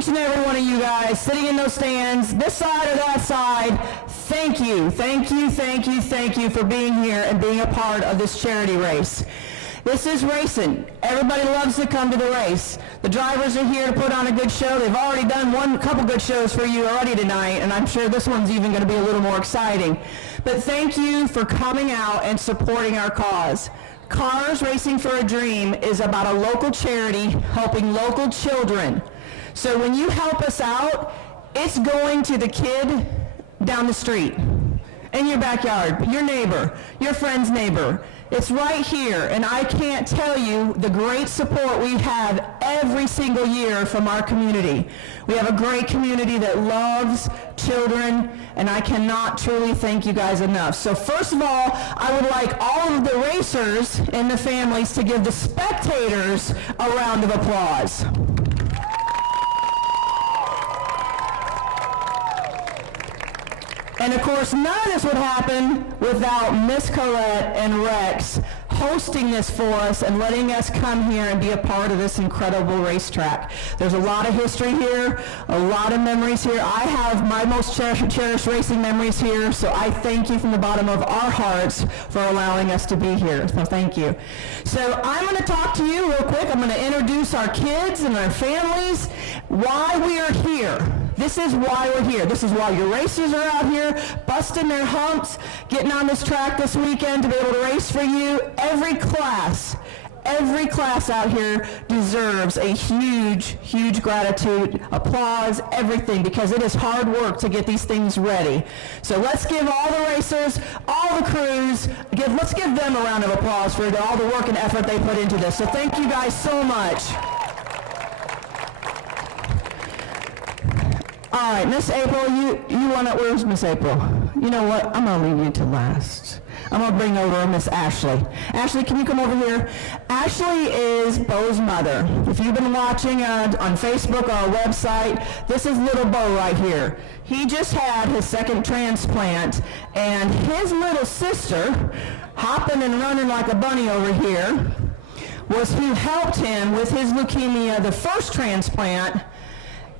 each and every one of you guys sitting in those stands, this side or that side, thank you, thank you, thank you, thank you for being here and being a part of this charity race. This is Racin. Everybody loves to come to the race. The drivers are here to put on a good show. They've already done a couple good shows for you already tonight, and I'm sure this one's even going to be a little more exciting. But thank you for coming out and supporting our cause. Cars Racing for a Dream is about a local charity helping local children. So when you help us out, it's going to the kid down the street, in your backyard, your neighbor, your friend's neighbor. It's right here, and I can't tell you the great support we have every single year from our community. We have a great community that loves children, and I cannot truly thank you guys enough. So first of all, I would like all of the racers and the families to give the spectators a round of applause. And of course, none of this would happen without Miss Colette and Rex hosting this for us and letting us come here and be a part of this incredible racetrack. There's a lot of history here, a lot of memories here. I have my most cherished racing memories here, so I thank you from the bottom of our hearts for allowing us to be here. So thank you. So I'm going to talk to you real quick. I'm going to introduce our kids and our families, why we are here. This is why we're here. This is why your racers are out here busting their humps, getting on this track this weekend to be able to race for you. Every class out here deserves a huge, huge gratitude, applause, everything, because it is hard work to get these things ready. So let's give all the racers, all the crews, let's give them a round of applause for all the work and effort they put into this. So thank you guys so much. All right, Miss April, you want to, where's Miss April? You know what, I'm going to leave you to last. I'm going to bring over Miss Ashley. Ashley, can you come over here? Ashley is Bo's mother. If you've been watching on Facebook or our website, this is little Bo right here. He just had his second transplant, and his little sister, hopping and running like a bunny over here, was who helped him with his leukemia, the first transplant.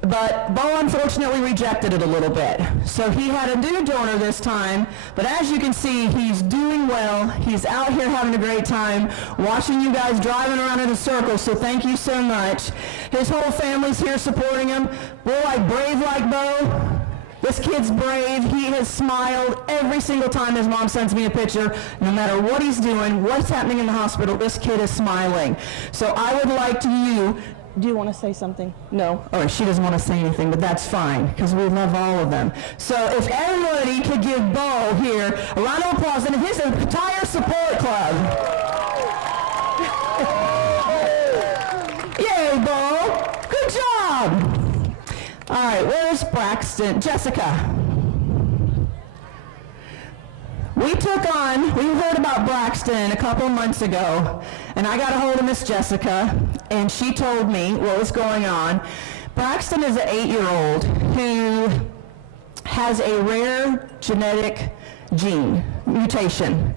But Bo unfortunately rejected it a little bit. So he had a new donor this time, but as you can see, he's doing well. He's out here having a great time, watching you guys driving around in a circle, so thank you so much. His whole family's here supporting him. Boy, brave like Bo. This kid's brave. He has smiled every single time his mom sends me a picture. No matter what he's doing, what's happening in the hospital, this kid is smiling. So I would like you, do you want to say something? No? All right, she doesn't want to say anything, but that's fine, because we love all of them. So if everybody could give Bo here a round of applause and his entire support club. Yay, Bo! Good job! All right, where's Braxton? Jessica. We heard about Braxton a couple months ago, and I got a hold of Miss Jessica, and she told me what was going on. Braxton is an 8-year-old who has a rare genetic gene mutation.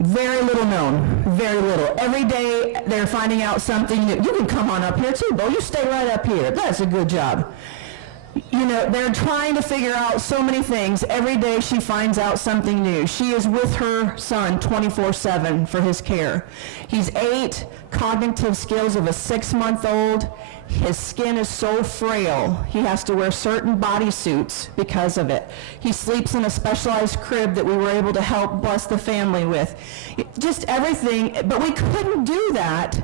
Very little known, very little. Every day they're finding out something new. You can come on up here too, Bo. You stay right up here. That's a good job. You know, they're trying to figure out so many things. Every day she finds out something new. She is with her son 24/7 for his care. He's 8, cognitive skills of a 6-month-old. His skin is so frail, he has to wear certain bodysuits because of it. He sleeps in a specialized crib that we were able to help bless the family with. Just everything, but we couldn't do that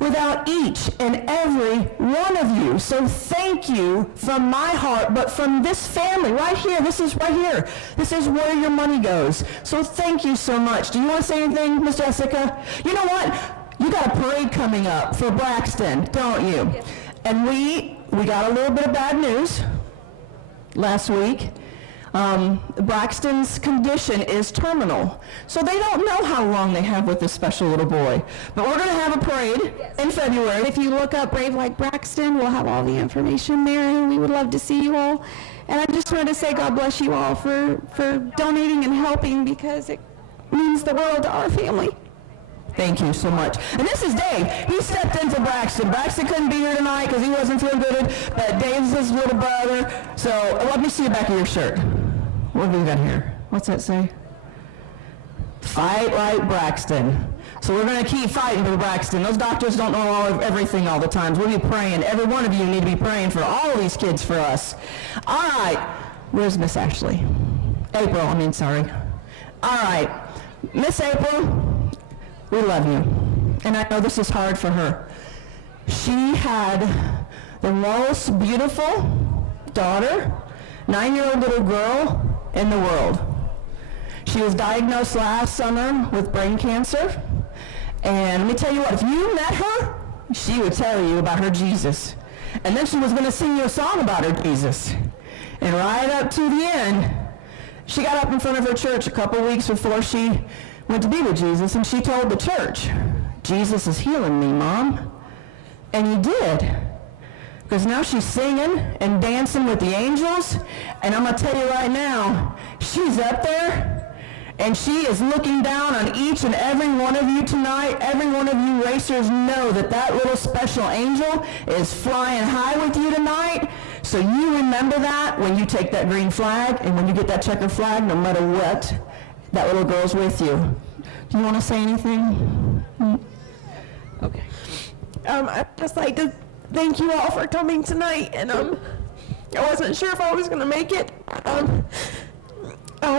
without each and every one of you. So thank you from my heart, but from this family right here. This is right here. This is where your money goes. So thank you so much. Do you want to say anything, Miss Jessica? You know what? You got a parade coming up for Braxton, don't you? Yes. And we got a little bit of bad news last week. Braxton's condition is terminal. So they don't know how long they have with this special little boy. But we're going to have a parade in February. If you look up Brave Like Braxton, we'll have all the information there, and we would love to see you all. And I just wanted to say God bless you all for donating and helping, because it means the world to our family. Thank you so much. And this is Dave. He stepped in for Braxton. Braxton couldn't be here tonight because he wasn't feeling good, but Dave's his little brother. So let me see the back of your shirt. What have we got here? What's that say? Fight like Braxton. So we're going to keep fighting for Braxton. Those doctors don't know everything all the time. We'll be praying. Every one of you need to be praying for all of these kids for us. All right. Where's Miss Ashley? Sorry. All right. Miss April, we love you. And I know this is hard for her. She had the most beautiful daughter, 9-year-old little girl in the world. She was diagnosed last summer with brain cancer. And let me tell you what, if you met her, she would tell you about her Jesus. And then she was going to sing you a song about her Jesus. And right up to the end, she got up in front of her church a couple weeks before she went to be with Jesus, and she told the church, Jesus is healing me, Mom. And he did. Because now she's singing and dancing with the angels, and I'm going to tell you right now, she's up there, and she is looking down on each and every one of you tonight. Every one of you racers know that that little special angel is flying high with you tonight. So you remember that when you take that green flag, and when you get that checkered flag, no matter what, that little girl's with you. Do you want to say anything? Okay. I'd just like to thank you all for coming tonight, and I wasn't sure if I was going to make it.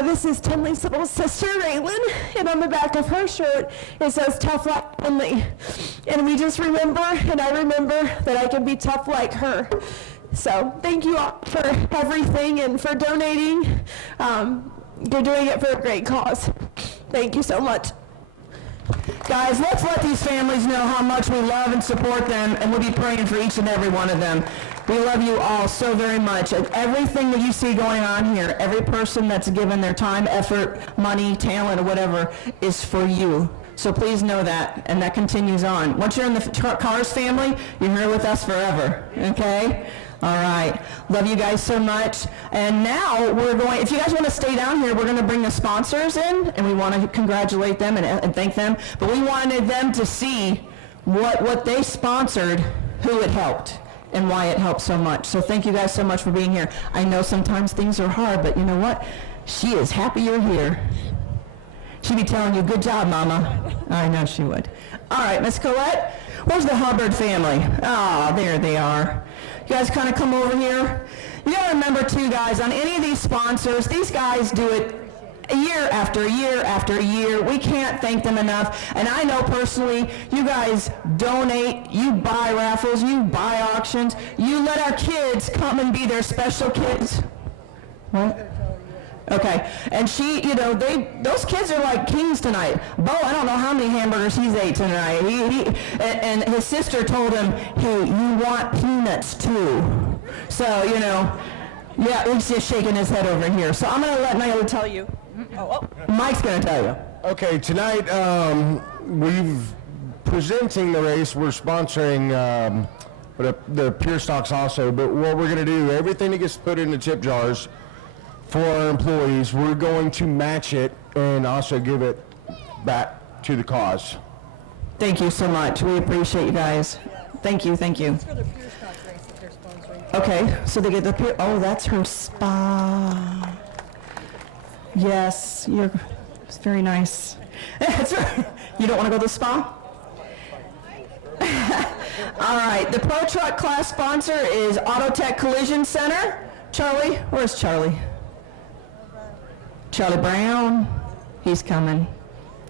This is Tinley's little sister, Raylan, and on the back of her shirt, it says, tough like Tinley. And we just remember, and I remember that I can be tough like her. So thank you all for everything and for donating. You're doing it for a great cause. Thank you so much. Guys, let's let these families know how much we love and support them, and we'll be praying for each and every one of them. We love you all so very much. And everything that you see going on here, every person that's given their time, effort, money, talent, or whatever, is for you. So please know that, and that continues on. Once you're in the Cars family, you're here with us forever, okay? All right. Love you guys so much. And now we're going, if you guys want to stay down here, we're going to bring the sponsors in, and we want to congratulate them and thank them. But we wanted them to see what they sponsored, who it helped, and why it helped so much. So thank you guys so much for being here. I know sometimes things are hard, but you know what? She is happy you're here. She'd be telling you, good job, Mama. I know she would. All right, Miss Colette, where's the Hubbard family? Ah, there they are. You guys kind of come over here. You got to remember, too, guys, on any of these sponsors, these guys do it year after year after year. We can't thank them enough. And I know personally, you guys donate, you buy raffles, you buy auctions, you let our kids come and be their special kids. What? Okay, and she, you know, those kids are like kings tonight. Bo, I don't know how many hamburgers he's ate tonight. And his sister told him, hey, you want peanuts too. So, you know, yeah, he's just shaking his head over here. So I'm going to let Naila tell you. Mike's going to tell you. Okay, tonight we've presenting the race. We're sponsoring the Pure Stocks also, but what we're going to do, everything that gets put in the tip jars for our employees, we're going to match it and also give it back to the cause. Thank you so much. We appreciate you guys. Thank you, thank you. It's for the Pure Stock race that they're sponsoring. Okay, so they get the Pure, oh, that's her spa. Yes, it's very nice. That's right. You don't want to go to the spa? All right, the Pro Truck class sponsor is Autotech Collision Center. Charlie, where's Charlie? Charlie Brown, he's coming.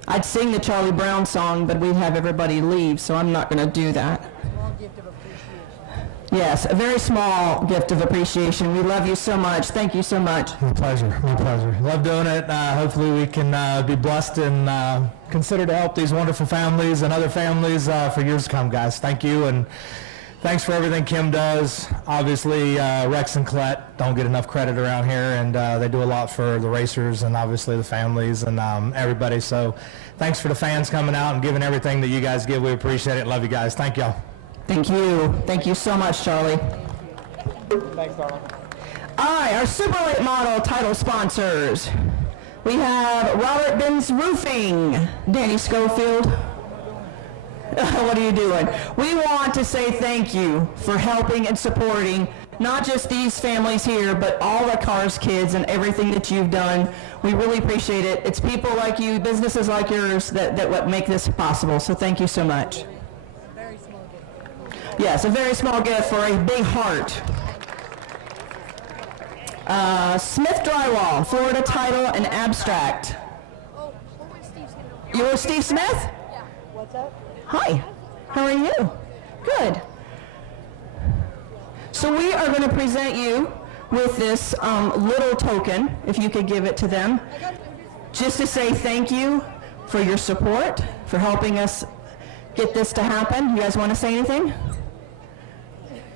I'd sing the Charlie Brown song, but we'd have everybody leave, so I'm not going to do that. Small gift of appreciation. Yes, a very small gift of appreciation. We love you so much. Thank you so much. My pleasure, my pleasure. Love doing it. Hopefully we can be blessed and consider to help these wonderful families and other families for years to come, guys. Thank you, and thanks for everything Kim does. Obviously, Rex and Colette don't get enough credit around here, and they do a lot for the racers and obviously the families and everybody. So thanks for the fans coming out and giving everything that you guys give. We appreciate it. Love you guys. Thank y'all. Thank you. Thank you so much, Charlie. Thanks, darling. All right, our Super Late Model title sponsors. We have Robert Benz Roofing, Danny Schofield. What are you doing? We want to say thank you for helping and supporting not just these families here, but all the Cars kids and everything that you've done. We really appreciate it. It's people like you, businesses like yours that what make this possible. So thank you so much. Very small gift. Yes, a very small gift for a big heart. Smith Drywall, Florida Title and Abstract. You're Steve Smith? Yeah. What's up? Hi, how are you? Good. So we are going to present you with this little token, if you could give it to them, just to say thank you for your support, for helping us get this to happen. You guys want to say anything?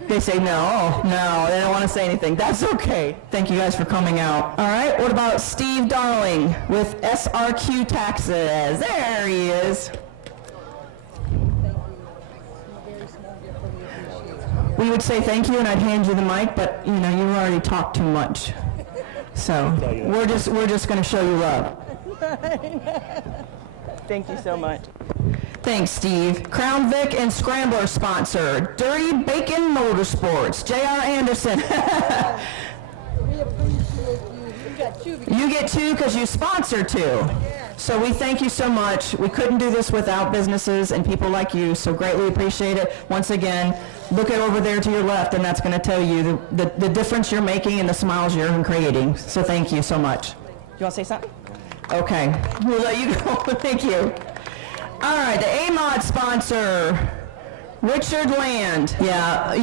They say no, they don't want to say anything. That's okay. Thank you guys for coming out. All right, what about Steve Darling with SRQ Taxes? There he is. We would say thank you and I'd hand you the mic, but you know, you already talked too much. So we're just going to show you love. Thank you so much. Thanks, Steve. Crown Vic and Scrambler sponsor. Dirty Bacon Motorsports. J.R. Anderson. We appreciate you. You got two. You get two because you sponsor two. So we thank you so much. We couldn't do this without businesses and people like you, so greatly appreciate it. Once again, look at over there to your left, and that's going to tell you the difference you're making and the smiles you're creating. So thank you so much. You want to say something? Okay. We'll let you go. Thank you. All right, the AMOD sponsor, Richard Land. Yeah.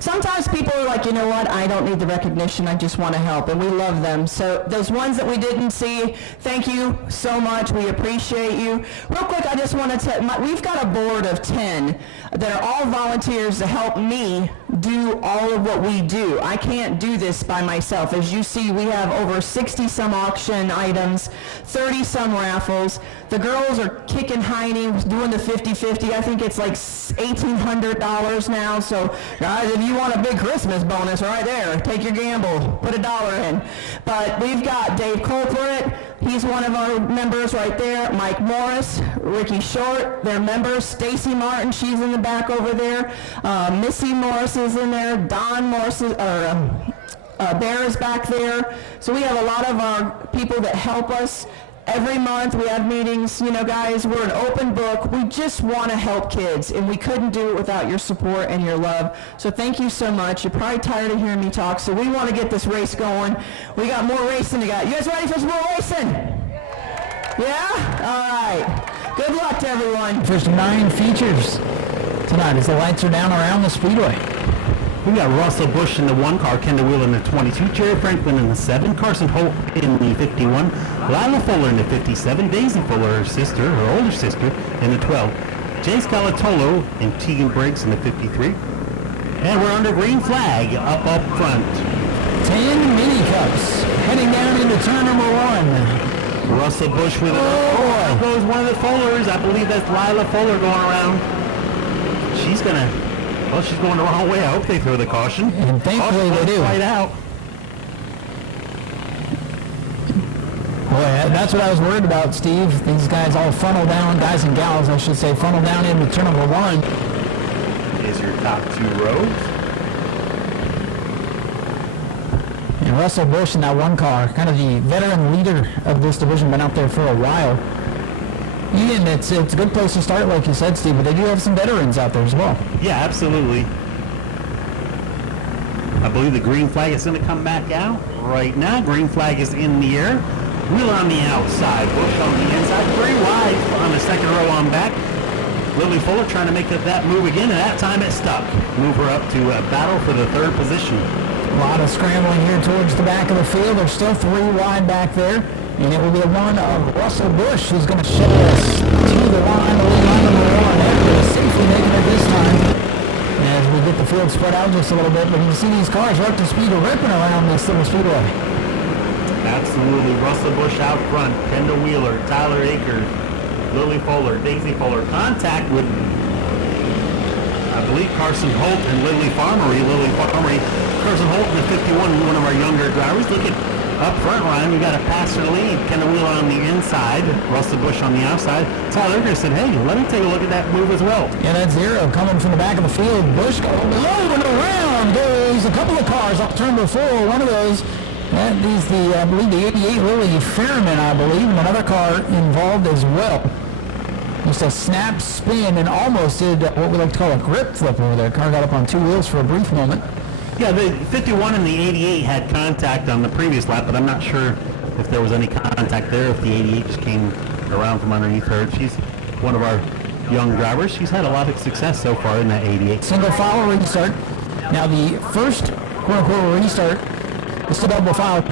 Sometimes people are like, you know what, I don't need the recognition, I just want to help, and we love them. So those ones that we didn't see, thank you so much, we appreciate you. Real quick, I just want to tell, we've got a board of 10 that are all volunteers to help me do all of what we do. I can't do this by myself. As you see, we have over 60 some auction items, 30 some raffles. The girls are kicking hiney, doing the 50-50. I think it's like $1,800 now. So guys, if you want a big Christmas bonus right there, take your gamble, put $1 in. But we've got Dave Colpert, he's one of our members right there. Mike Morris, Ricky Short, they're members. Stacy Martin, she's in the back over there. Missy Morris is in there. Don Morris is, Bear is back there. So we have a lot of our people that help us. Every month we have meetings, you know, guys, we're an open book. We just want to help kids, and we couldn't do it without your support and your love. So thank you so much. You're probably tired of hearing me talk, so we want to get this race going. We got more racing to go. You guys ready for some more racing? Yeah? All right. Good luck to everyone. First 9 features tonight as the lights are down around the Speedway. We got Russell Bush in the 1 car, Kendall Wheeler in the 22, Jerry Franklin in the 7, Carson Holt in the 51, Lila Fuller in the 57, Daisy Fuller, her sister, her older sister, in the 12, Jay Scalatolo and Tegan Briggs in the 53. And we're under green flag up front. 10 mini cups heading down into turn number 1. Russell Bush with it. There goes one of the Fullers. I believe that's Lila Fuller going around. She's going the wrong way. I hope they throw the caution. And thankfully they do. Right out. Boy, that's what I was worried about, Steve. These guys all funnel down, guys and gals, I should say, funnel down into turn number 1. Is your top 2 rows. And Russell Bush in that 1 car, kind of the veteran leader of this division, been out there for a while. Ian, it's a good place to start, like you said, Steve, but they do have some veterans out there as well. Yeah, absolutely. I believe the green flag is going to come back out right now. Green flag is in the air. Wheeler on the outside, Bush on the inside, very wide on the second row on back. Lily Fuller trying to make that move again, and that time it stuck. Move her up to battle for the 3rd position. A lot of scrambling here towards the back of the field. There's still 3 wide back there. And it will be the one of Russell Bush who's going to show us to the line, the lead line number 1. After safely making it this time. As we get the field spread out just a little bit, but you can see these cars are up to speed, ripping around this little speedway. Absolutely. Russell Bush out front. Kendall Wheeler, Tyler Akers, Lily Fuller, Daisy Fuller. Contact with, I believe, Carson Holt and Lily Farmery. Carson Holt in the 51, one of our younger drivers. Look at Up front, Ryan, we got a passer lead. Kendall Wheeler on the inside, Russell Bush on the outside. Tyler Akers said, hey, let me take a look at that move as well. Yeah, that's zero coming from the back of the field. Bush going low and around goes a couple of cars off turn before. One of those, that is the, I believe, the 88 Lily Fairman, I believe, and another car involved as well. Just a snap spin and almost did what we like to call a grip flip over there. Car got up on two wheels for a brief moment. Yeah, the 51 and the 88 had contact on the previous lap, but I'm not sure if there was any contact there, if the 88 just came around from underneath her. She's one of our young drivers. She's had a lot of success so far in that 88. Single file restart. Now the first quote-unquote restart is a double file.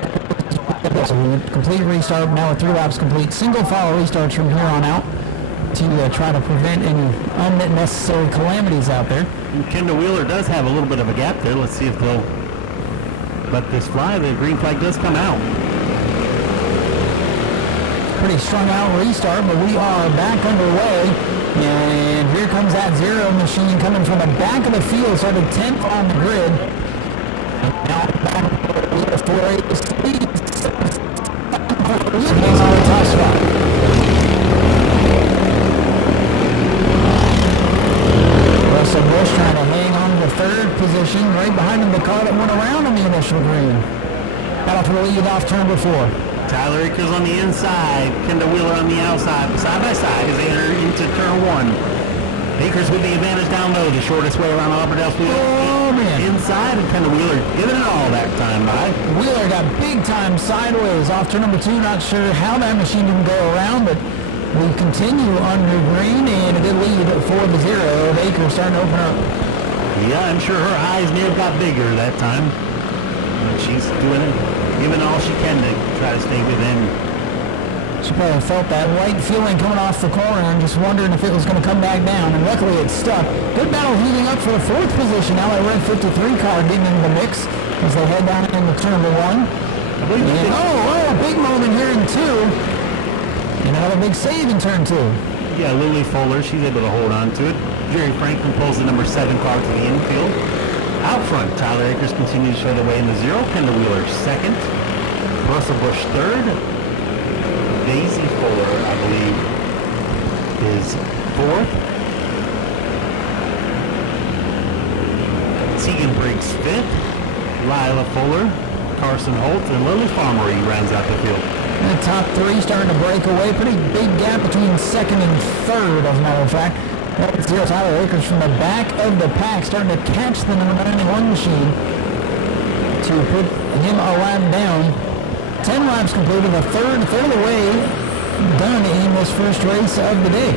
So complete restart, now with 3 laps complete. Single file restarts from here on out to try to prevent any unnecessary calamities out there. And Kendall Wheeler does have a little bit of a gap there. Let's see if they'll let this fly. The green flag does come out. Pretty strung out restart, but we are back underway. And here comes that zero machine coming from the back of the field, started 10th on the grid. And now back for a speed. He's on the top spot. Russell Bush trying to hang on to the third position, right behind him the car that went around on the initial green. Battle for the lead off turn before. Tyler Akers on the inside, Kendall Wheeler on the outside, side by side as they enter into turn 1. Akers with the advantage down low, the shortest way around Auburndale field. Oh, man. Inside, and Kendall Wheeler giving it all that time by. Wheeler got big time sideways off turn number 2. Not sure how that machine didn't go around, but we continue under green, and a good lead for the zero. Akers starting to open up. Yeah, I'm sure her eyes may have got bigger that time. She's doing it, giving all she can to try to stay within. She probably felt that light feeling coming off the corner and just wondering if it was going to come back down, and luckily it stuck. Good battle heating up for the 4th position. Now that red 53 car getting into the mix as they head down into turn number 1. And, big moment here in 2. And another big save in turn 2. Yeah, Lily Fuller, she's able to hold on to it. Jerry Franklin pulls the number 7 car to the infield. Out front, Tyler Akers continues to show the way in the 0. Kendall Wheeler 2nd. Russell Bush 3rd. Daisy Fuller, I believe, is 4th. Tegan Briggs 5th. Lila Fuller, Carson Holt, and Lily Farmery rounds out the field. And the top 3 starting to break away. Pretty big gap between 2nd and 3rd, as a matter of fact. That's zero. Tyler Akers from the back of the pack starting to catch the number 91 machine to put him a lap down. 10 laps completed, a third of the way done in this first race of the day.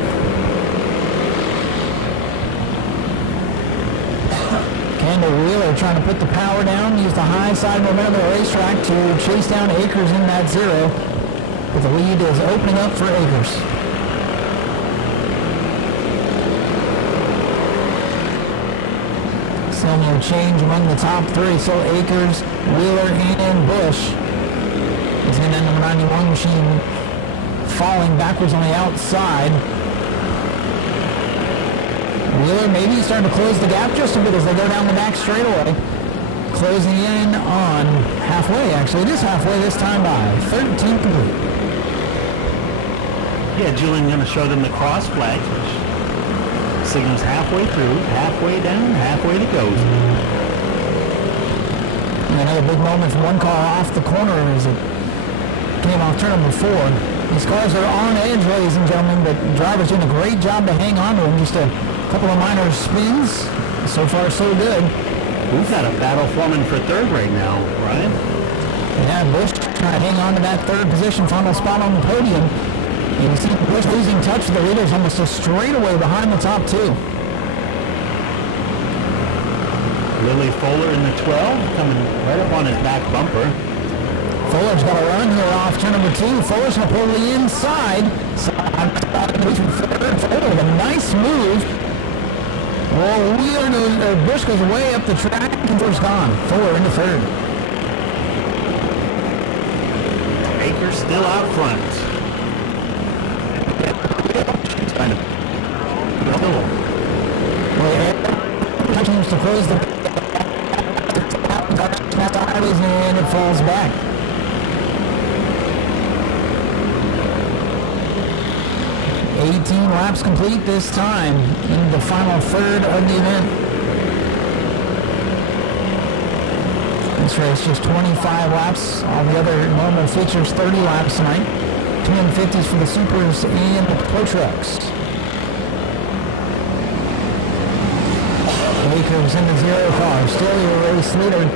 Kendall Wheeler trying to put the power down, use the high side momentum of the racetrack to chase down Akers in that 0. But the lead is opening up for Akers. Still no change among the top 3. So Akers, Wheeler, and Bush. Is in that number 91 machine falling backwards on the outside. Wheeler maybe starting to close the gap just a bit as they go down the back straightaway. Closing in on halfway, actually. It is halfway this time by 13 complete. Yeah, Julian going to show them the cross flag, which signals halfway through, halfway down, halfway to goes. And another big moment from one car off the corner as it came off turn number 4. These cars are on edge, ladies and gentlemen, but the driver's doing a great job to hang on to them. Just a couple of minor spins. So far, so good. We've got a battle forming for 3rd right now, Ryan. Yeah, Bush trying to hang on to that 3rd position, final spot on the podium. You can see Bush losing touch with the leaders almost a straightaway behind the top 2. Lily Fuller in the 12, coming right up on his back bumper. Fuller's got a run here off turn number 2. Fuller's going to pull the inside. Fuller with a nice move. Well, Bush goes way up the track and Fuller's gone. Fuller into 3rd. Akers still out front. She's trying to continues to close the and it falls back. 18 laps complete this time in the final third of the event. This race just 25 laps. All the other normal features 30 laps tonight. 250s for the Supers and the Pro Trucks. Akers in the 0 car, still your race leader.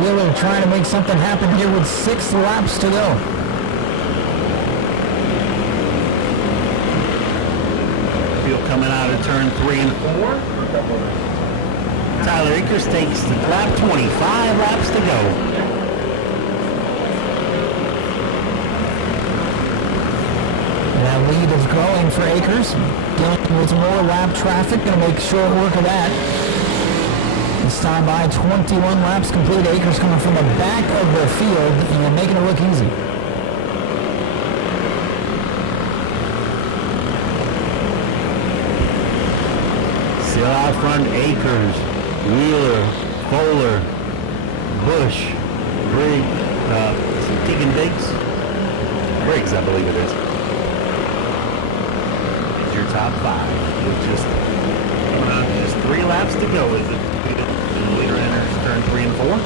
Wheeler trying to make something happen here with 6 laps to go. Field coming out of turn 3 and 4. Tyler Akers takes lap 25 laps to go. That lead is growing for Akers. Dealing with more lap traffic, going to make short work of that. This time by 21 laps complete. Akers coming from the back of the field and making it look easy. Still out front, Akers, Wheeler, Fowler, Bush, Briggs, I believe it is. It's your top 5. With just 3 laps to go, is it? The leader enters turn 3 and 4.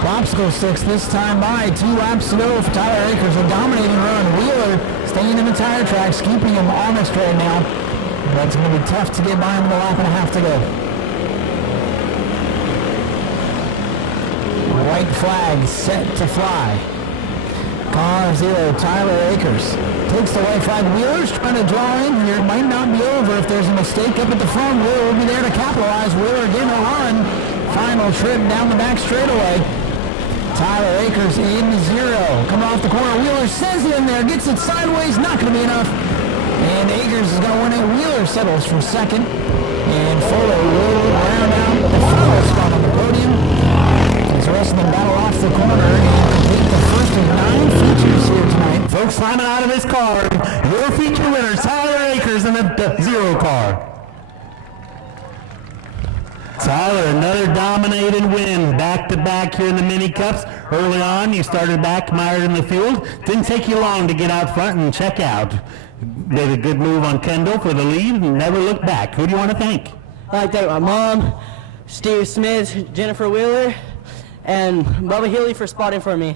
Popsicle sticks this time by. 2 laps to go for Tyler Akers. A dominating run. Wheeler staying in the tire tracks, keeping him honest right now. That's going to be tough to get by him with a lap and a half to go. White flag set to fly. Car 0, Tyler Akers. Takes the white flag. Wheeler's trying to draw in here. It might not be over if there's a mistake up at the front. Wheeler will be there to capitalize. Wheeler again a run. Final trip down the back straightaway. Tyler Akers in 0. Coming off the corner. Wheeler sends it in there. Gets it sideways. Not going to be enough. And Akers is going to win it. Wheeler settles for second. And Fuller will round out the final spot on the podium. As the rest of them battle off the corner and complete the first of 9 features here tonight. Folks climbing out of his car. Your feature winners, Tyler Akers in the 0 car. Tyler, another dominating win, back-to-back here in the mini cups. Early on, you started back mired in the field. Didn't take you long to get out front and check out. Made a good move on Kendall for the lead and never looked back. Who do you want to thank? I'd like to thank my mom, Steve Smith, Jennifer Wheeler, and Bubba Healy for spotting for me.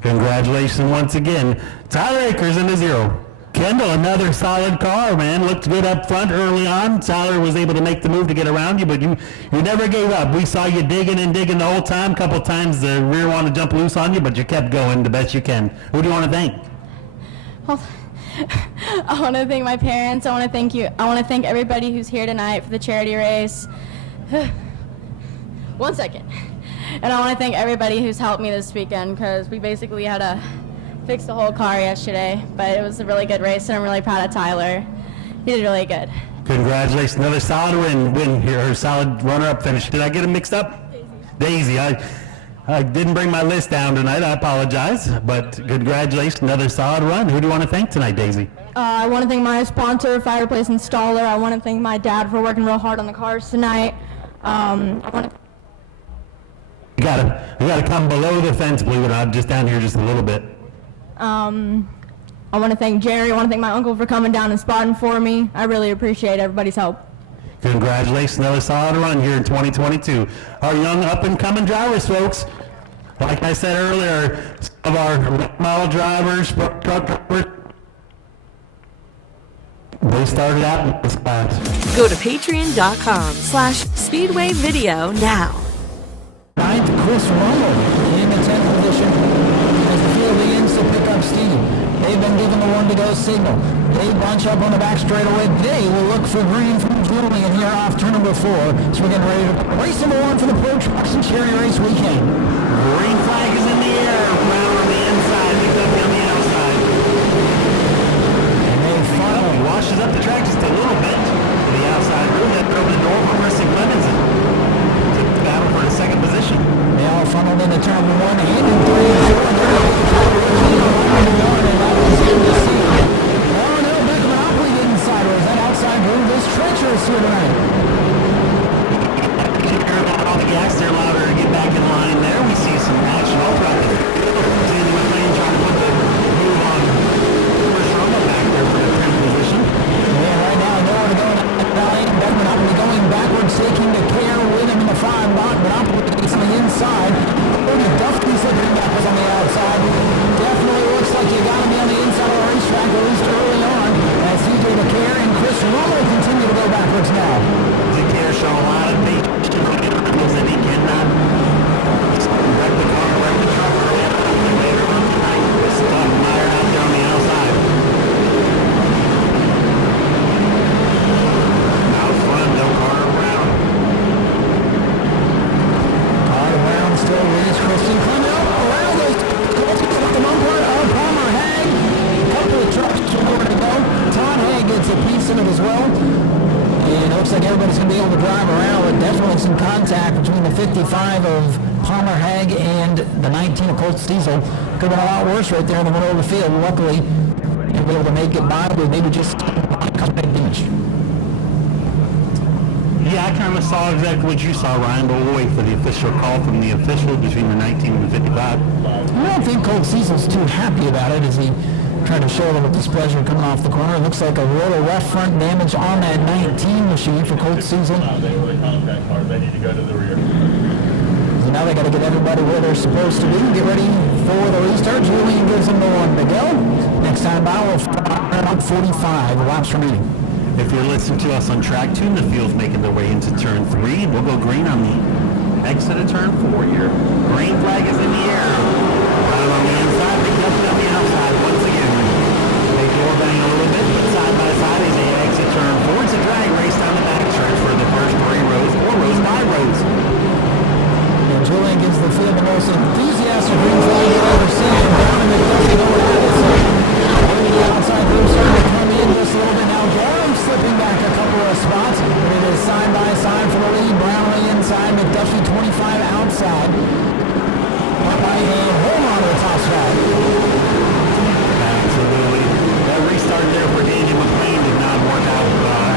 Congratulations once again. Tyler Akers in the 0. Kendall, another solid car, man. Looked good up front early on. Tyler was able to make the move to get around you, but you never gave up. We saw you digging and digging the whole time. A couple times the rear wanted to jump loose on you, but you kept going the best you can. Who do you want to thank? Well, I want to thank my parents. I want to thank you. I want to thank everybody who's here tonight for the charity race. 1 second. And I want to thank everybody who's helped me this weekend, because we basically had to fix the whole car yesterday, but it was a really good race, and I'm really proud of Tyler. He did really good. Congratulations. Another solid win here, or solid runner-up finish. Did I get him mixed up? Daisy. I didn't bring my list down tonight. I apologize, but congratulations. Another solid run. Who do you want to thank tonight, Daisy? I want to thank my sponsor, Fireplace Installer. I want to thank my dad for working real hard on the cars tonight. I want to You gotta come below the fence, believe it or not, just down here just a little bit. I want to thank Jerry. I want to thank my uncle for coming down and spotting for me. I really appreciate everybody's help. Congratulations, another solid run here in 2022. Our young up-and-coming drivers, folks. Like I said earlier, some of our model drivers, truck drivers, they started out in this class. Go to patreon.com/Speedway Video now. 9th, Chris Rummel in the 10th position as the field begins to pick up steam. They've been given the 1-to-go signal. They bunch up on the back straightaway. They will look for green from Julian here off turn number 4. So we're getting ready to race number 1 for the Pro Trucks and Cherry Race weekend. Green flag is in the air. Brown on the inside, McDuffie on the outside. And they finally washes up the track just a little bit to the outside room. That opened the door for Mercy Clemens and took the battle for the second position. They all funneled into turn number 1 and 3 and 4. And they're going to treacherous here tonight. All the gas there louder to get back in line there. We see some action all throughout the Danny McLean trying to put the move on Chris Rummel back there for the 10th position. flag and the 19 of Colts Diesel. Could have been a lot worse right there in the middle of the field. Luckily, they were able to make it by with maybe just cosmetic damage. Yeah, I kind of saw exactly what you saw, Ryan, but we'll wait for the official call from the official between the 19 and the 55. I don't think Colts Diesel's too happy about it as he tried to show a little displeasure coming off the corner. It looks like a roller left front damage on that 19 machine for Colts Diesel. They need to go to the rear. So now they got to get everybody where they're supposed to be. Get ready for the restart. Julian gives them the one to go. Next time by, we'll find out 45 laps remaining. If you're listening to us on track 2, the field's making their way into turn 3. We'll go green on the exit of turn 4 here. Green flag is in the air. Brown on the inside, McDuffie on the outside once again. They door bang a little bit, but side by side as they exit turn 4. It's a drag race down the back stretch for the first 3 rows, 4 rows, 5 rows. And Julian gives the field the most enthusiastic green flag you've ever seen. And Brown and McDuffie go at it. So maybe the outside group starting to come in just a little bit now. Gorham slipping back a couple of spots. But it is side by side for the lead. Brown on the inside, McDuffie 25 outside. Up by hand, hold on to the top spot. Absolutely. That restart there for Daniel McLean did not work out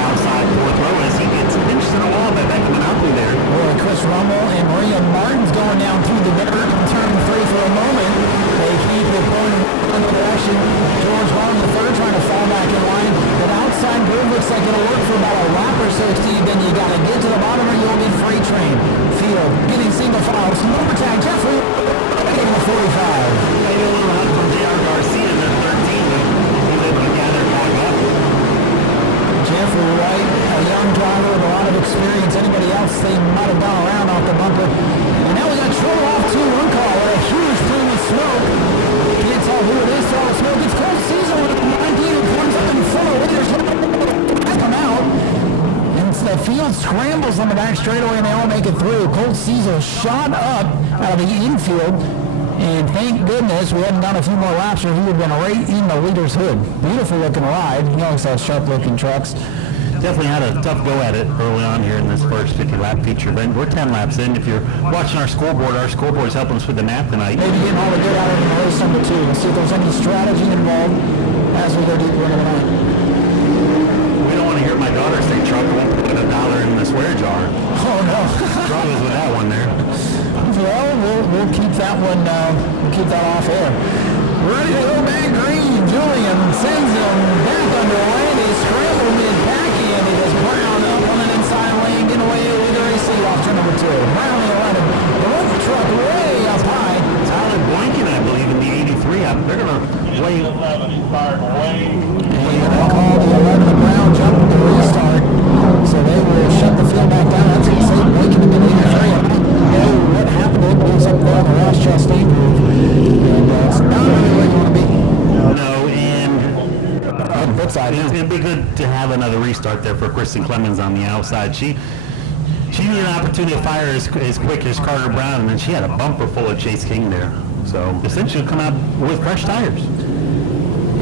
outside 4th row as he gets pinched in a wall by Beckham Monopoly there. Boy, Chris Rummel and Maria Martin's going down through the dirt in turn 3 for a moment. They keep it going in the direction. George Long, the third, trying to fall back in line. That outside groove looks like it'll work for about a lap or so, Steve. Then you got to get to the bottom or you'll be freight train. Field getting single file. Some overtime. Jeffrey getting the 45. Maybe a little help from J.R. Garcia in the 13, but he's able to gather back up. Jeffrey Wright, a young driver with a lot of experience. Anybody else they might have gone around off the bumper. And now we got trouble off 2-1 call with a huge plume of smoke. Can't tell who it is to all the smoke. It's Colt Season with 19 who comes up in full of leaders. Come out. And the field scrambles on the back straightaway and they all make it through. Colt Season shot up out of the infield. And thank goodness we hadn't done a few more laps or he would have been right in the leader's hood. Beautiful looking ride. He always has sharp looking trucks. Definitely had a tough go at it early on here in this first 50-lap feature. Then we're 10 laps in. If you're watching our scoreboard is helping us with the map tonight. Maybe getting all the good out of it in race number 2. We'll see if there's any strategy involved as we go deeper into the night. We don't want to hear my daughter say truck. We won't put $1 in the swear jar. Oh no. Struggles with that one there. Well, we'll keep that one. We'll keep that off air. Ready to go back green. Julian sends him back underway. They scramble mid-pack in. It is Brown up on an inside lane, getting away with the race lead off turn number 2. Brown the 11. The roof truck way up high. Tyler Boykin, I believe, in the 83. They're going to wait. And they're going to call the 11 of Brown jump the restart. So they will shut the field back down. That's going to say Boykin in the 83. What happened to it was up there on the Ross Chastain group. And it's not really where you want to be. No, and it's going to be good to have another restart there for Kristen Clemens on the outside. She needed an opportunity to fire as quick as Carter Brown, and then she had a bumper full of Chase King there. So essentially come out with fresh tires.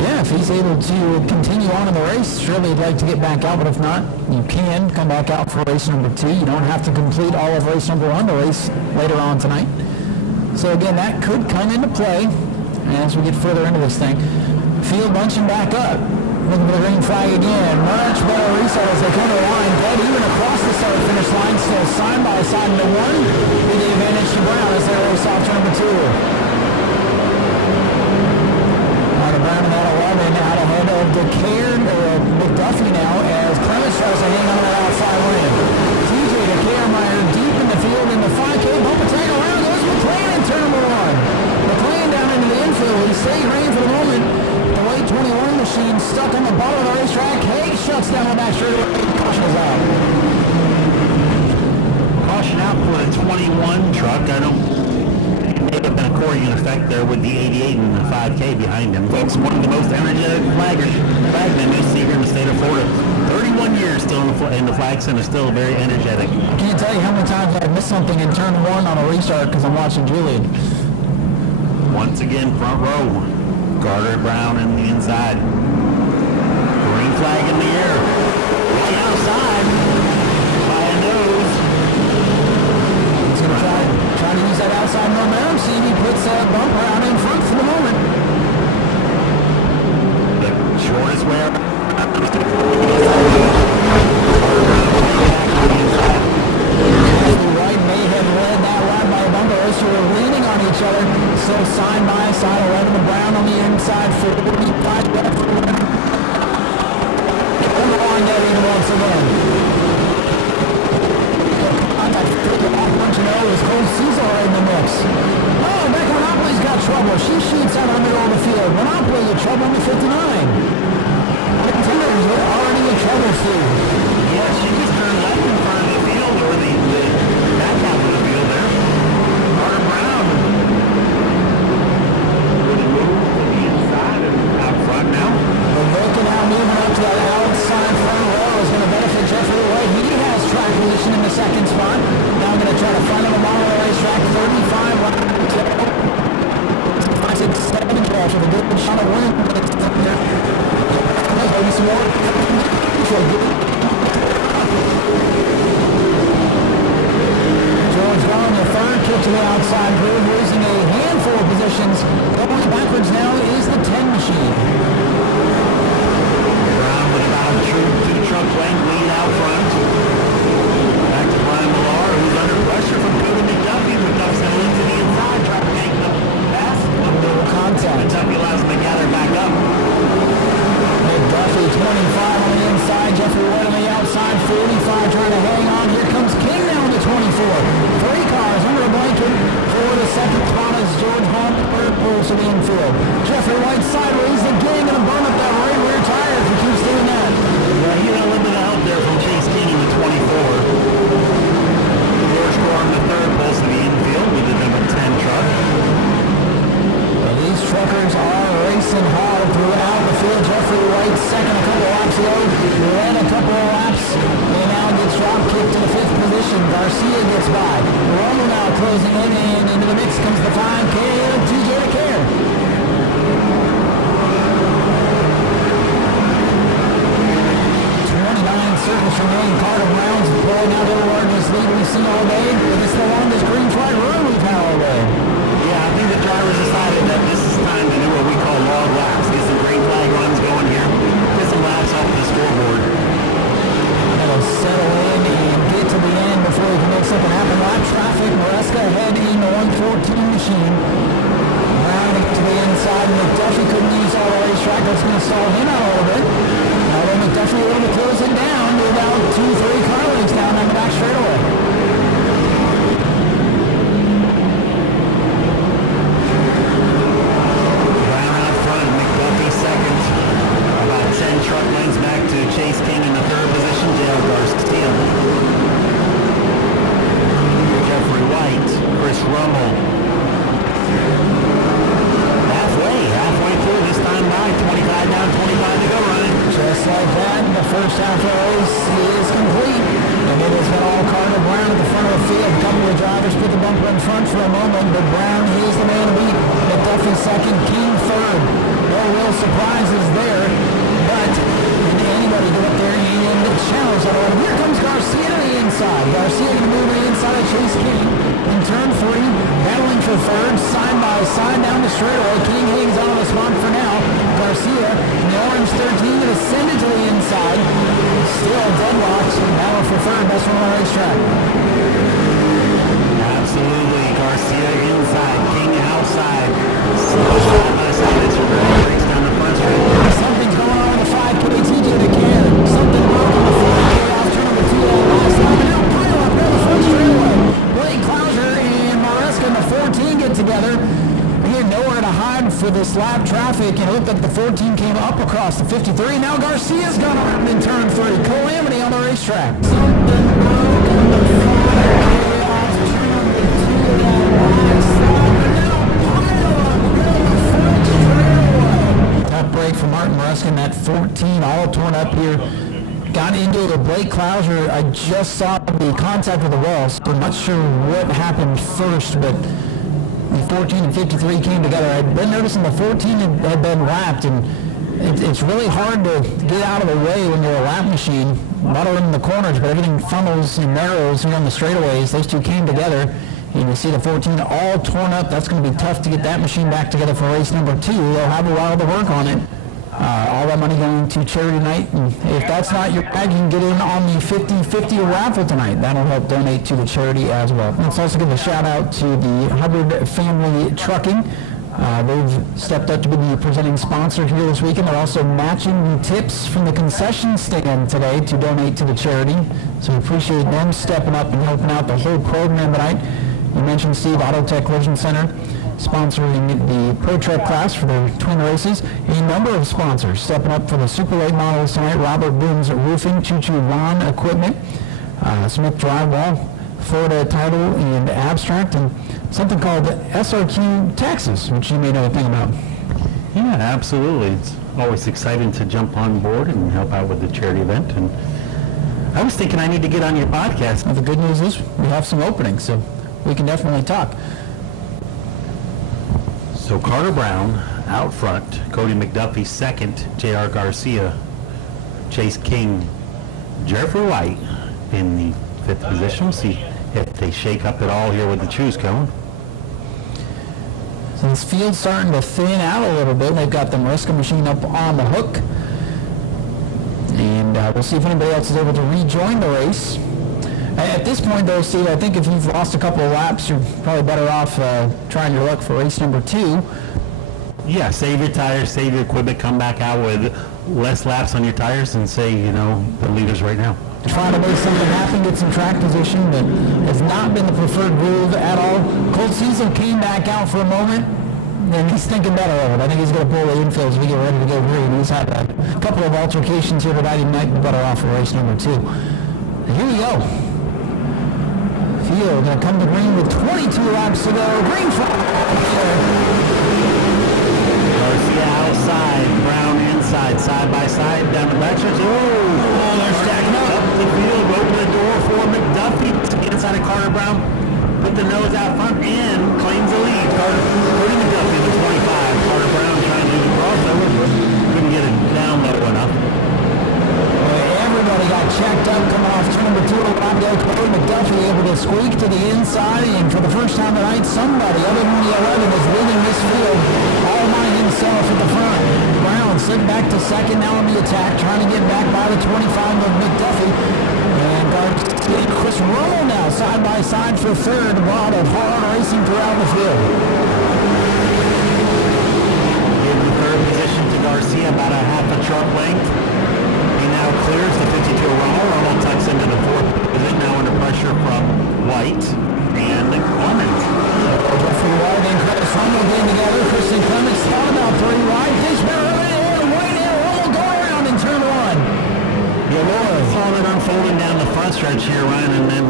Yeah, if he's able to continue on in the race, surely he'd like to get back out, but if not, you can come back out for race number 2. You don't have to complete all of race number 1 to race later on tonight. So again, that could come into play as we get further into this thing. Field bunching back up. Looking for the green flag again. Much better restart as they come to the line. Dead even across the start-finish line. Still side by side into 1. With the advantage to Brown as they race off turn number 2. Brown in that 11 out ahead of McDuffie now as Clemens tries to hang on to that outside lane. TJ to Kiermeyer deep in the field in the 5K. Bumper tag around goes McLean in turn number 1. McLean down into the infield. He stays green for the moment. The late 21 machine stuck on the bottom of the racetrack. Hay shuts down the back straightaway. Caution is out. Caution out for the 21 truck. I don't may have been a Corey in effect there with the 88 and the 5K behind him. Folks, one of the most energetic flagmen you see here in the state of Florida. 31 years still in the flag center, still very energetic. I can't tell you how many times I've missed something in turn 1 on a restart because I'm watching Julian. Once again, front row. Carter Brown in the inside. Green flag in the air. Way outside by a nose. He's going to try trying to use that outside momentum. See if he puts a bumper out in front for the moment. The shortest way up. White may have led that lap by a bumper. Those two are leaning on each other. So side by side, 11 to Brown on the inside, 45 left. Come on, Devin, once again. Cold Caesar in the mix. Oh, Becca Monopoly's got trouble. She shoots out on the middle of the field. Monopoly in trouble on the 59. Contenders are already in trouble, Steve. Yeah, she just turned left in front of the field, or the back half of the field there. Carter Brown really moved to the inside and out front now. Looking out, moving up to that outside front row is going to benefit Jeffrey White. He has track position in the second spot. Now I'm going to try to find him along the racetrack. 35 left. 5, 6, 7 crash with a good shot of wind. Maybe some more. George Brown, the third kick to the outside groove, losing a handful of positions. Going backwards now is the 10 machine. Brown with about a two-truck length lead out front. Back to Brian Millar, who's under pressure from Cody McDuffie. McDuffie's going to lead to the inside, trying to make the pass. Little contact. McDuffie allows him to gather back up. McDuffie, 25 on the inside. Jeffrey White on the outside, 45 trying to hang on. Here comes King now on the 24. 3 cars under a blanket for the second spot as George Hall pulls to the infield. Jeffrey White sideways again, going to burn up that right rear tire if he keeps doing that. Yeah, he got a little bit of help there from Chase King in the 24. George Gorham, the third, pulls to the infield with the number 10 truck. Well, these truckers are racing hard throughout the field. Jeffrey White second a couple laps ago, ran a couple of laps, and now gets drop kicked to the 5th position. Garcia gets by. Romo now closing in, and into the mix comes the 5K of TJ DeCare. Circles remain. Carter Brown's pulling out the largest lead we've seen all day, but it's the longest green flag run we've had all day. Yeah, I think the drivers decided that this is time to do what we call long laps. Get some green flag runs going here. Get some laps off the scoreboard. That'll settle in and get to the end before we can make something happen. Lap traffic, Maresca ahead in the 114 machine. Brown to the inside. McDuffie couldn't use all the racetrack. That's going to stall him out a little bit. Although McDuffie able to close it down to about 2-3 car lengths down on the back straightaway. Brown out front, McDuffie second. About 10 truck lengths back to Chase King in the third position. Dale Garcia. Jeffrey White, Chris Rummel. Halfway through this time by 25 down, 25 to go, Ryan. Just like that, the first half of the race is complete. And it has been all Carter Brown at the front of the field. A couple of drivers put the bumper in front for a moment, but Brown is the man to beat. McDuffie second, King third. No real surprises there, but can anybody go up there and challenge that one? Here comes Garcia to the inside. Garcia going to move to the inside of Chase King in turn 3, battling for third, side by side down the straightaway. King hangs on the spot for now. Garcia in the orange 13 that ascended to the inside. Still deadlocked, battle for third, best one on the racetrack. Absolutely, Garcia inside, King outside. Side by side as he breaks down the front straight. Something's going on with the 5K TJ DeCare. Something broke on the 4K off turn number 2 that last time. And now pile up there the front straightaway. Blake Clouser and Maresca in the 14 get together. Again, nowhere to hide for this lap traffic, and it looked like the 14 came up across the 53. Now Garcia's gone around in turn 3. Calamity on the racetrack. Something broke on the 5K off turn number 2 that last time. And now pile up there the front straightaway. Tough break for Martin Maresca in that 14, all torn up here. Got into it with Blake Clouser. I just saw the contact with the wall, so I'm not sure what happened first, but the 14 and 53 came together. I'd been noticing the 14 had been lapped, and it's really hard to get out of the way when you're a lap machine. Not only in the corners, but everything funnels and narrows here on the straightaways. Those two came together, And you see the 14 all torn up. That's going to be tough to get that machine back together for race number 2. They'll have a while to work on it. All that money going to charity tonight. And if that's not your bag, you can get in on the 50-50 raffle tonight. That'll help donate to the charity as well. Let's also give a shout out to the Hubbard Family Trucking. They've stepped up to be the presenting sponsor here this weekend. They're also matching the tips from the concession stand today to donate to the charity. So we appreciate them stepping up and helping out the whole program tonight. You mentioned Steve, Auto Tech Collision Center, sponsoring the Pro Truck class for their twin races. A number of sponsors stepping up for the Super Late models tonight. Robert Boone's Roofing, Choo-Choo Lawn Equipment, Smith Drywall, Florida Title and Abstract, and something called SRQ Taxes, which you may know a thing about. Yeah, absolutely. It's always exciting to jump on board and help out with the charity event. And I was thinking I need to get on your podcast. Well, the good news is we have some openings, so we can definitely talk. So Carter Brown out front, Cody McDuffie second, J.R. Garcia, Chase King, Jeffrey White in the 5th position. We'll see if they shake up at all here with the choose cone. So this field's starting to thin out a little bit. They've got the Mariska machine up on the hook. And we'll see if anybody else is able to rejoin the race. At this point, though, Steve, I think if you've lost a couple of laps, you're probably better off trying your luck for race number 2. Yeah, save your tires, save your equipment, come back out with less laps on your tires and say, you know, the leaders right now. Trying to make something happen, get some track position, but has not been the preferred groove at all. Colt Cecil came back out for a moment, and he's thinking better of it. I think he's going to pull the infield as we get ready to go green. He's had a couple of altercations here tonight. He might be better off for race number 2. Here we go. Field going to come to green with 22 laps to go. Green flag. Garcia outside, Brown inside, side by side, down the backstretch. Oh, they're stacking up the field, open the door for McDuffie to get inside of Carter Brown, put the nose out front and claims the lead. Cody McDuffie in the 25. Carter Brown trying to do the crossover, but couldn't get it down low enough. Everybody got checked up coming off turn number 2 of Auburndale. Cody McDuffie able to squeak to the inside, and for the first time tonight, somebody other than the 11 is leading this field all by himself at the front. Brown slipped back to second, now on the attack, trying to get back by the 25 of McDuffie. And Chris Roll now side by side for third. A lot of hard racing throughout the field. In the third position to Garcia, about a half a truck length. He now clears the 52 Ronald. Ronald tucks into the 4th position, now under pressure from White and Clements. Jeffrey White and Chris Rommel getting together. Christian Clements thought about 3 wide. Takes better and White and Rommel go around in turn 1. Yeah, we saw it unfolding down the front stretch here, Ryan, and then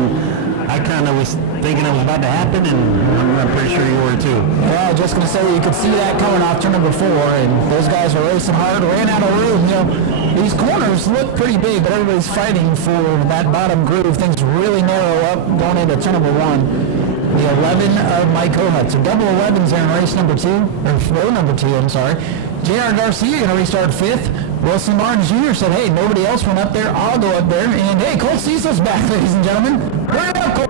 I kind of was thinking it was about to happen, and I'm pretty sure you were too. Yeah, I was just going to say, you could see that coming off turn number 4, and those guys were racing hard, ran out of room. You know, these corners look pretty big, but everybody's fighting for that bottom groove. Things really narrow up going into turn number 1. The 11 of Mike Kohut. So double 11s there in race number 2, or row number 2, I'm sorry. J.R. Garcia going to restart 5th. Wilson Martin Jr. said, hey, nobody else went up there. I'll go up there. And hey, Colt Cecil's back, ladies and gentlemen. Hurry up, Colt.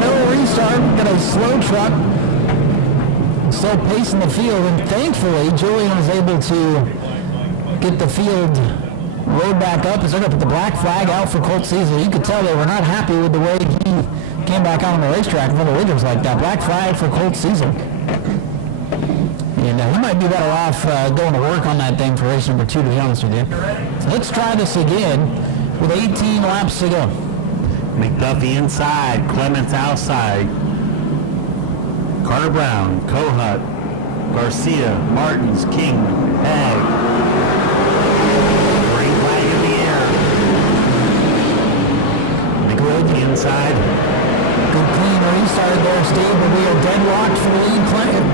No restart. Got a slow truck. Still pacing the field, and thankfully Julian was able to get the field rode back up as they're going to put the black flag out for Colt Cecil. You could tell they were not happy with the way he came back out on the racetrack for the leaders like that. Black flag for Colt Cecil. And he might be better off going to work on that thing for race number 2, to be honest with you. So let's try this again with 18 laps to go. McDuffie inside, Clements outside. Carter Brown, Kohut, Garcia, Martins, King, Hag. Green flag in the air. McDuffie inside. Good clean restart there, Steve, but we are deadlocked for the lead.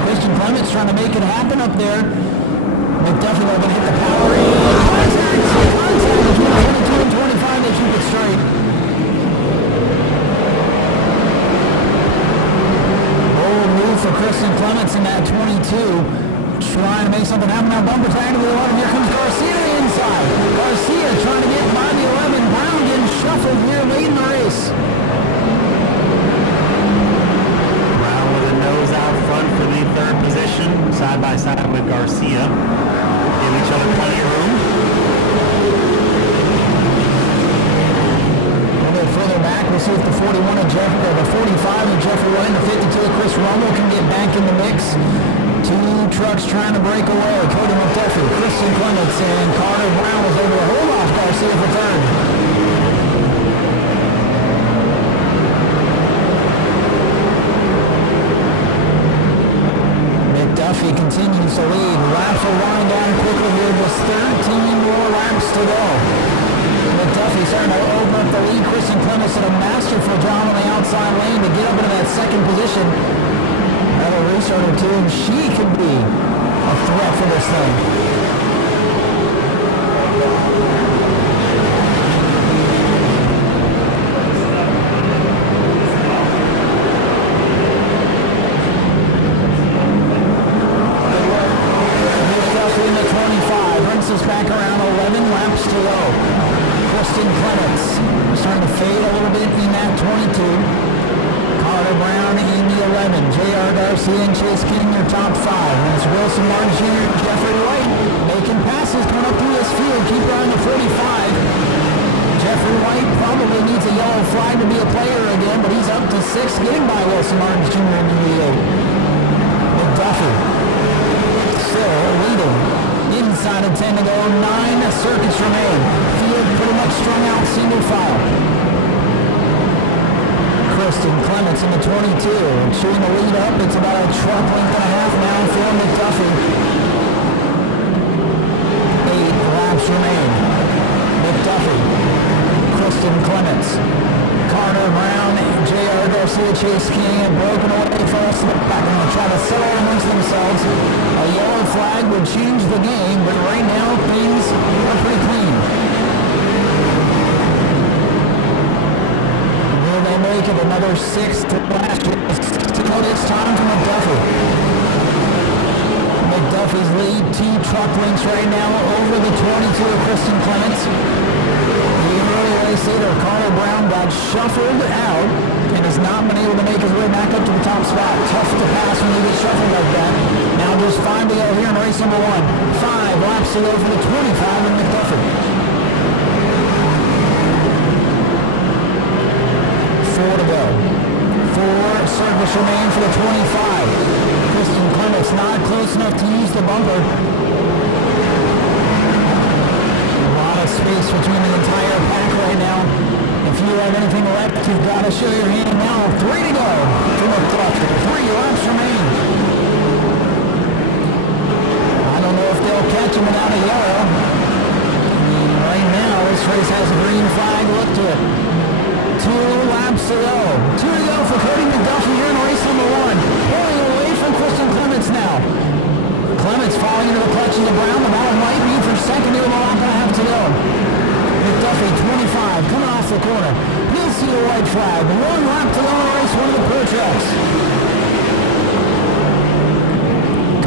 Christian Clements trying to make it happen up there. McDuffie going to hit the power. Contact between 22 and 25. They keep it straight. Bold move for Christian Clements in that 22. Trying to make something happen now. Bumper tag to the 11. Here comes Garcia inside. Garcia trying to race. Two trucks trying to break away. Cody McDuffie, Kristen Clements, and Carter Brown was able to hold off Garcia for third. McDuffie continues to lead. Laps will wind down quickly here. Just 13 more laps to go. McDuffie starting to open up the lead. Kristen Clements did a masterful job on the outside lane to get up into that second position. Another restart or two, and she could be a threat for this thing. McDuffie in the 25 brings us back around 11 laps to go. Kristen Clements starting to fade a little bit in that 22. Carter Brown in the 11. J.R. Garcia and Chase King are top 5. And it's Wilson Martin Jr. and Jeffrey White making passes coming up through this field. Keep on the 45. Jeffrey White probably needs a yellow flag to be a player again, but he's up to 6, getting by Wilson Martin Jr. in the 8. McDuffie still leading. Inside of 10 to go. 9 circuits remain. Field pretty much strung out single file. Kristen Clements in the 22, shooting the lead up. It's about a truck length and a half now for McDuffie. 8 laps remain. McDuffie, Kristen Clements, Carter Brown, J.R. Garcia, Chase King have broken away for us in the back. They're going to try to settle amongst themselves. A yellow flag would change the game, but right now things are pretty clean. They make it another 6th last year. It's time for McDuffie. McDuffie's lead 2 truck lengths right now over the 22 of Kristen Clements. The early race leader, Carter Brown, got shuffled out and has not been able to make his way back up to the top spot. Tough to pass when you get shuffled like that. Now just 5 to go here in race number 1. 5 laps to go for the 25 of McDuffie. 4 to go. 4 circles remain for the 25. Kristen Clements not close enough to use the bumper. A lot of space between the entire pack right now. If you have anything left, you've got to show your hand now. 3 to go. To McDuffie. 3 laps remain. I don't know if they'll catch him without a yellow. Right now, this race has a green flag. Look to it. 2 laps to go. 2 to go for Cody McDuffie here in race number 1. Pulling away from Kristen Clements now. Clements falling into the clutches of Brown. The battle might be for second here with a lap and a half to go. McDuffie, 25, coming off the corner. He'll see the white flag. 1 lap to go in race 1 of the Pro Trucks.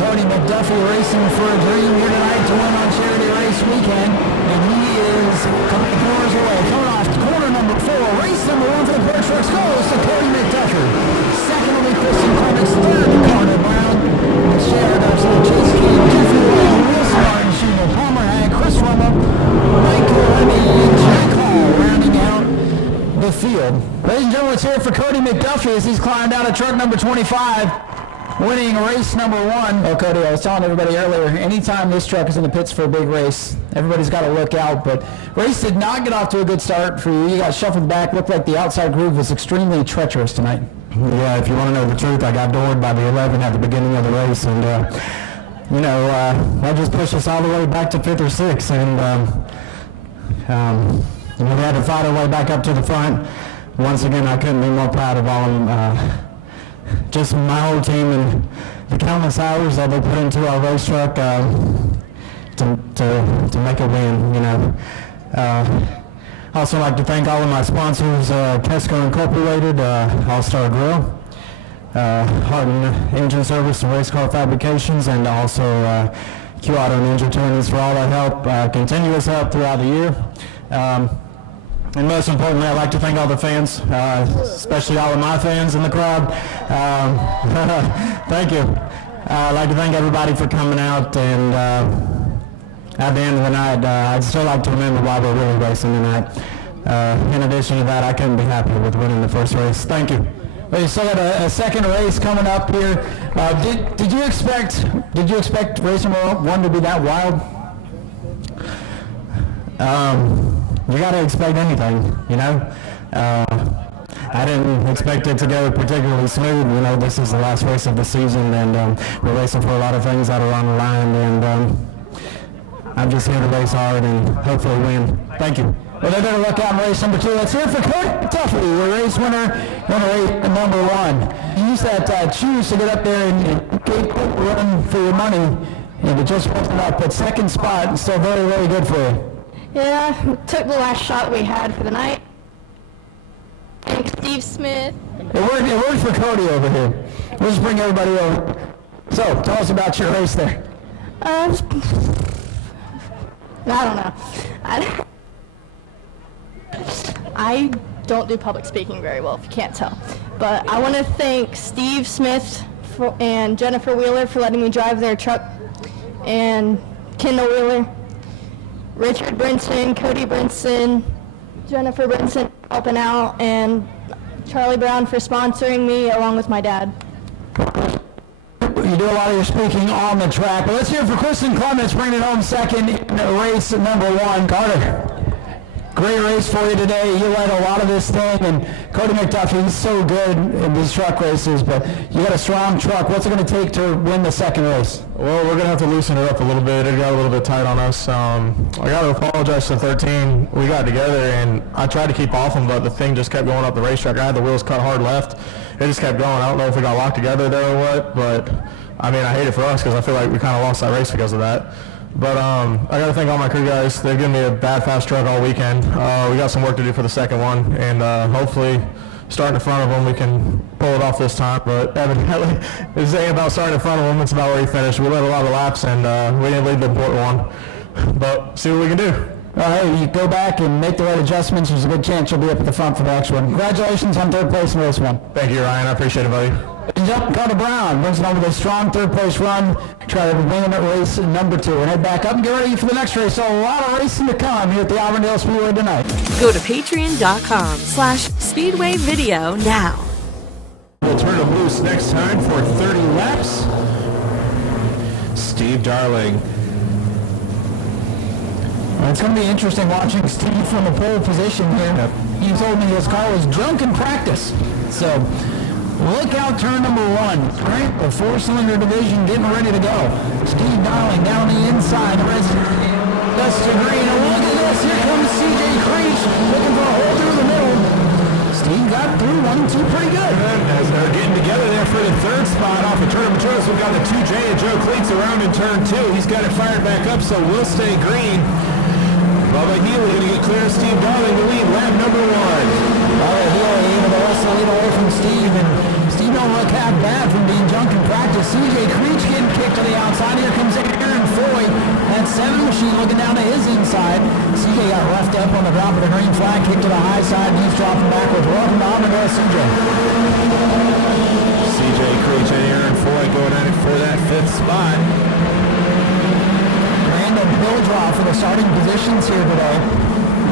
Cody McDuffie racing for a dream here tonight to win on Charity Race Weekend. And he is coming corners away. Coming off corner number 4. Race number 1 for the Pro Trucks goes to Cody McDuffie. Second will be Kristen Clements. Third to Carter Brown. J.R. Garcia, Chase King, Jeffrey White, Wilson Martin Jr., Palmer Hag, Chris Rummel, Michael Remy, and Jack Hall rounding out the field. Ladies and gentlemen, let's hear it for Cody McDuffie as he's climbed out of truck number 25. Winning race number 1. Oh, Cody, I was telling everybody earlier, anytime this truck is in the pits for a big race, everybody's got to look out, but race did not get off to a good start for you. You got shuffled back, looked like the outside groove was extremely treacherous tonight. Yeah, if you want to know the truth, I got doored by the 11 at the beginning of the race, and, that just pushed us all the way back to 5th or 6th, and we had to fight our way back up to the front. Once again, I couldn't be more proud of all of them. Just my whole team and the countless hours that they put into our race truck to make it win, Also like to thank all of my sponsors, Tesco Incorporated, All-Star Grill, Harden Engine Service and Race Car Fabrications, and also Q-Auto Ninja Attorneys for all their help, continuous help throughout the year. And most importantly, I'd like to thank all the fans, especially all of my fans in the crowd. Thank you. I'd like to thank everybody for coming out, and at the end of the night, I'd still like to remember why we're really racing tonight. In addition to that, I couldn't be happier with winning the first race. Thank you. Well, you still got a second race coming up here. Did you expect Racing 1 to be that wild? You got to expect anything, you know. I didn't expect it to go particularly smooth. You know, this is the last race of the season, and we're racing for a lot of things that are on the line, and I'm just here to race hard and hopefully win. Thank you. Well, they better look out in race number 2. Let's hear it for Cody Tuffy, the race winner, race number 1. You used that choose to get up there and get a run for your money, and it just wasn't up. But second spot, still very, very good for you. Yeah, we took the last shot we had for the night. Thanks, Steve Smith. It worked for Cody over here. We'll just bring everybody over. So, tell us about your race there. I don't know. I don't do public speaking very well, if you can't tell. But I want to thank Steve Smith and Jennifer Wheeler for letting me drive their truck, and Kendall Wheeler, Richard Brinson, Cody Brinson, Jennifer Brinson helping out, and Charlie Brown for sponsoring me along with my dad. You do a lot of your speaking on the track, but let's hear it for Kristen Clements bringing it home second in race number 1. Carter, great race for you today. You led a lot of this thing, and Cody McDuffie, he's so good in these truck races, but you got a strong truck. What's it going to take to win the second race? Well, we're going to have to loosen it up a little bit. It got a little bit tight on us. I got to apologize to 13. We got together, and I tried to keep off them, but the thing just kept going up the racetrack. I had the wheels cut hard left. It just kept going. I don't know if we got locked together there or what, but I mean, I hate it for us because I feel like we kind of lost that race because of that. But I got to thank all my crew guys. They've given me a bad, fast truck all weekend. We got some work to do for the second one, and hopefully starting in front of them, we can pull it off this time. But evidently, this ain't about starting in front of them. It's about where he finished. We led a lot of laps, and we didn't lead the important one. But see what we can do. Hey, you go back and make the right adjustments. There's a good chance you'll be up at the front for the next one. Congratulations on third place in race 1. Thank you, Ryan. I appreciate it, buddy. Carter Brown brings it home with a strong third place run. Try to win at race number 2. And head back up and get ready for the next race. So a lot of racing to come here at the Auburndale Speedway tonight. Go to patreon.com/Speedway video now. We'll turn them loose next time for 30 laps. Steve Darling. Well, it's going to be interesting watching Steve from the pole position here. Yep. He told me his car was junk in practice. So look out, turn number 1. Right, the 4-cylinder division getting ready to go. Steve Darling down the inside. That's to green. And look at this. Here comes CJ Creech looking for a hole through the middle. Steve got through 1 and 2 pretty good. As they're getting together there for the third spot off of turn number 2, we've got the 2J and Joe Cleats around in turn 2. He's got it fired back up, so we'll stay green. Bubba Healy going to get clear of Steve Darling to lead lap number 1. Bubba Healy able to also lead away from Steve, and Steve don't look half bad from being junk in practice. CJ Creech getting kicked to the outside. Here comes Aaron Foy. That 7 machine looking down to his inside. CJ got left up on the drop of the green flag, kicked to the high side, and he's dropping backwards. Welcome to Auburndale, CJ. CJ Creech and Aaron Foy going at it for that 5th spot. Random hill draw for the starting positions here today.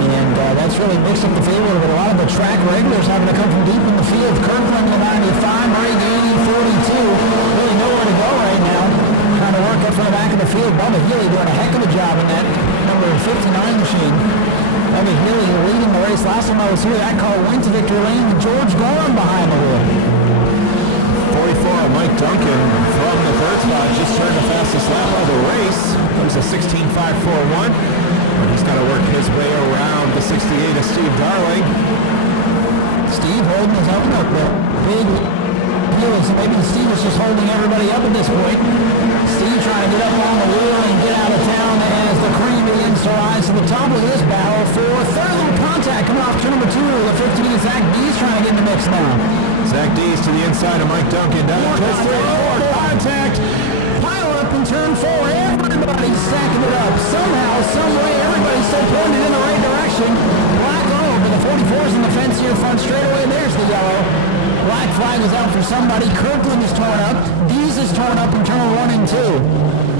And that's really mixed up the field a little bit. A lot of the track regulars having to come from deep in the field. Kirkland, the 95, Ray Gainey, 42. Really nowhere to go right now. Trying to work up from the back of the field. Bubba Healy doing a heck of a job in that number 59 machine. Bubba Healy leading the race. Last time I was here, that car went to victory lane. George Gorham behind the wheel. 44, Mike Duncan from the 3rd spot. Just turned the fastest lap of the race. Comes a 16.541. He's got to work his way around the 68 of Steve Darling. Steve holding his own up there. Big Healy, so maybe Steve is just holding everybody up at this point. Steve trying to get up on the wheel and get out of town as the cream begins to rise to the top of this battle for third little contact coming off turn number 2. The 15, Zach Dees trying to get in the mix now. Zach Dees to the inside of Mike Duncan. Down to 4 contact. Pile up in turn 4. Everybody's stacking it up. Somehow, some way, everybody's still pointed in the right direction. Black over. The 44's in the fence here front straightaway. There's the yellow. Black flag is out for somebody. Kirkland is torn up. Dees is torn up in turn 1 and 2.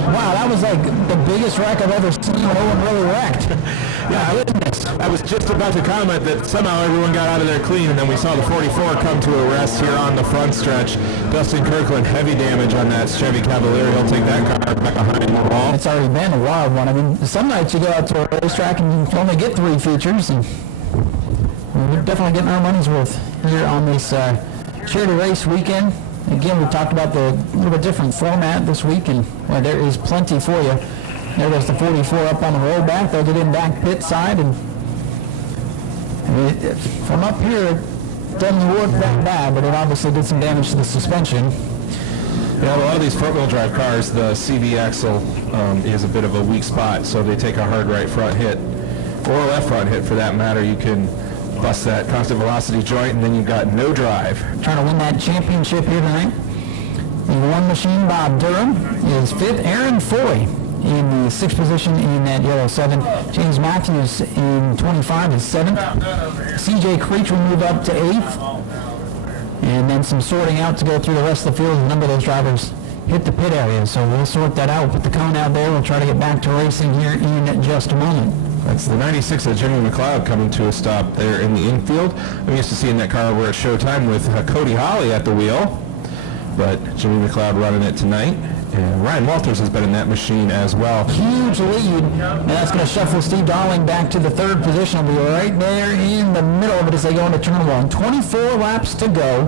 Wow, that was like the biggest wreck I've ever seen. No one really wrecked. Yeah, I was just about to comment that somehow everyone got out of there clean, and then we saw the 44 come to a rest here on the front stretch. Dustin Kirkland, heavy damage on that Chevy Cavalier. He'll take that car back behind the wall. It's already been a wild one. I mean, some nights you go out to a racetrack and you only get 3 features, and we're definitely getting our money's worth here on this charity race weekend. Again, we talked about the little bit different format this week, and well, there is plenty for you. There goes the 44 up on the rollback. They'll get in back pit side, and from up here, it doesn't look that bad, but it obviously did some damage to the suspension. You know, a lot of these front-wheel drive cars, the CV axle is a bit of a weak spot, so they take a hard right front hit, or left front hit for that matter. You can bust that constant velocity joint, and then you've got no drive. Trying to win that championship here tonight. The one machine, Bob Durham, is 5th. Aaron Foy in the 6th position in that yellow 7. James Matthews in 25 is 7th. CJ Creech will move up to 8th. And then some sorting out to go through the rest of the field. A number of those drivers hit the pit area, so we'll sort that out. We'll put the cone out there. We'll try to get back to racing here in just a moment. That's the 96 of Jimmy McLeod coming to a stop there in the infield. I'm used to seeing that car over at Showtime with Cody Holly at the wheel, but Jimmy McLeod running it tonight. And Ryan Walters has been in that machine as well. Huge lead, and that's going to shuffle Steve Darling back to the 3rd position. He'll be right there in the middle of it as they go into turn 1. 24 laps to go,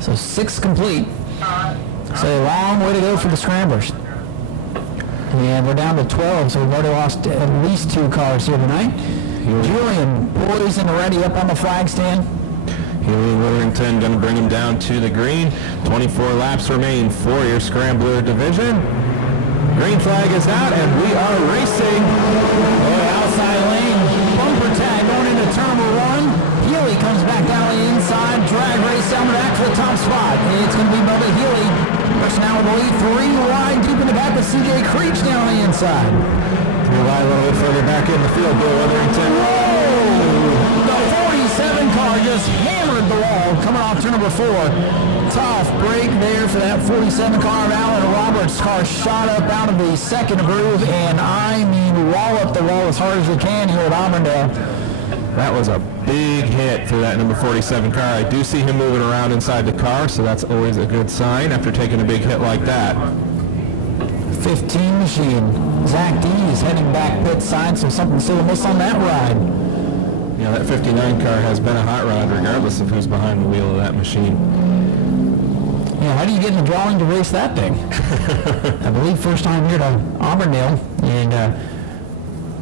so 6 complete. So a long way to go for the Scramblers. And we're down to 12, so we've already lost at least 2 cars here tonight. Julian poised and ready up on the flag stand. Healy Witherington going to bring him down to the green. 24 laps remain for your Scrambler division. Green flag is out, and we are racing. Outside lane, bumper tag going into turn 1. Healy comes back down the inside, drag race down the back to the top spot. It's going to be Bubba Healy. First now will lead 3 wide deep in the back with CJ Creech down the inside. 3 wide a little bit further back in the field, Bill Witherington. Whoa! The 47 car just hammered the wall coming off turn number 4. Tough break there for that 47 car of Alan Roberts' car. Shot up out of the 2nd groove, and I mean wallop the wall as hard as we can here at Auburndale. That was a big hit for that number 47 car. I do see him moving around inside the car, so that's always a good sign after taking a big hit like that. 15 machine. Zach D is heading back pit side, so something still amiss on that ride. Yeah, that 59 car has been a hot rod regardless of who's behind the wheel of that machine. Yeah, how do you get in the drawing to race that thing? I believe first time here to Auburndale, and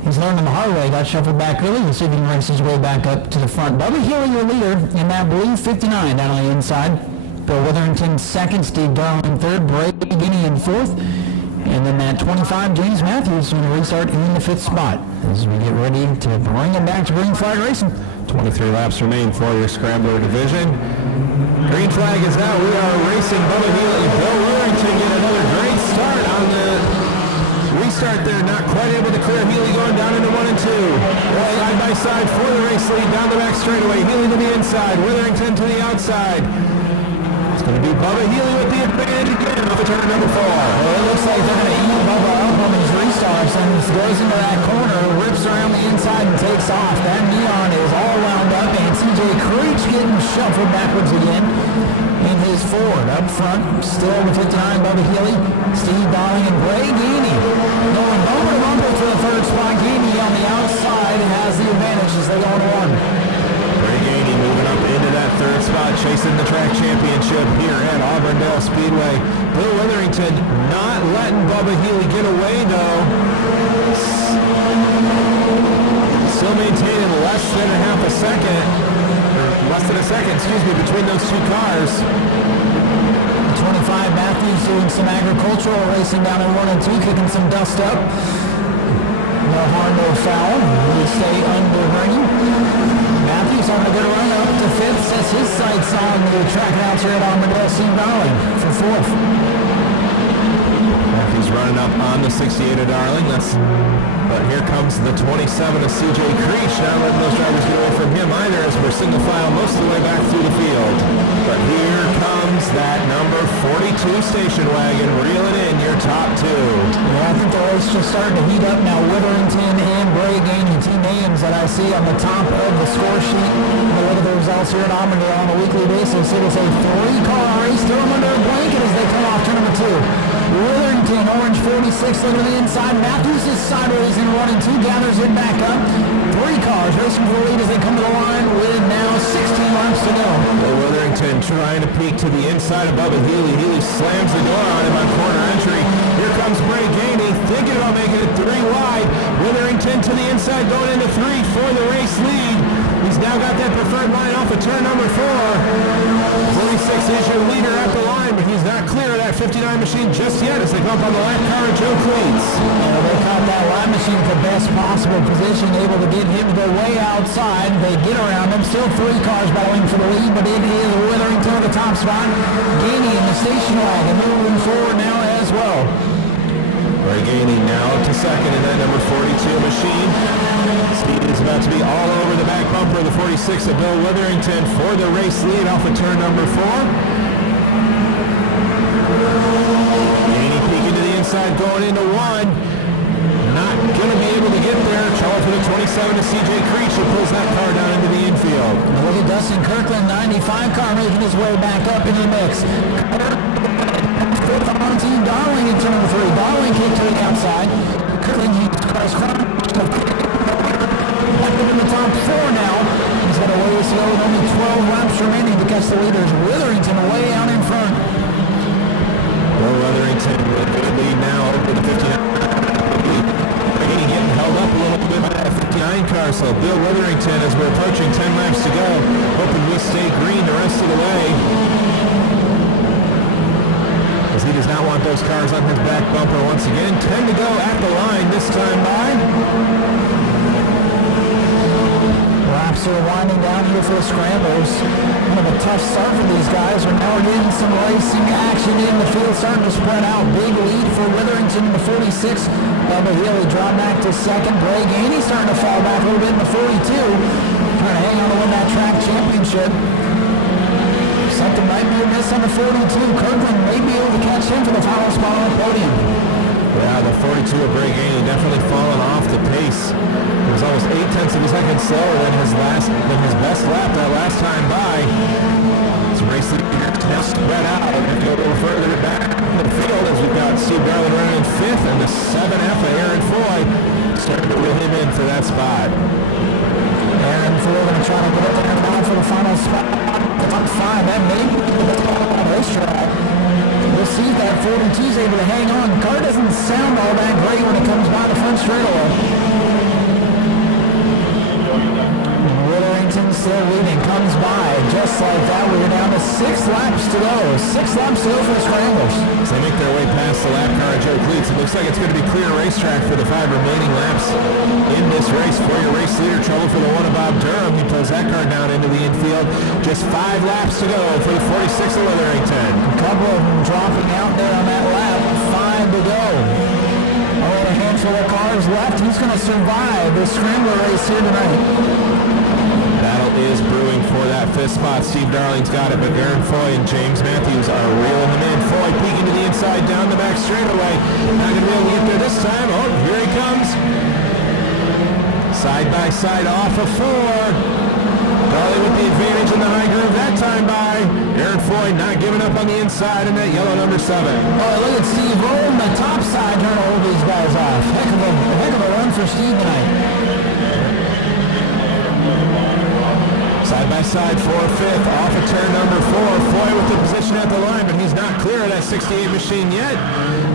he's learning the hard way. Got shuffled back early. We'll see if he can race his way back up to the front. Bubba Healy, your leader, in that blue 59 down on the inside. Bill Witherington 2nd, Steve Darling 3rd, Brady Guinea in 4th. And then that 25, James Matthews, going to restart in the 5th spot as we get ready to bring him back to green flag racing. 23 laps remain for your Scrambler division. Green flag is out. We are racing Bubba Healy. Bill Witherington get another great start on the restart there. Not quite able to clear Healy going down into 1 and 2. Side by side for the race lead down the back straightaway. Healy to the inside. Witherington to the outside. It's going to be Bubba Healy with the advantage again off of turn number 4. Well, it looks like they're going to eat Bubba up on these restarts, and goes into that corner, rips around the inside and takes off. That neon is all wound up, and CJ Creech getting shuffled backwards again in his Ford. Up front, still with 59, Bubba Healy, Steve Darling, and Bray Gainey going bumper to bumper for the 3rd spot. Gainey on the outside has the advantage as they go on 1. Bray Gainey moving up into that 3rd spot, chasing the track championship here at Auburndale Speedway. Bill Witherington not letting Bubba Healy get away, though. Still maintaining less than a half a second, or less than a second, excuse me, between those 2 cars. 25, Matthews doing some agricultural racing down in 1 and 2, kicking some dust up. No harm, no foul. We stay under running. Matthews having a good run up to 5th, sets his sights on the track announcer at Auburndale, Steve Darling for 4th. Matthews running up on the 68 of Darling. But here comes the 27 of CJ Creech. Not letting those drivers get away from him either as we're single file most of the way back through the field. But here comes that number 42 station wagon reeling in your top two. Yeah, I think the race just starting to heat up now. Witherington and Bray gaining two names that I see on the top of the score sheet. And a look at the results here in Auburndale on a weekly basis. It is a three-car race. Throw them under a blanket as they come off turn number two. Witherington, orange 46, looking to the inside. Matthews is sideways and running two, gathers it back up. Three cars racing for the lead as they come to the line with now 16 laps to go. Witherington trying to peek to the inside of Bubba Healy. Healy slams the door on him on corner entry. Here comes Bray Gainey, thinking about making it three wide. Witherington to the inside, going into three for the race lead. He's now got that preferred line off of turn number 4. 46 is your leader at the line, but he's not clear of that 59 machine just yet as they come up on the lap car of Joe Cleats. They caught that lap machine at the best possible position, able to get him to go way outside. They get around him, still three cars battling for the lead, but it is Witherington at the top spot. Gainey in the station wagon moving forward now as well. Bray Gainey now up to second in that number 42 machine. Speed is about to be all over the back bumper of the 46 of Bill Witherington for the race lead off of turn number 4. Gainey peeking to the inside, going into 1. Not going to be able to get there. Trouble for the 27 to CJ Creech, who pulls that car down into the infield. Look at Dustin Kirkland, 95 car making his way back up into the mix. On team Darling in turn number 3. Darling kicked to the outside. Kirkland cars in the top 4 now. He's got a ways to go with only 12 laps remaining to catch the leaders. Witherington way out in front. Bill Witherington with a good lead now over the 59. Getting held up a little bit by that 59 car, so Bill Witherington, as we're approaching 10 laps to go, hoping we'll stay green the rest of the way. As he does not want those cars on his back bumper once again. 10 to go at the line this time by. Laps are winding down here for the Scramblers. Kind of a tough start for these guys. We're now getting some racing action in the field, starting to spread out. Big lead for Witherington in the 46. Bubba Healy dropped back to second. Bray Gainey starting to fall back a little bit in the 42. Trying to hang on to win that track championship. Something might be amiss on the 42. Kirkland may be able to catch him for the final spot on the podium. Yeah, the 42 of Bray Gainey definitely fallen off the pace. It was almost 0.8 of a second slower than his best lap that last time by. It's race leader now spread out and go a little further back in the field as we've got Steve Garland running in 5th and the 7F of Aaron Foy starting to reel him in for that spot. Aaron Foy going to try to get up there now for the final spot. Top 5, that may be the racetrack. We'll see if that 42 is able to hang on. Car doesn't sound all that great when it comes by the front straightaway. Witherington still leading, comes by just like that. We're down to 6 laps to go. 6 laps to go for the Scramblers. As they make their way past the lap car of Joe Cleats, it looks like it's going to be clear racetrack for the 5 remaining laps in this race. For your race leader, trouble for the one of Bob Durham. He pulls that car down into the infield. Just 5 laps to go for the 46 of Witherington. A couple of them dropping out there on that lap. 5 to go. Only a handful of cars left. Who's going to survive this Scrambler race here tonight? Battle is brewing for that 5th spot. Steve Darling's got it, but Aaron Foy and James Matthews are reeling them in. Foy peeking to the inside, down the back straightaway. Not going to be able to get there this time. Oh, here he comes. Side by side off of 4. Darling with the advantage in the high groove that time by. Aaron Foy not giving up on the inside in that yellow number 7. Oh, look at Steve rolling the top side trying to hold these guys off. Heck of a run for Steve tonight. Side by side for 5th, off of turn number 4. Foy with the position at the line, but he's not clear of that 68 machine yet.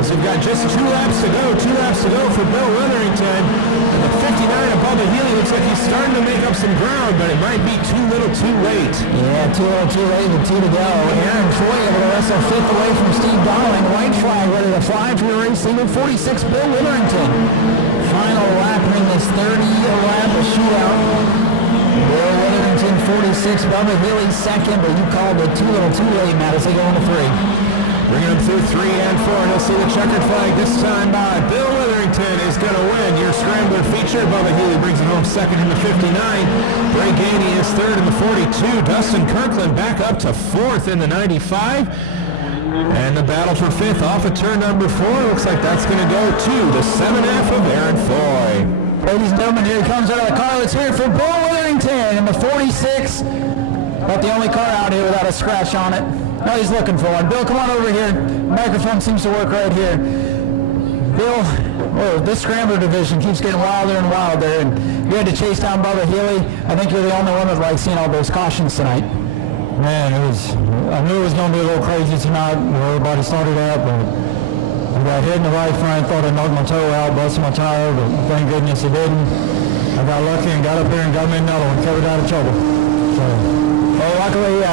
So we've got just 2 laps to go. 2 laps to go for Bill Witherington. And the 59 above the Healy looks like he's starting to make up some ground, but it might be too little too late. Yeah, too little too late with 2 to go. Aaron Foy able to wrestle 5th away from Steve Darling. White flag ready to fly for the race leader, 46 Bill Witherington. Final lap in this 30-lap shootout. Bill Witherington 46, Bubba Healy second, but you called it too little too late, Matt, as they go into 3. Bringing them through 3 and 4, and you'll see the checkered flag this time by Bill Witherington is going to win your Scrambler feature. Bubba Healy brings it home second in the 59. Bray Gainey is third in the 42. Dustin Kirkland back up to fourth in the 95. And the battle for fifth off of turn number 4. Looks like that's going to go to the 7F of Aaron Foy. Ladies and gentlemen, here he comes out of the car. Let's hear it for Bill Witherington in the 46. About the only car out here without a scratch on it. No, he's looking for one. Bill, come on over here. Microphone seems to work right here. Bill, this Scrambler division keeps getting wilder and wilder, and you had to chase down Bubba Healy. I think you're the only one that likes seeing all those cautions tonight. Man, I knew it was going to be a little crazy tonight where everybody started out, but I got hit in the right front, thought I knocked my toe out, busted my tire, but thank goodness it didn't. I got lucky and got up here and got me another one, kept it out of trouble. So, well, luckily,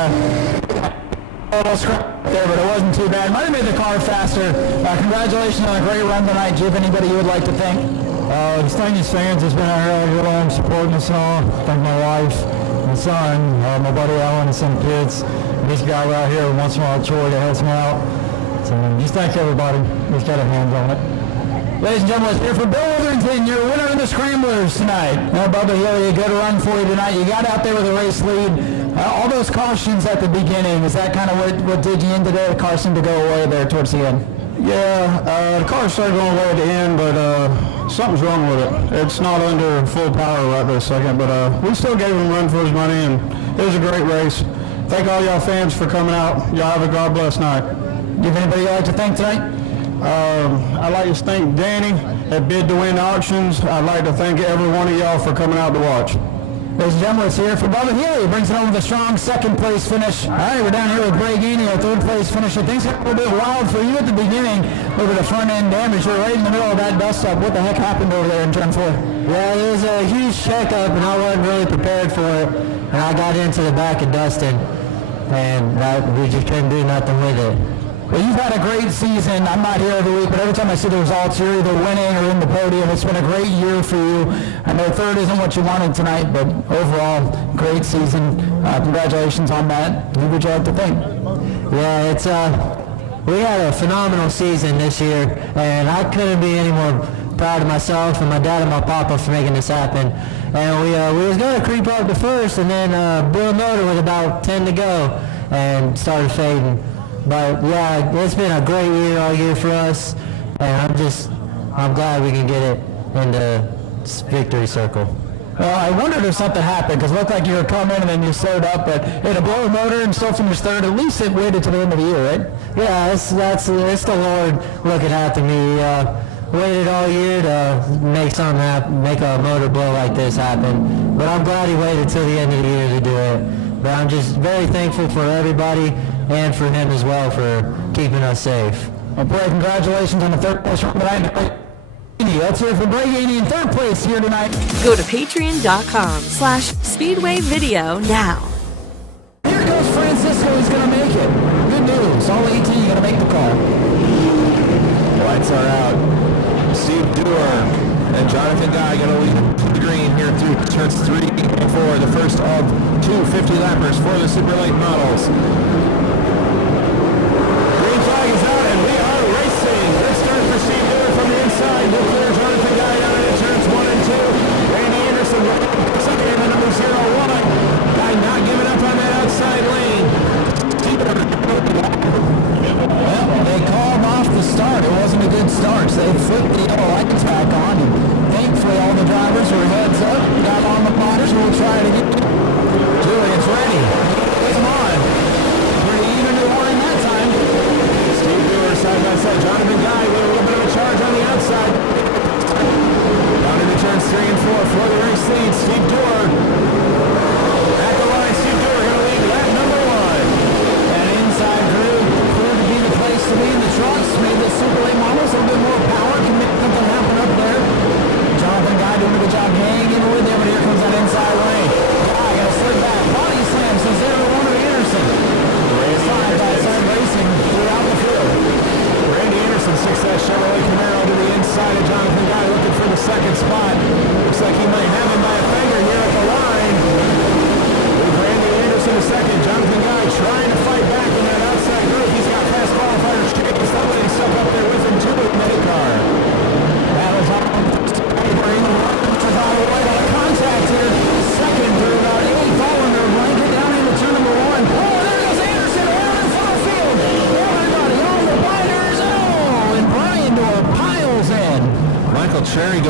a little scrap there, but it wasn't too bad. Might have made the car faster. Congratulations on a great run tonight. Do you have anybody you would like to thank? just thank these fans that's been out here all year long supporting us all. Thank my wife, my son, my buddy Alan, and some kids. And this guy right here, once in a while, Troy, that helps me out. So just thank everybody that's got a hand on it. Ladies and gentlemen, let's hear for Bill Witherington, your winner of the Scramblers tonight. Now, Bubba Healy, a good run for you tonight. You got out there with a race lead. All those cautions at the beginning, is that kind of what did you in today? The car seemed to go away there towards the end. Yeah, the car started going away at the end, but something's wrong with it. It's not under full power right this second, but we still gave him a run for his money, and it was a great race. Thank all y'all fans for coming out. Y'all have a God bless night. Do you have anybody you'd like to thank tonight? I'd like to thank Danny at Bid to Win Auctions. I'd like to thank every one of y'all for coming out to watch. Ladies and gentlemen, let's hear it for Bubba Healy. He brings it home with a strong second place finish. All right, we're down here with Bray Gainey, our third place finisher. Things got a little bit wild for you at the beginning. A little bit of front end damage. You're right in the middle of that dust up. What the heck happened over there in turn 4? Yeah, there was a huge checkup and I wasn't really prepared for it. And I got into the back of Dustin and we just couldn't do nothing with it. Well, you've had a great season. I'm not here every week, but every time I see the results, you're either winning or in the podium. It's been a great year for you. I know third isn't what you wanted tonight, but overall, great season. Congratulations on that. Who would you like to thank? Yeah, it's we had a phenomenal season this year, and I couldn't be any more proud of myself and my dad and my papa for making this happen. And we was going to creep up to first, and then Bill Noter with about 10 to go and started fading. But yeah, it's been a great year all year for us, and I'm glad we can get it in the victory circle. Well, I wondered if something happened, because it looked like you were coming and then you slowed up, but you had a blow motor and still finished third. At least it waited to the end of the year, right? Yeah, it's the Lord looking after me. Waited all year to make something happen, make a motor blow like this happen. But I'm glad he waited till the end of the year to do it. But I'm just very thankful for everybody and for him as well for keeping us safe. Well, Bray, congratulations on the third place from tonight. Let's hear it for Bray Gainey in third place here tonight. Go to patreon.com/Speedway video now. Here goes Francisco. He's going to make it. Good news. All 18 going to make the car. Lights are out. Steve Dewar and Jonathan Guy going to lead the green here through turns 3 and 4. The first of 2 50-lappers for the super late models. Green flag is out and we are racing. Good start for Steve Dewar from the inside. He'll clear Jonathan Guy down into turns 1 and 2. Randy Anderson second in the number 01. Guy not giving up on that outside lane. Well, they called off the start. It wasn't a good start, so they flipped the yellow lights back on, and thankfully all the drivers were heads up, got on the motors, and we'll try it again. Julian's ready. Come on. Pretty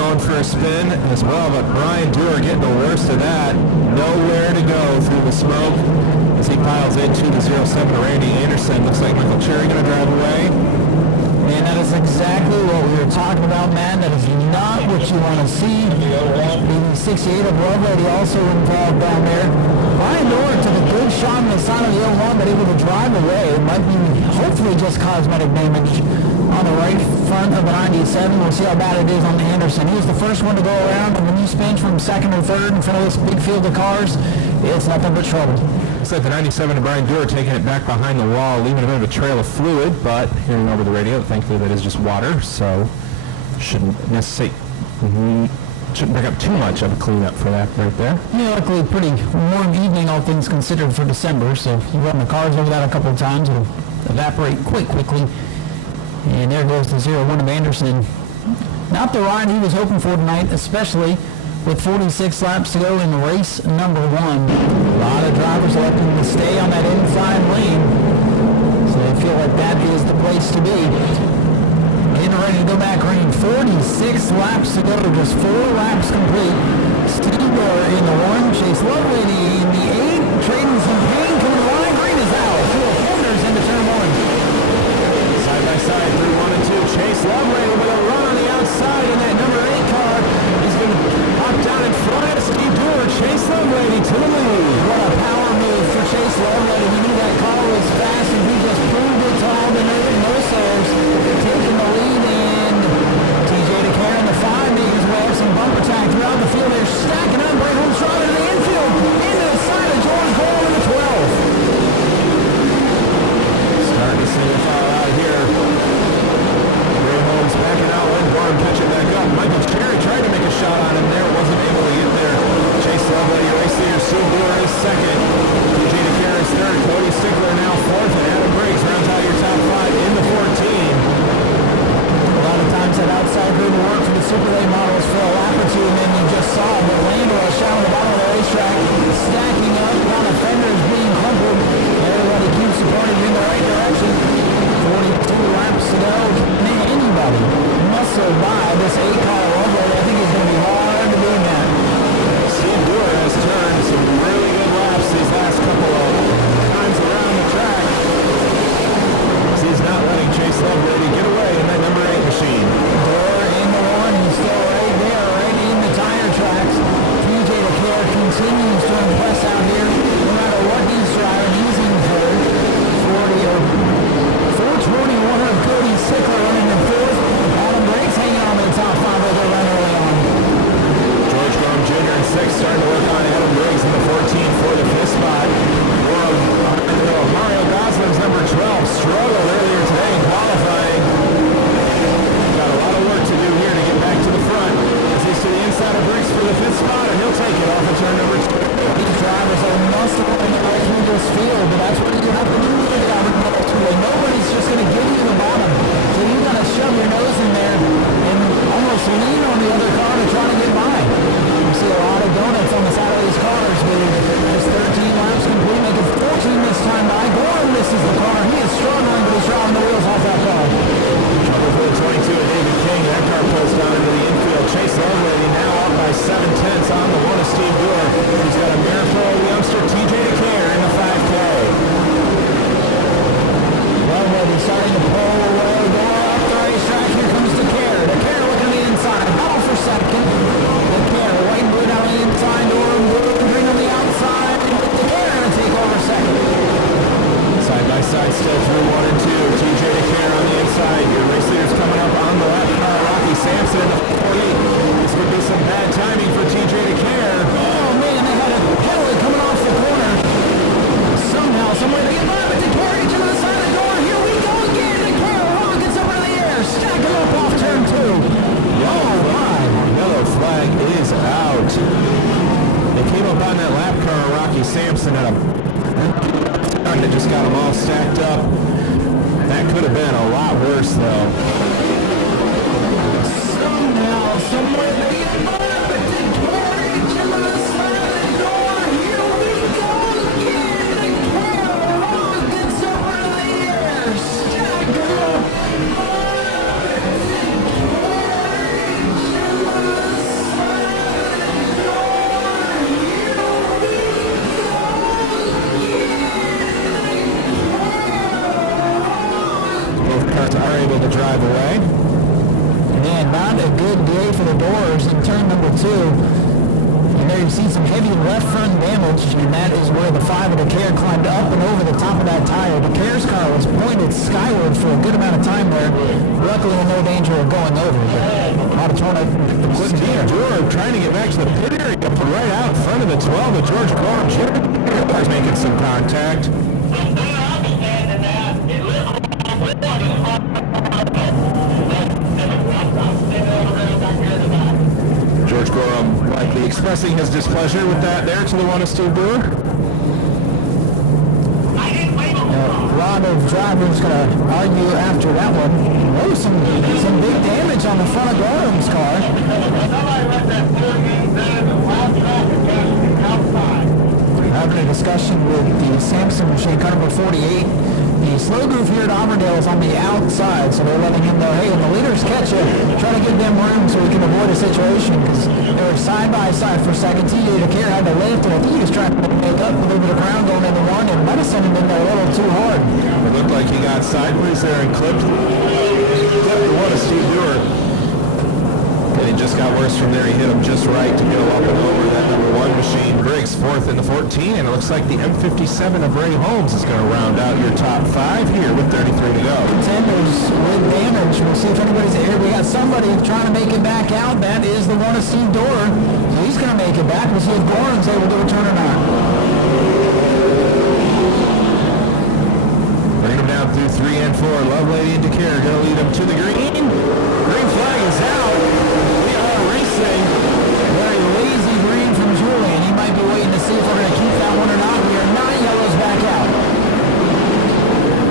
going for a spin as well, but Brian Dewar getting the worst of that. Nowhere to go through the smoke as he piles into the 07 to Randy Anderson. Looks like Michael Cherry going to drive away. And that is exactly what we were talking about, man. That is not what you want to see. The 68 of Lovelady also involved down there. Brian Dewar took a good shot on the side of the 01, but able to drive away. It might be hopefully just cosmetic damage on the right front of the 97. We'll see how bad it is on the Anderson. He was the first one to go around, and when you spin from second or third in front of this big field of cars, it's nothing but trouble. Looks like the 97 of Brian Dewar taking it back behind the wall, leaving a bit of a trail of fluid, but hearing over the radio, thankfully that is just water, so shouldn't bring up too much of a cleanup for that right there. Yeah, luckily pretty warm evening, all things considered, for December, so if you run the cars over that a couple of times, it'll evaporate quite quickly. And there goes the 01 of Anderson. Not the ride he was hoping for tonight, especially with 46 laps to go in race number 1. A lot of drivers electing to stay on that inside lane, so they feel like that is the place to be. Getting ready to go back running 46 laps to go, just 4 laps complete. Speedway in the 1, Chase Lovelady in the 8, trading some pain coming the line. Green is out, 4 corners into turn 1. Side by side through 1 and 2, Chase Lovelady with a run on the outside in that number 8 car. He's going to pop down in front of Steve Dewar. Chase Lovelady to the lead. What a power move for Chase Lovelady. He knew that car was fast, and he just proved it to all the no-sares, taking the lead. And TJ DeCare in the 5 making his way up some bumper track throughout the field. They're stacking up. Bray Holmes driving to the infield, into the side of George Hall in the 12. Starting to see the foul out here. Ray Holmes backing out, Lindborn catching back up. Michael Cherry tried to make a shot on him there, wasn't able to get there. Chase Lovelady, race leader, Steve Dewar is second. TJ DeCare is third. Cody Stickler now fourth, and Adam Briggs rounds out your top 5 in the 14. A lot of times that outside group will work for the Super Late models for a lap or two, and then you just saw the lane rush out on the bottom of the racetrack, stacking up, a lot of fenders being crumpled. Everybody keeps supporting in the right direction. 42 laps to go. Man, anybody muscle by this 8-car Lovelady, I think it's going to be hard to beat that. Steve Dewar has turned some really good laps these last couple of times around the track. He's not letting Chase Lovelady get away in that number 8 machine. Dewar in the 1, he's still right there, right in the tire tracks. TJ DeCare continues to impress out here. No matter what he's driving, he's in third. 421 of Cody Stickler running in 4th. Adam Briggs hanging on to the top 5 over run early on. George Grom Jr. in 6th, starting to work on Adam Briggs in the 14 for the 5th spot. Mario Gosling's number 12 struggled earlier today in qualifying. Got a lot of work to do here to get back to the front. As he's to the inside of Briggs for the 5th spot, and he'll take it off of turn number 2. These drivers are muscle in the right through this field, but that's what you have to do with the Auburn Speedway. Nobody's just going to give you the bottom. So you got to shove your nose in there and almost lean on the other car to try to get by. You see a lot of donuts on the side of these cars, but just 13 laps complete, making 14 this time by. Gorham misses the car. He is struggling, but he's driving the wheels off that car. Trouble for the 22 of David King. That car pulls down into the infield. Chase Lovelady now up by 7/10 on the 1 of Steve Dewar. He's got a miracle youngster TJ DeCare in the 5K. Lovelady starting to pull away, going up the racetrack. Here comes DeCare. DeCare looking on the inside. Battle for second. DeCare, white and blue down the inside. Gorham, blue and green on the outside. DeCare going to take over second. Side by side still through 1 and 2. TJ DeCare on the inside. Your race leader's coming up on the left. Rocky Sampson in the 48. This could be some bad timing for TJ DeCare. Oh man, they had a penalty coming off the corner. Somehow, somewhere they get by, but DeCare gets to the side of the door. Here we go again. DeCare rockets up in the air, stacking up off turn 2. Yellow flag is out. They came up on that lap car, Rocky Sampson, at a that just got them all stacked up. That could have been a lot worse, though. Somehow, somewhere they get by, but DeCare gets to the side of the door. Here we go again. DeCare rockets up in the air, stacking up. drive away. And not a good day for the doors in turn number 2. And there you see some heavy left front damage, and that is where the 5 of Chequered climbed up and over the top of that tire. Chequered's car was pointed skyward for a good amount of time there. Luckily, in no danger of going over. But a lot of tornado equipment here. Steve trying to get back to the pit area, but right out in front of the 12 of George Gorham. Jr. making some contact. George Gorham likely expressing his displeasure with that there to the one of Steve Brewer. A lot of drivers going to argue after that one. Oh, some big damage on the front of Gorham's car. Having a discussion with the Samson machine, car number 48. The slow groove here at Auburndale is on the outside, so they're letting him know, hey, when the leaders catch you, try to give them room so we can avoid a situation, because they were side by side for a second. TJ Chequered had to lift, and I think he was trying to make up a little bit of ground going into one, and might have sent him in there a little too hard. It looked like he got sideways there and clipped the one of Steve Brewer. And it just got worse from there. He hit him just right to go up and over that number 1 machine. Briggs 4th in the 14, and it looks like the M57 of Ray Holmes is going to round out your top 5 here with 33 to go. Contenders with damage. We'll see if anybody's here. We got somebody trying to make it back out. That is the one of Steve Dorr. So he's going to make it back. We'll see if Gorham's able to return or not. Bring him down through 3 and 4. Lovelady and Chequered going to lead him to the green. Green flag is out. We are racing. Very lazy green from Julian. He might be waiting to see if we're going to keep that one or not. We are 9 yellows back out.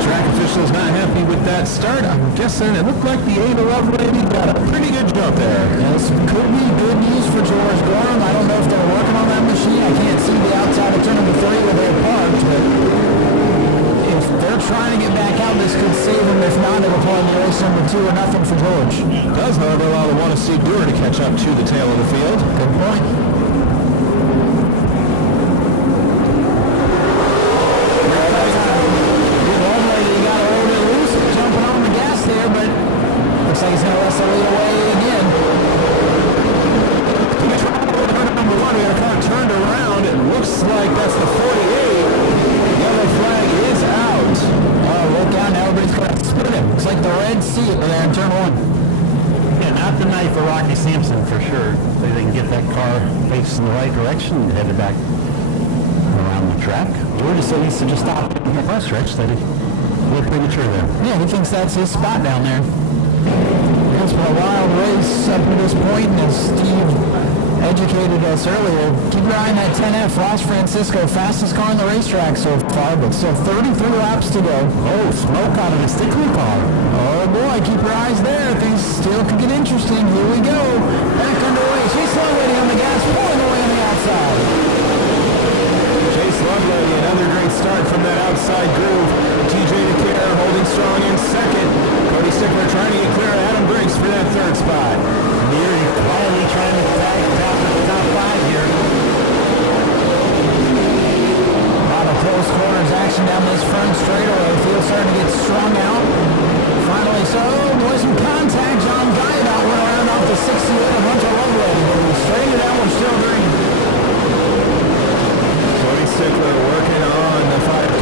Track officials not happy with that start. I'm guessing it looked like the 8 of Lovelady got a pretty good jump there. This could be good news for George Gorham. I don't know if they're working on that machine. I can't see the outside of turn number 3 where they're parked, but if they're trying to get back out, this could save them. If not, it'll probably be race number 2 or nothing for George. Does, however, allow the one of Steve Brewer to catch up to the tail of the field. Good point. Looks like he's going to let the lead away again. Number 1, we got a car turned around. It looks like that's the 48. Yellow flag is out. Oh, look out now. Everybody's going to split him. Looks like the Red Sea over there in turn 1. Yeah, not the night for Rocky Sampson for sure. They can get that car facing the right direction and headed back around the track. Or just at least to just stop in the cross stretch. That a little premature there. Yeah, he thinks that's his spot down there. It's been a wild race up to this point, and as Steve educated us earlier, keep your eye on that 10F. Los Francisco, fastest car on the racetrack so far, but still 33 laps to go. Oh, smoke out of the Stickler car. Oh boy, keep your eyes there. Things still could get interesting. Here we go. Back underway. Chase Lovelady on the gas, pulling away on the outside. Chase Lovelady, another great start from that outside groove. TJ Chequered holding strong in second. Cody Stickler trying to get clear of Adam Briggs for that 3rd spot. Neary quietly trying to tag the top 5 here. A lot of close corners action down this front straightaway. Field starting to get strung out. Finally, so boys in contact. John Guyatt went around off the 68 of Hunter Lovelady, but we straightened it out. We're still green. Cody Stickler working on the 5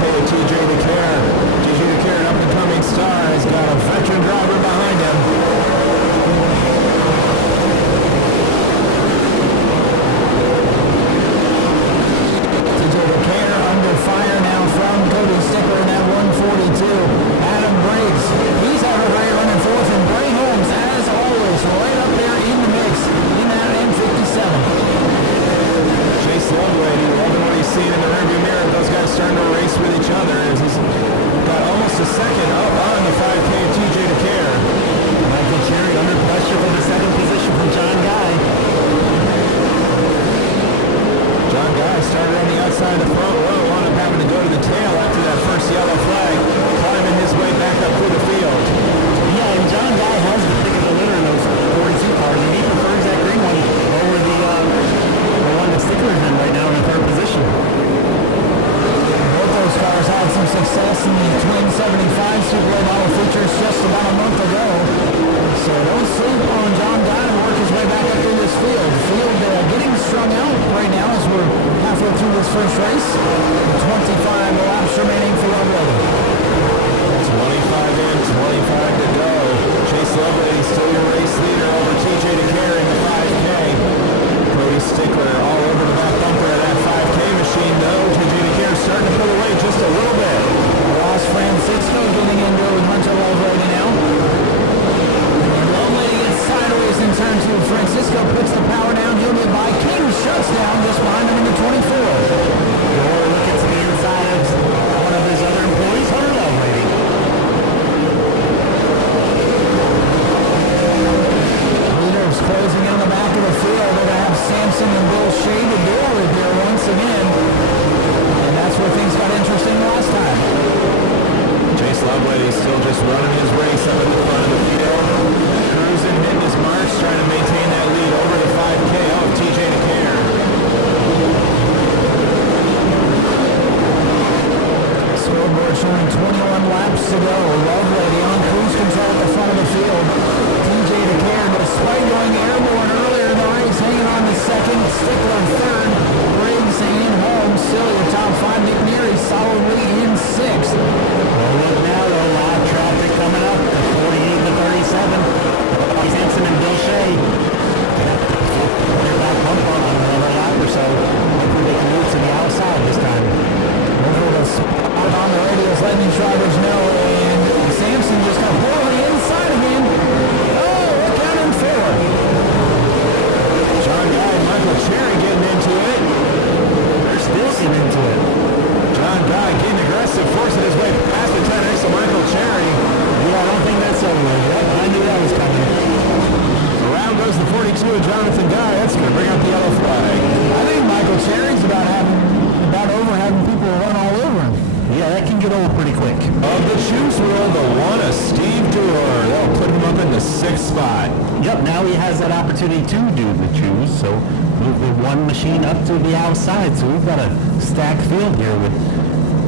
get old pretty quick. Of the choose wheel, the one of Steve Dorr. They'll put him up in the 6th spot. Yep, now he has that opportunity to do the choose, so move the one machine up to the outside. So we've got a stacked field here with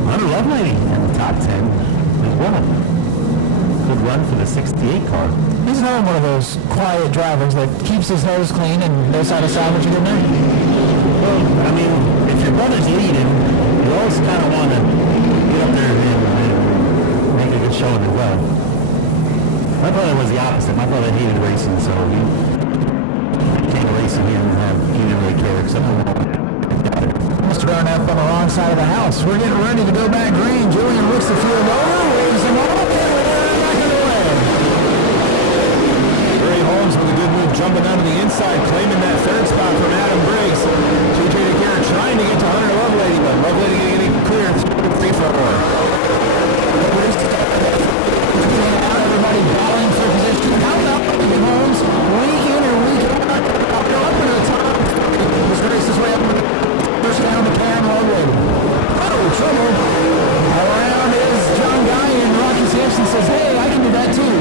Hunter Lovelady in the top 10 as well. Good run for the 68 car. He's not one of those quiet drivers that keeps his nose clean and knows how to salvage it in there. Well, I mean, if your brother's leading, you always kind of want to get up there and make a good showing as well. My brother was the opposite. My brother hated racing, so he came to racing here and he didn't really care except for Mr. Darnett on the wrong side of the house. We're getting ready to go back green. Julian looks the field over, waves him off, and we're back in the way. Gray Holmes with a good move jumping out of the inside, claiming that 3rd spot from Adam Briggs. TJ DeGuerre trying to get to Hunter Lovelady, but Lovelady getting clear 3-4. Everybody battling for position. How about Holmes? Week in or week out. Up into the top. This race his way up. First down to Cam Lovelady. Oh, trouble. Around is John Guy, and Rocky Sampson says, hey, I can do that too.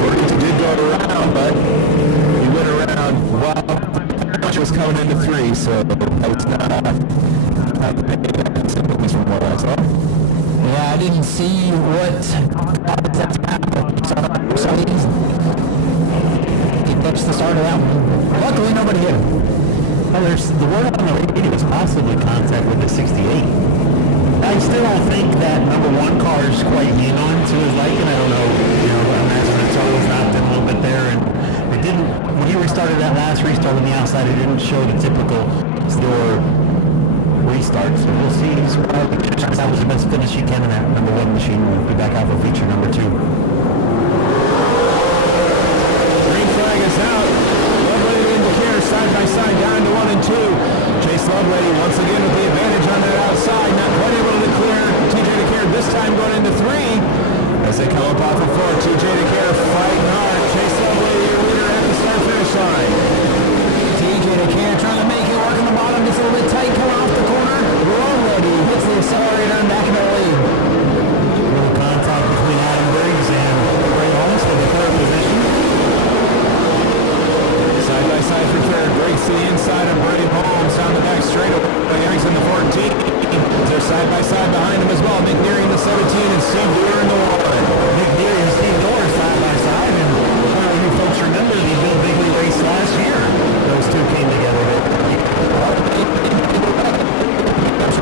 Burkett did go around, but he went around while Bunch was coming into 3, so that was not at least from what I saw. Yeah, I didn't see what that's happened. So he pitched the start of that one. Luckily, nobody hit him. Well, there's the word on the radio is possibly contact with the 68. I still don't think that number 1 car is quite in on to his liking. I don't know. I imagine the toe was knocked in a little bit there, and it didn't. When he restarted that last restart on the outside, it didn't show the typical store restart. So we'll see. That was the best finish you can in that number 1 machine. We'll be back out for feature number 2. Green flag is out. Lovelady and DeCare side by side down to 1 and 2. Chase Lovelady once again with the advantage on that outside. Not quite able to clear TJ DeCare this time going into 3. As they come up off of 4, TJ DeCare fighting hard. Chase Lovelady, your leader at the start finish line. TJ DeCare trying to make it work on the bottom. It's a little bit tight coming off the corner. Lovelady hits the accelerator and back in the lead. Little contact between Adam Briggs and Ray Holmes for the 3rd position. Side by side for 3rd. Briggs to the inside of Brady Holmes down the back straight away. Yanks in the 14. They're side by side behind him as well. Nick Neary in the 17 and Steve Dorr in the 1. Nick Neary and Steve Dorr side by side, and you folks remember the Bill Bigley race last year. Those two came together.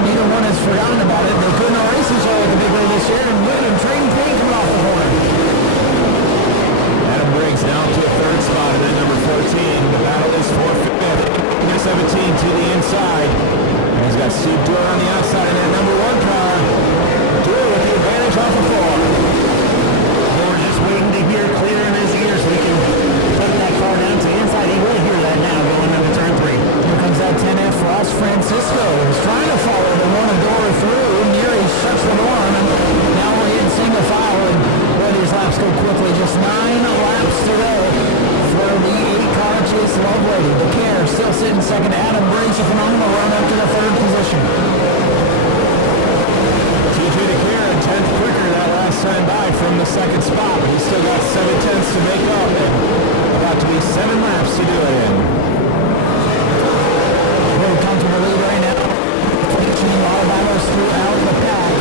Neither one has forgotten about it. They couldn't race each other at the big way this year, and look at him trading paint coming off the corner. Adam Briggs now to a 3rd spot, and then number 14. The battle is for 5th. Number 17 to the inside. And he's got Steve Dorr on the outside in that number 1 car. Dorr with the advantage off of 4. Dorr just waiting to hear clear in his ear so he can put that car down to the inside. He will hear that now going into turn 3. Here comes that 10F Ross Francisco. He's trying to follow the one of Dorr through. Neary shuts the door on him. Now we're hitting single file, and boy, these laps go quickly. Just 9 laps to go for the 8-car Chase Lovelady. DeCare still sitting second. Adam Briggs, a phenomenal run up to the 3rd position. TJ DeCare a 10th quicker that last time by from the 2nd spot, but he's still got 7/10 to make up, and about to be 7 laps to do it in. Very comfortable lead right now. Finishing a lot of battles throughout the pack.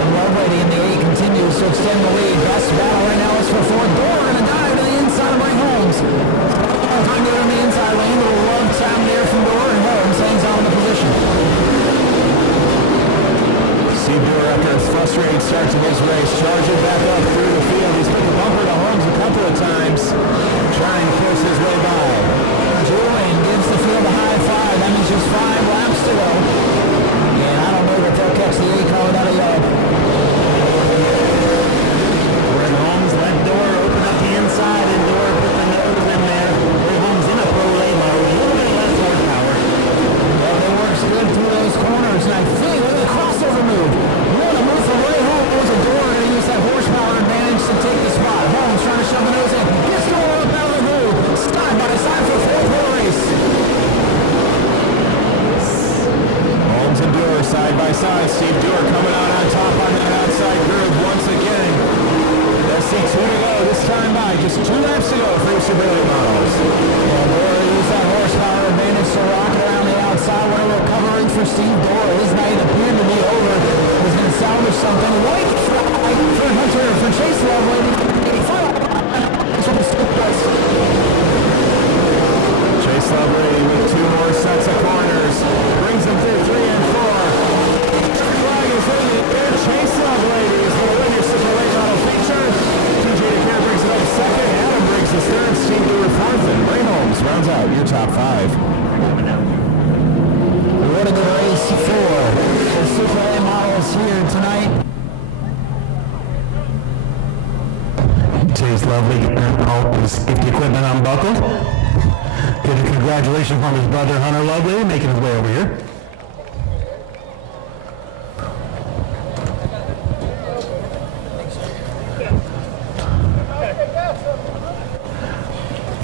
And Lovelady in the 8 continues to extend the lead. Best battle right now is for 4th. Dorr going to dive to the inside of Ray Holmes. Time to get on the inside lane. A little love time there from Dorr, and Holmes hangs on the position. Steve Dorr, after a frustrating start to this race, charging back up through the field. He's put the bumper to Holmes a couple of times, trying to force his way by. Julian gives the field a high 5. That means just 5 laps to go. And I don't know that they'll catch the 8 car without a yellow. Ray Holmes let Dorr open up the inside, and Dorr put the nose in there. Ray Holmes in a pro lane mode, a little bit less horsepower. Well, it works good through those corners, and I think look at the crossover move. What a move from Ray Holmes. A Dorr going to use that horsepower advantage to take the spot. Holmes trying to shove the nose in. Gets Dorr up out of the groove. Side by side. Steve Dewar coming out on top on that outside groove once again. Let's see, 2 to go. This time by just 2 laps to go for your Suburban models. And Dora used that horsepower advantage to rock it around the outside. What a recovery for Steve Dora. His night appeared to be over. He's going to salvage something. White flag for Hunter, for Chase Lovelady. Chase Lovelady with 2 more sets of corners. Brings them through 3 and 4. Flag is in it. And Chase Lovelady is going to win your Super Late Model feature. TJ DeCare brings it up second. Adam brings the third. Steve Dewar fourth. And Ray Holmes rounds out your top 5. What a good race for the Super A models here tonight. Chase Lovely getting all his safety equipment unbuckled. Get a congratulations from his brother Hunter Lovely making his way over here.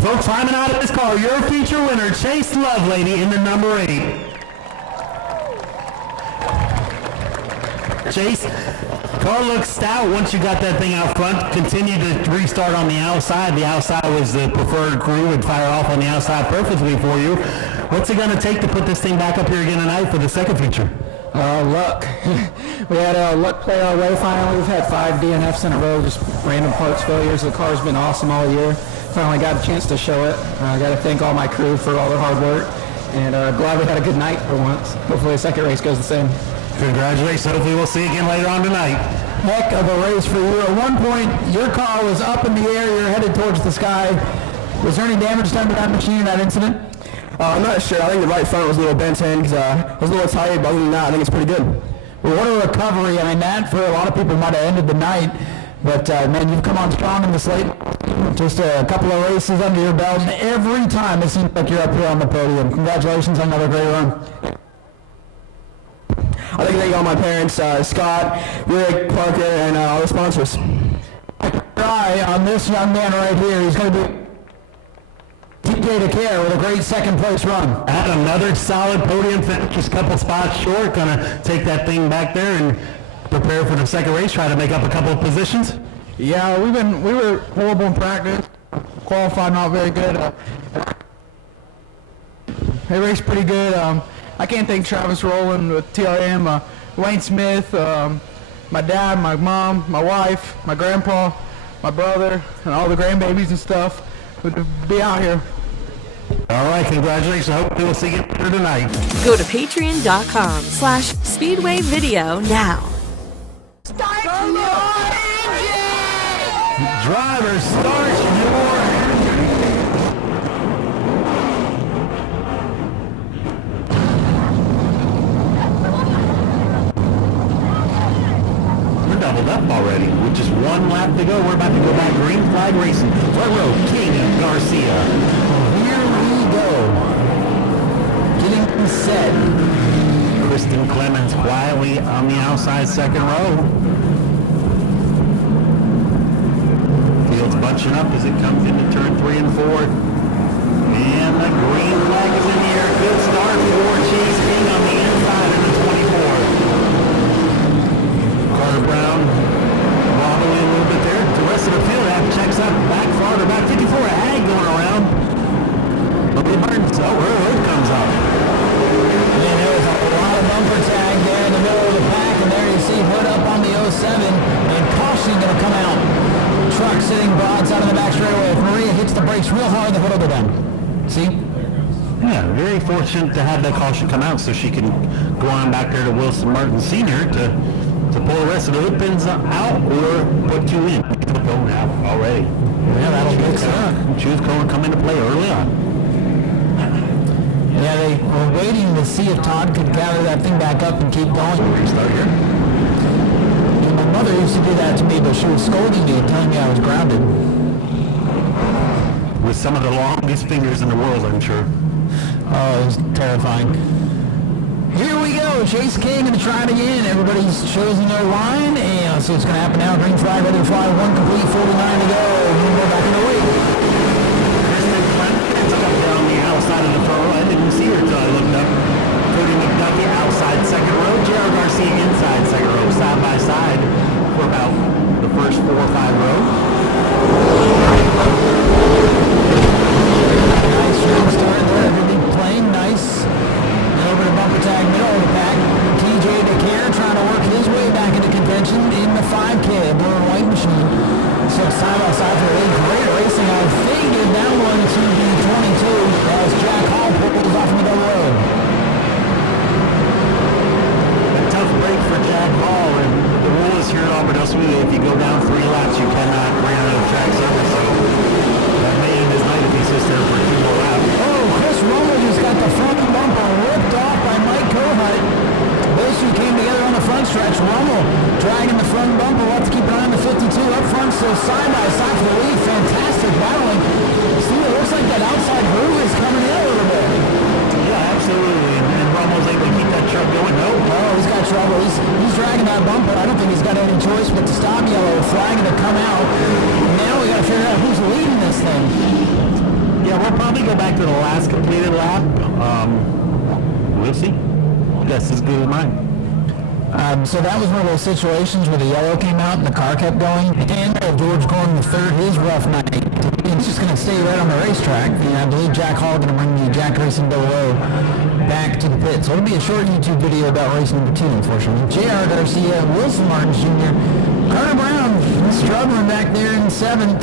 Folks, climbing out of this car, your feature winner, Chase Lovelady in the number 8. Chase, car looks stout once you got that thing out front. Continue to restart on the outside. The outside was the preferred crew, would fire off on the outside perfectly for you. What's it going to take to put this thing back up here again tonight for the second feature? Luck. We had luck play our way finally. We've had 5 DNFs in a row, just random parts failures. The car's been awesome all year. Finally got a chance to show it. I got to thank all my crew for all their hard work. And glad we had a good night for once. Hopefully the second race goes the same. Congratulations. Hopefully we'll see you again later on tonight. Heck of a race for you. At one point, your car was up in the air. You're headed towards the sky. Was there any damage done to that machine in that incident? I'm not sure. I think the right front was a little bent in because I was a little tired, but other than that, I think it's pretty good. Well, what a recovery. I mean, that for a lot of people might have ended the night. But, man, you've come on strong in the slate. Just a couple of races under your belt, and every time it seems like you're up here on the podium. Congratulations on another great run. I'd like to thank all my parents, Scott, Rick, Parker, and all the sponsors. Eye on this young man right here. He's going to be TJ DeCare with a great second place run. At another solid podium finish, just a couple spots short. Going to take that thing back there and prepare for the second race, try to make up a couple of positions. Yeah, we were horrible in practice. Qualified not very good. They raced pretty good. I can't thank Travis Rowland with TRM, Wayne Smith, my dad, my mom, my wife, my grandpa, my brother, and all the grandbabies and stuff who be out here. All right, congratulations. I hope we'll see you later tonight. Go to patreon.com/Speedway video now. Start your engine! Driver, start your engine. We're doubled up already. With just 1 lap to go, we're about to go back green flag racing. Front row, King of Garcia. Here we go. Getting set. Kristen Clemens quietly on the outside second row. Field's bunching up as it comes into turn 3 and 4. And the green flag is in the air. Good start for Chase King on the inside in the 24. Carter Brown wobbling a little bit there. The rest of the field checks up back farther, about 54. Ag going around. Bobby Martin's road comes up. And there was a lot of bumper tag there in the middle of the pack, and there you see Hood up on the 07, and caution going to come out. Truck sitting broadside on the back straightaway. If Maria hits the brakes real hard, the Hood will go down. See? Yeah, very fortunate to have that caution come out so she can go on back there to Wilson Martin Sr. to pull the rest of the hood pins out or put 2 in. Going out already. Yeah, that'll get stuck. Choose going to come into play early on. Yeah, they were waiting to see if Todd could gather that thing back up and keep going. Restart here. And my mother used to do that to me, but she was scolding me, telling me I was grounded. With some of the longest fingers in the world, I'm sure. Oh, it was terrifying. Here we go, Chase King going to try it again. Everybody's chosen their line, and so it's going to happen now. Green flag ready to fly, 1 complete, 49 to go. We'll go back in the wait. Kristen Clemens up there on the outside of the front row. I didn't see her until I looked up. Cody McDuffie outside second row. J.R. Garcia machine. 6 side-by-side for the lead. Great racing. I figured that one to be 22 as Jack Hall pulls off in the double road. A tough break for Jack Hall, and the rule is here at Auburndale Speedway, if you go down 3 laps, you cannot bring another track surface. So that may end his night if he sits there for 2 more laps. Oh, Chris Rummel just got the front bumper ripped off by Mike Kohut. Those two came together on the front stretch. Rummel dragging the front bumper. We'll have to keep an eye on the 52 up front, still side by side for the lead. Fantastic battling. Steve, it looks like that outside groove is coming in a little bit. Yeah, absolutely. And Rummel's able to keep that truck going. No, he's got trouble. He's dragging that bumper. I don't think he's got any choice but to stop. Yellow flag to come out. Now we got to figure out who's leading this thing. Yeah, we'll probably go back to the last completed lap. We'll see. That's as good as mine. So that was one of those situations where the yellow came out and the car kept going. And George Gordon III, his rough night. He's just going to stay right on the racetrack. And I believe Jack Hall going to bring the Jack Racing Double O back to the pit. So it'll be a short YouTube video about race number 2, unfortunately. J.R. Garcia, Wilson Martins Jr., Carter Brown struggling back there in 7th.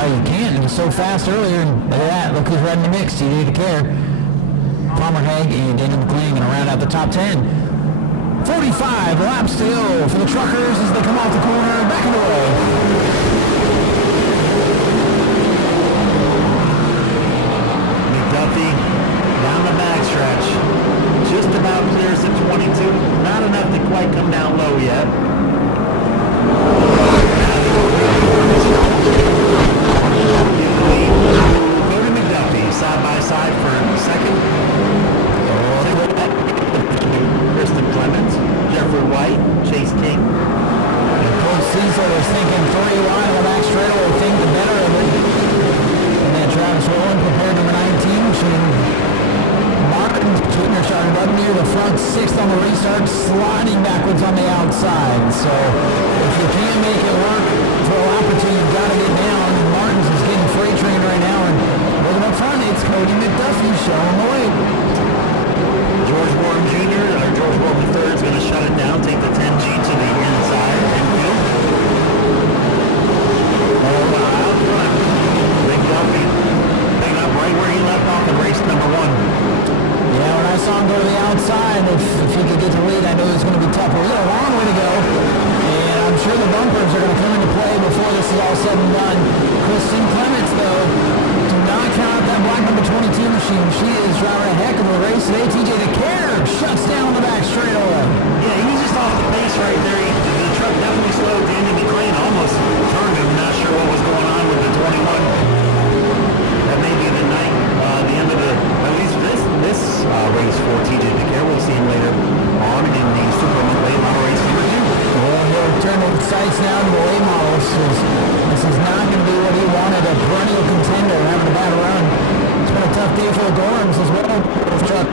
You can't. It was so fast earlier. And look at that. Look who's right in the mix. TJ DeCare, Palmer Haig, and Daniel McLean going to round out the top 10. 45 laps to go for the truckers as they come off the corner back in the way. McDuffie down the backstretch. Just about clears the 22. Not enough to quite come down low yet. Cody McDuffie side by side for second. Kristen Clements, Jeffrey White, Chase King. And Coach Cecil was thinking 3 wide on the back straightaway, think the better of it. And then Travis Rowland prepared number 19 machine. Martin Jr. started up near the front, 6th on the restart, sliding backwards on the outside. So if you can't make it work for a lap or 2, you've got to get down. And Martins is getting freight train right now. And looking up front, it's Cody McDuffie showing the way. George Warren Jr. or George Warren III is going to shut it down, take the 10G to the inside, infield. Out front. McDuffie picking up right where he left off in race number 1. Yeah, when I saw him go to the outside, if he could get the lead, I knew it was going to be tough. But we got a long way to go, and I'm sure the bumpers are going to come into play before this is all said and done. Kristen Clements, though, do not count out that black number 22 machine. She is driving a heck of a race today. TJ DeCare shuts down the back straightaway. Yeah, he was just off the pace right there. The truck definitely slowed. Danny McLean almost turned him. Not sure what was going on with the 21. That may be the night, the end of the, at least this race for TJ DeCare. We'll see him later on in the Super late model race number 2. Well, he'll turn the sights now to the late models. This is not going to be what he wanted, a perennial contender having a bad run. It's been a tough day for the Gorhams as well. Truck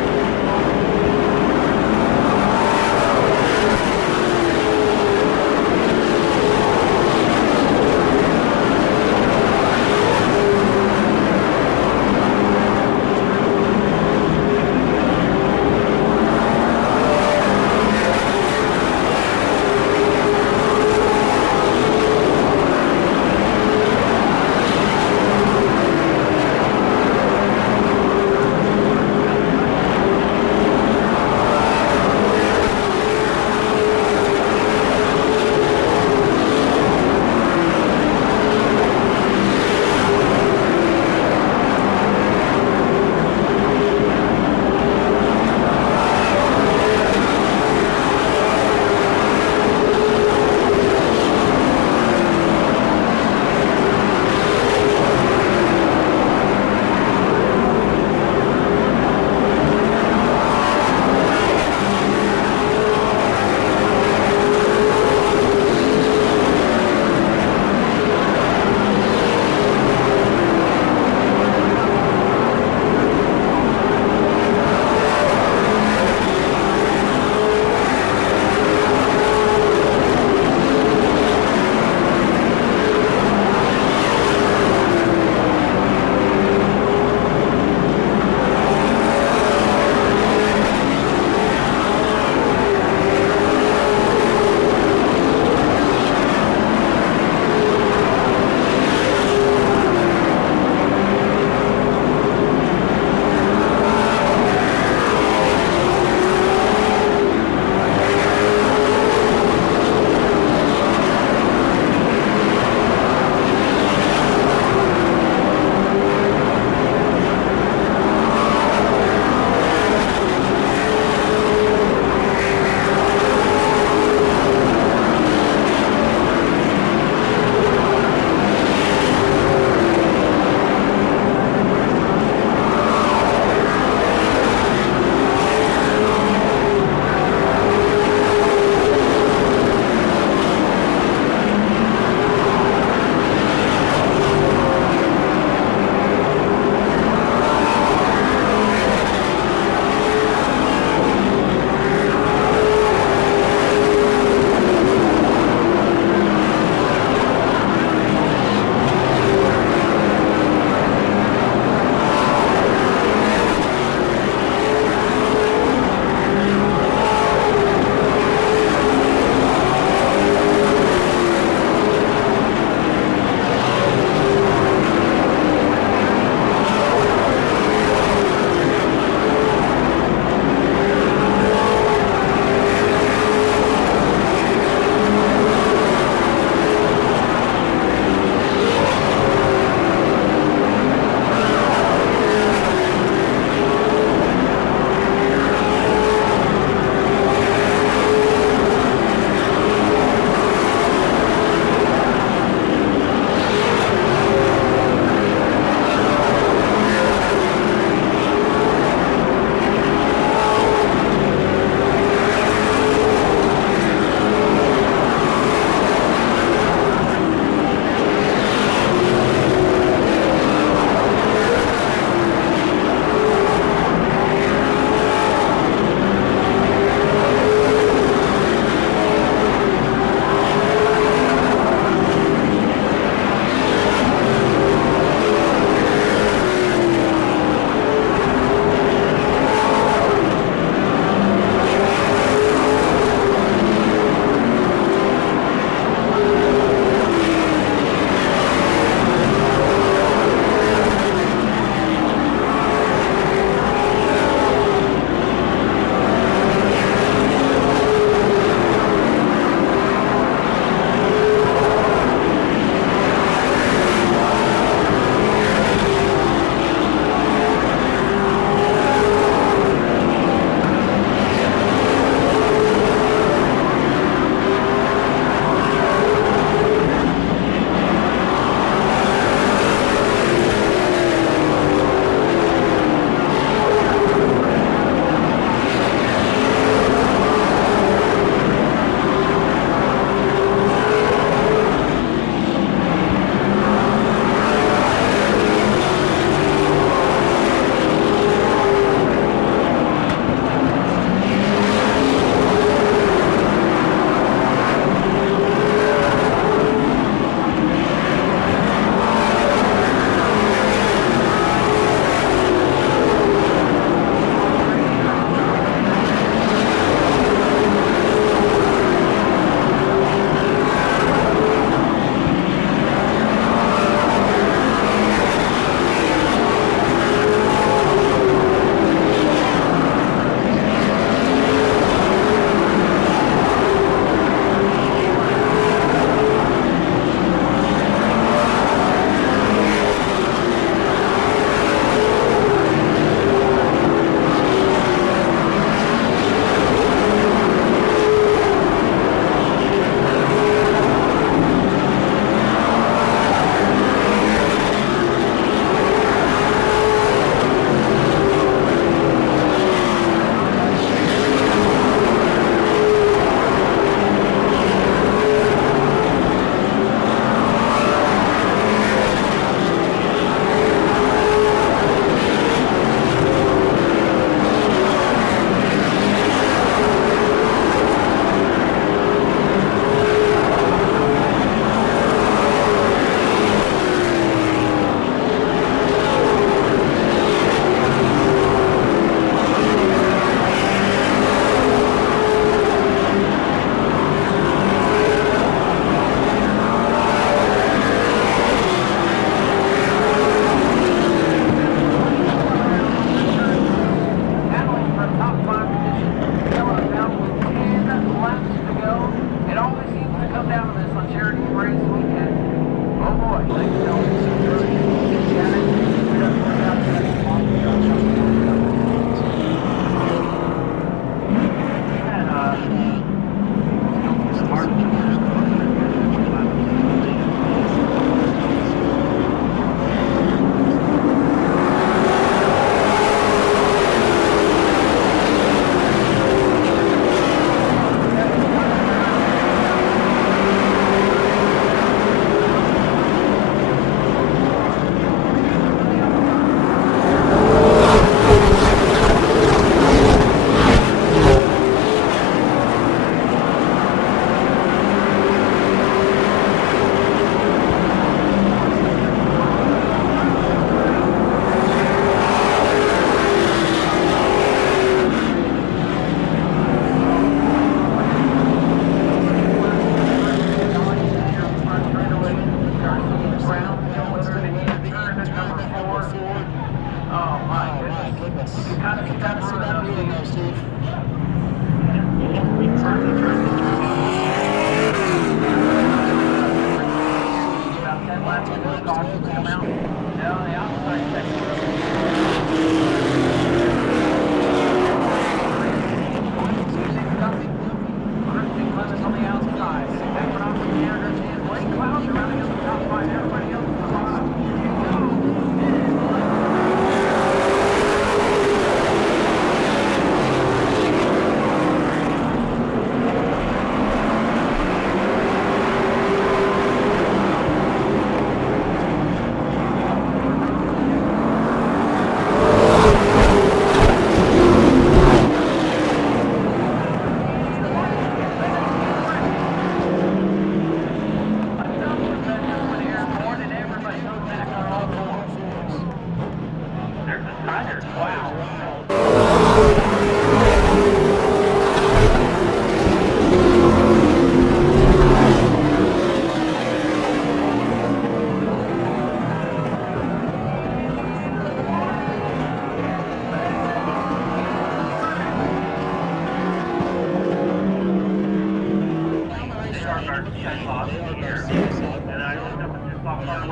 that's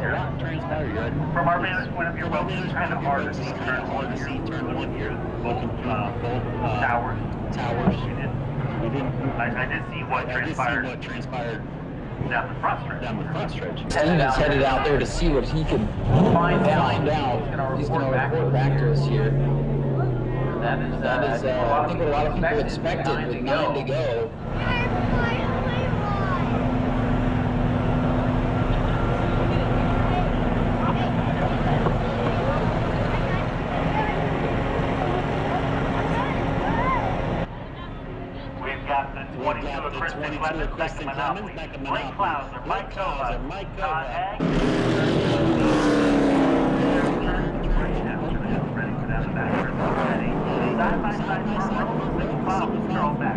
a lot transpired. From our vantage point of view, well, it's kind of hard to see turn one here. Both towers. I did see what transpired down the front stretch. He's headed out there to see what he can find out. He's going to report back to us here. That is I think what a lot of people expected with 9 to go. We've got the 22 of Kristen Clemens back to Monopoly. Blake Klauser, Mike Kova, Todd Hag. Side by side, throw back.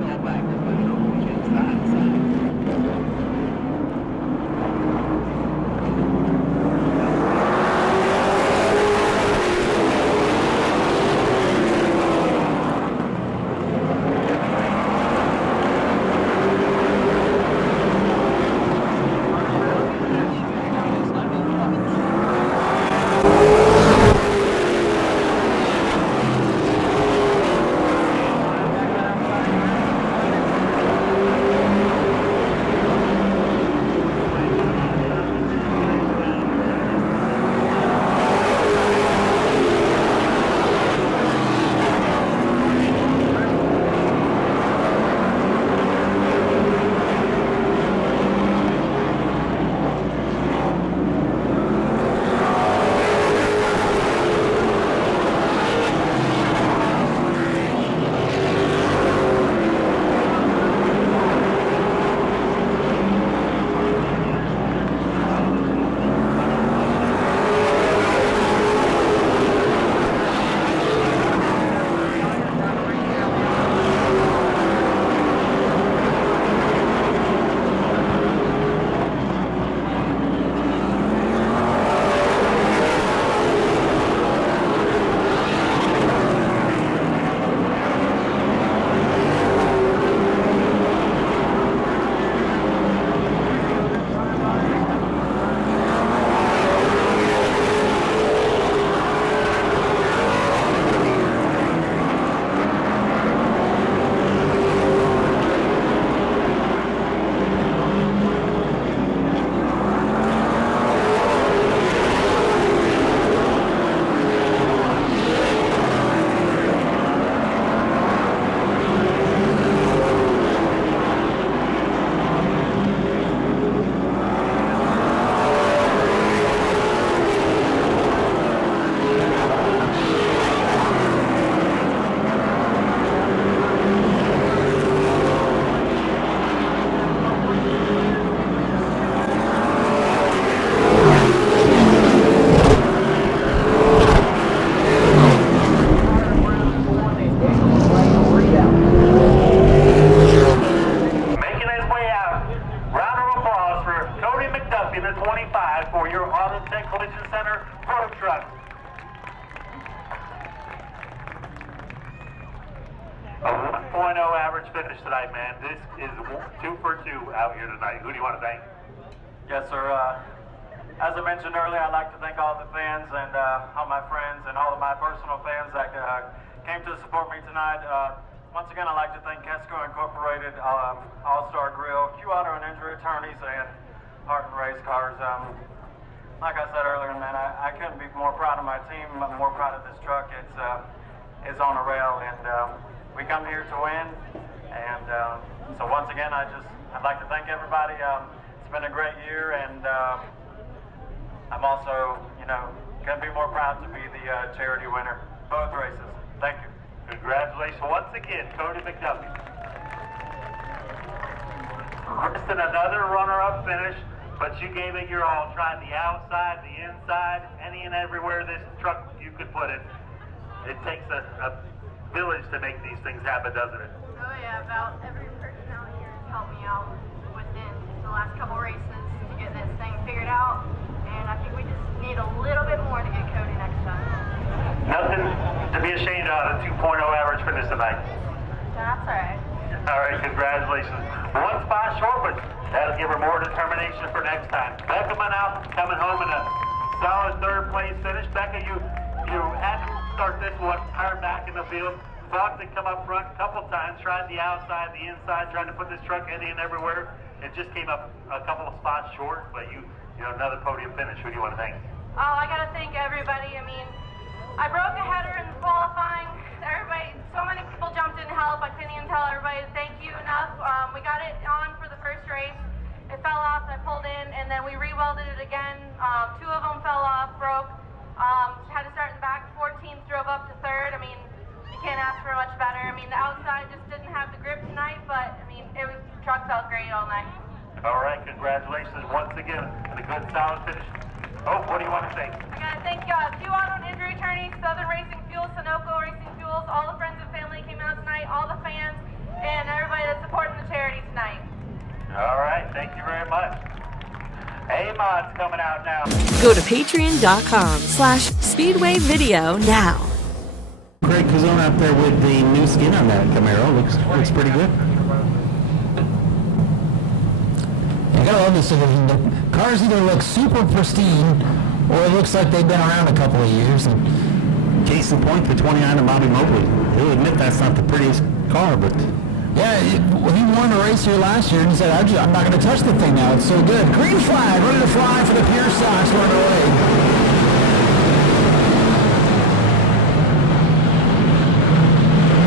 A 1.0 average finish tonight, man. This is 2 for 2 out here tonight. Who do you want to thank? Yes, sir. As I mentioned earlier, I'd like to thank all the fans and all my friends and all of my personal fans that came to support me tonight. Once again, I'd like to thank Kesco Incorporated, All-Star Grill, Q Auto and Injury Attorneys, and Heart and Race Cars. Like I said earlier, man, I couldn't be more proud of my team. I'm more proud of this truck. It's on a rail, and we come here to win. And so once again, I'd like to thank everybody. It's been a great year, and I'm also, couldn't be more proud to be the charity winner, both races. Thank you. Congratulations once again, Cody McDuffie. Kristen, another runner-up finish, but you gave it your all. Tried the outside, the inside, any and everywhere this truck you could put it. It takes a village to make these things happen, doesn't it? Oh yeah, about every person out here has helped me out within the last couple races to get this thing figured out, and I think we just need a little bit more to get Cody next time. Nothing to be ashamed of, a 2.0 average finish tonight. That's alright. All right, congratulations. One spot short, but that'll give her more determination for next time. Becca Manal coming home in a solid third place finish. Becca, you had to start this one hard back in the field. Fought to come up front a couple times, tried the outside, the inside, trying to put this truck in and everywhere. It just came up a couple of spots short, but you know, another podium finish. Who do you want to thank? Oh, I gotta thank everybody. I mean, I broke a header in qualifying. Everybody, so many people jumped in to help. I couldn't even tell everybody thank you enough. We got it on for the first race. It fell off, I pulled in, and then we re-welded it again. Two of them fell off, broke. Had to start in the back. 14th drove up to third. I mean, you can't ask for much better. I mean, the outside just didn't have the grip tonight, but I mean, the truck felt great all night. All right, congratulations once again on a good, solid finish. Oh, what do you want to say? I gotta thank two auto and injury attorneys, Southern Racing Fuels, Sunoco Racing Fuels, all the friends and family came out tonight, all the fans, and everybody that's supporting the charity tonight. All right, thank you very much. Amod's coming out now. Go to patreon.com/Speedway video now. Craig Cazone up there with the new skin on that Camaro. Looks pretty good. I gotta love this division. The cars either look super pristine or it looks like they've been around a couple of years. And case in point, the 29 of Bobby Mobley. He'll admit that's not the prettiest car, but yeah, he won a race here last year and he said, I'm not going to touch the thing now. It's so good. Green flag, ready to fly for the Pure Stocks running away.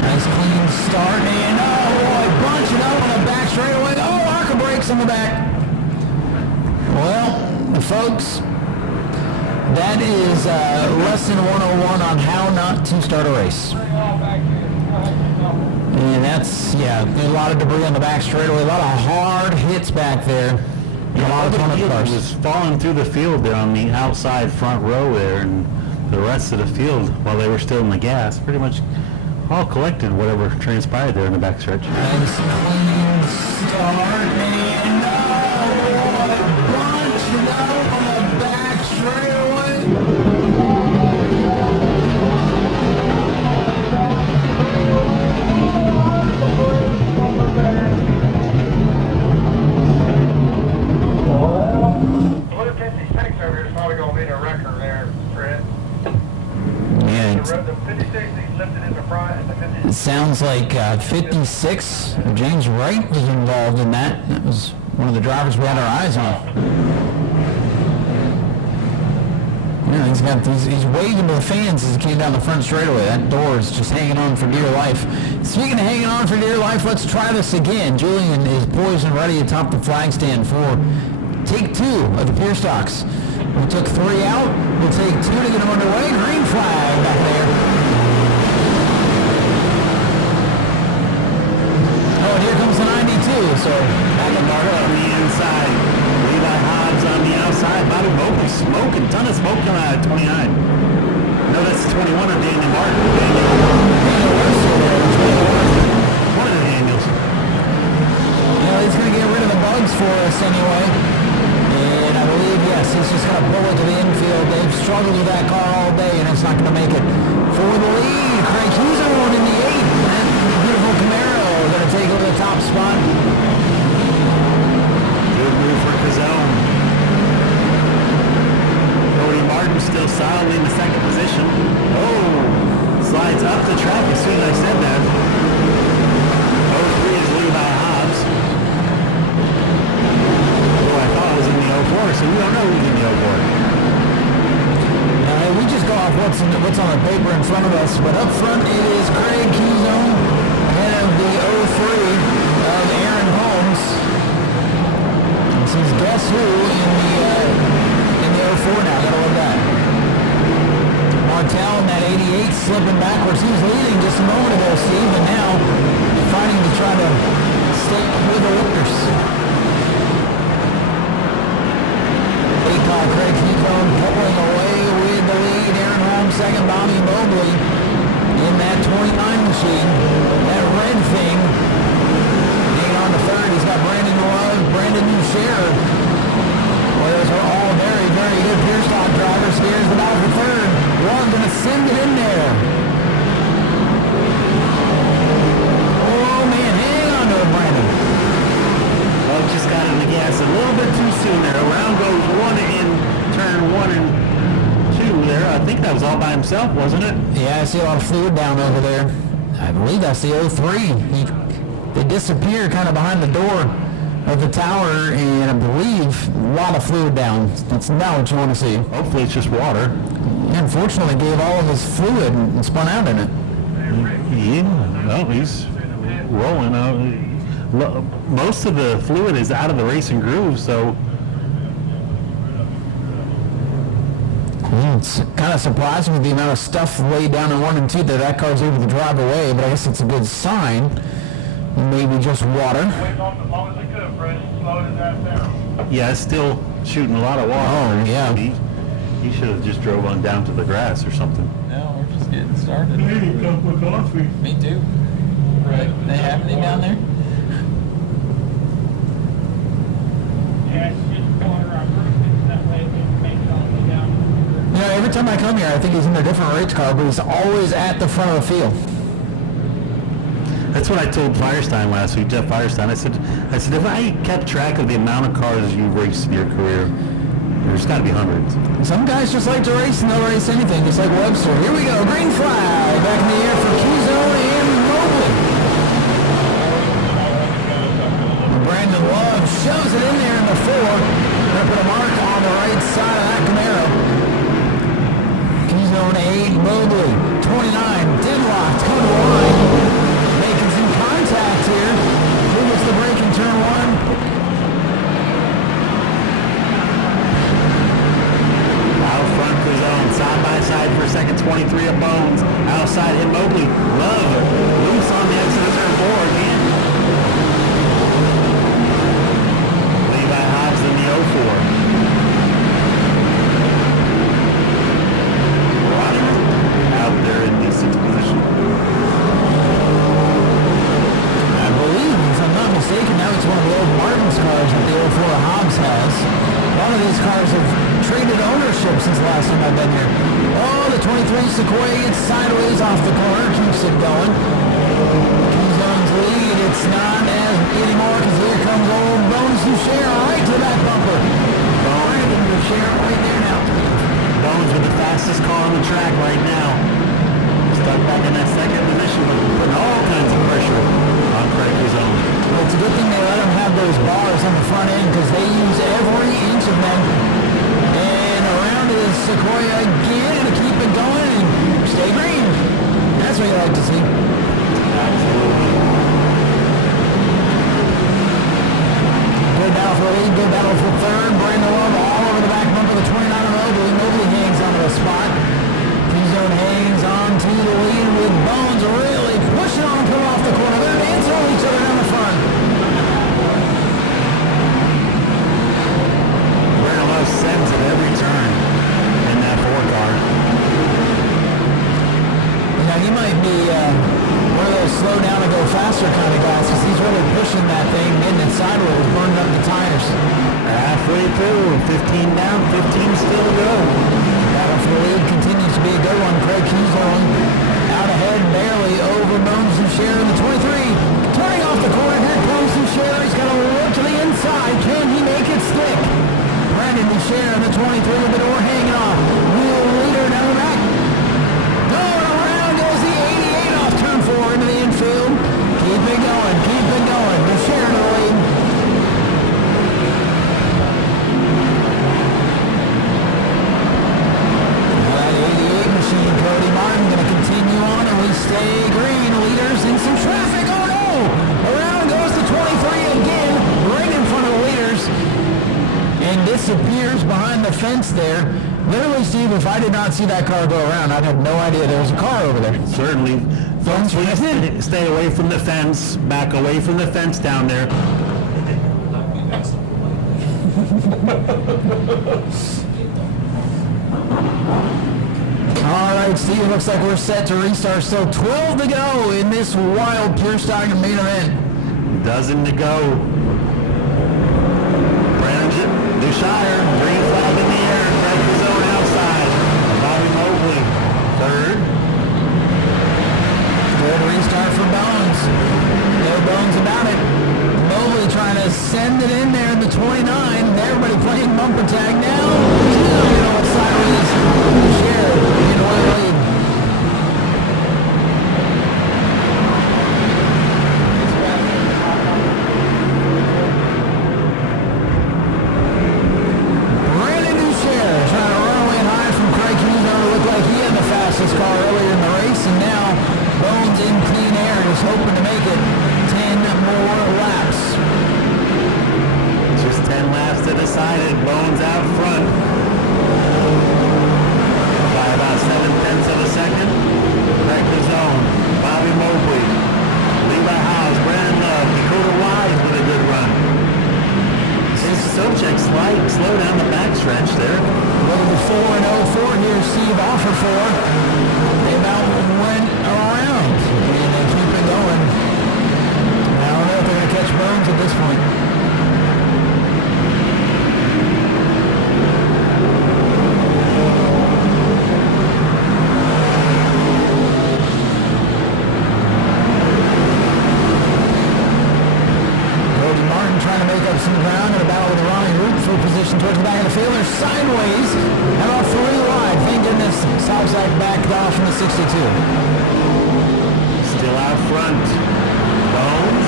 Nice clean start and oh boy, bunching up on the back straightaway. Oh, Arca brakes on the back. Well, folks, that is lesson 101 on how not to start a race. And that's, yeah, a lot of debris on the back straightaway, a lot of hard hits back there. A lot of cars was falling through the field there on the outside front row there, and the rest of the field, while they were still in the gas, pretty much all collected whatever transpired there in the backstretch. Nice clean start, and bunching up on the back straightaway. It sounds like 56. James Wright was involved in that. That was one of the drivers we had our eyes on. Yeah, he's waving to the fans as he came down the front straightaway. That door is just hanging on for dear life. Speaking of hanging on for dear life, let's try this again. Julian is poised and ready atop the flag stand for take 2 of the Pure Stocks. We took 3 out. We'll take 2 to get them underway. Green flag back there. Oh, and here comes the 92. So back in Marco on the inside. Levi Hobbs on the outside. Bobby Mobley smoking. Ton of smoke coming out of 29. No, that's 21 of Daniel Martin. One of the Daniels. You know, he's going to get rid of the bugs for us anyway. And I believe, yes, he's just going to pull it to the infield. They've struggled with that car all day, and it's not going to make it himself, wasn't it? Yeah, I see a lot of fluid down over there. I believe that's the 03. They disappear kind of behind the door of the tower, and I believe a lot of fluid down. That's not what you want to see. Hopefully it's just water. He unfortunately gave all of his fluid and spun out in it. Yeah, no, he's rolling out. Most of the fluid is out of the racing groove, so... It's kind of surprising with the amount of stuff laid down in 1 and 2 that car's able to drive away, but I guess it's a good sign. Maybe just water. Yeah, it's still shooting a lot of water. Oh, yeah. He should have just drove on down to the grass or something. No, we're just getting started. Me too. Right. They have anything down there? Yeah, it's just water. I'm pretty that way. It makes all the way down. You know, every time I come here, I think he's in a different race car, but he's always at the front of the field. That's what I told Firestein last week, Jeff Firestein. I said, if I kept track of the amount of cars you've raced in your career, there's got to be hundreds. Some guys just like to race and they'll race anything, just like Webster. Here we go, green flag, back in the air for Keyzone and Mobley. Brandon Love shows it in there in the 4. Gonna put a mark on the right side of that Camaro. Keyzone 8, Mobley, 29, deadlocked, coming to the line. Making some contact here. Who gets the break in turn 1? Out front for zone, side by side for a second, 23 of Bones. Outside hit Mobley. Love loose on the exit of turn 4 again. Levi Hobbs in the 04. Running out there in the 6th position. I believe, if I'm not mistaken, now it's one of the old Martin's cars that the 04 Hobbs has. A lot of these cars have traded ownership since the last time I've been here. Oh, the 23 Sequoia gets sideways off the corner, keeps it going. Keyzone's lead, it's not as anymore because here comes old Bones Duchère right to that bumper. Brandon Duchère right there now. Bones with the fastest car on the track right now. Stuck back in that 2nd position, putting all kinds of pressure on Craig Keyzone. Well, it's a good thing they let them have those bars on the front end because they use every inch of them. And around to the Sequoia again to keep it going and stay green. That's what you like to see. Absolutely. Good battle for the lead, good battle for 3rd. Brandon Love all over the back bumper, the 29 of Mobley. Mobley hangs onto the spot. Keyzone hangs on to the lead with Bones really pushing on him off the corner. They're dancing on each other down the front. Brandon Love sends it every turn in that 4 car. You know, he might be one of those slow down and go faster kind of guys because he's really pushing that thing, getting it sideways, burning up the tires. Halfway through, 15 down, 15 still to go. Battle for the lead continues to be a good one. Craig Keyzone out ahead, barely over Bones Duchère in the 23. Turning off the corner, here comes Duchère. He's got to look to the inside. Can he make it stick? Brandon Duchère in the 23 with the door hanging off. Wheel leader down the back. Going around goes the 88 off turn 4 into the infield. Keep it going, keep it going. Duchère in the lead. That 88 machine, Cody Martin, going to continue on, and we stay green. Leaders in some traffic. Oh no! Around goes the 23 again, right in front of the leaders, and disappears behind the fence there. Literally, Steve, if I did not see that car go around, I'd have no idea there was a car over there. Certainly. Folks, please stay away from the fence, back away from the fence down there. All right, Steve, looks like we're set to restart. Still 12 to go in this wild pure stock main event. Dozen to go. Brandon Duchère, green flag in the air, Craig Keyzone outside. Bobby Mobley, 3rd. Good restart for Bones. No bones about it. Mobley trying to send it in there in the 29. Everybody playing bumper tag now. Sideways. Duchère in away lead. United, Bones out front by about 7/10 of a second. Greg Zone, Bobby Mobley, Levi Howes, Brandon Love, Dakota Wise with a good run. Socek slow down the backstretch there. Looking for 4-0-4 here, Steve offer 4. They about went around, and they keep it going. I don't know if they're going to catch Bones at this point. Trying to make up some ground in a battle with Ronnie Root for position towards the back of the field. They're sideways. How about 3 wide? Thank goodness Southside backed off from the 62. Still out front. Bones.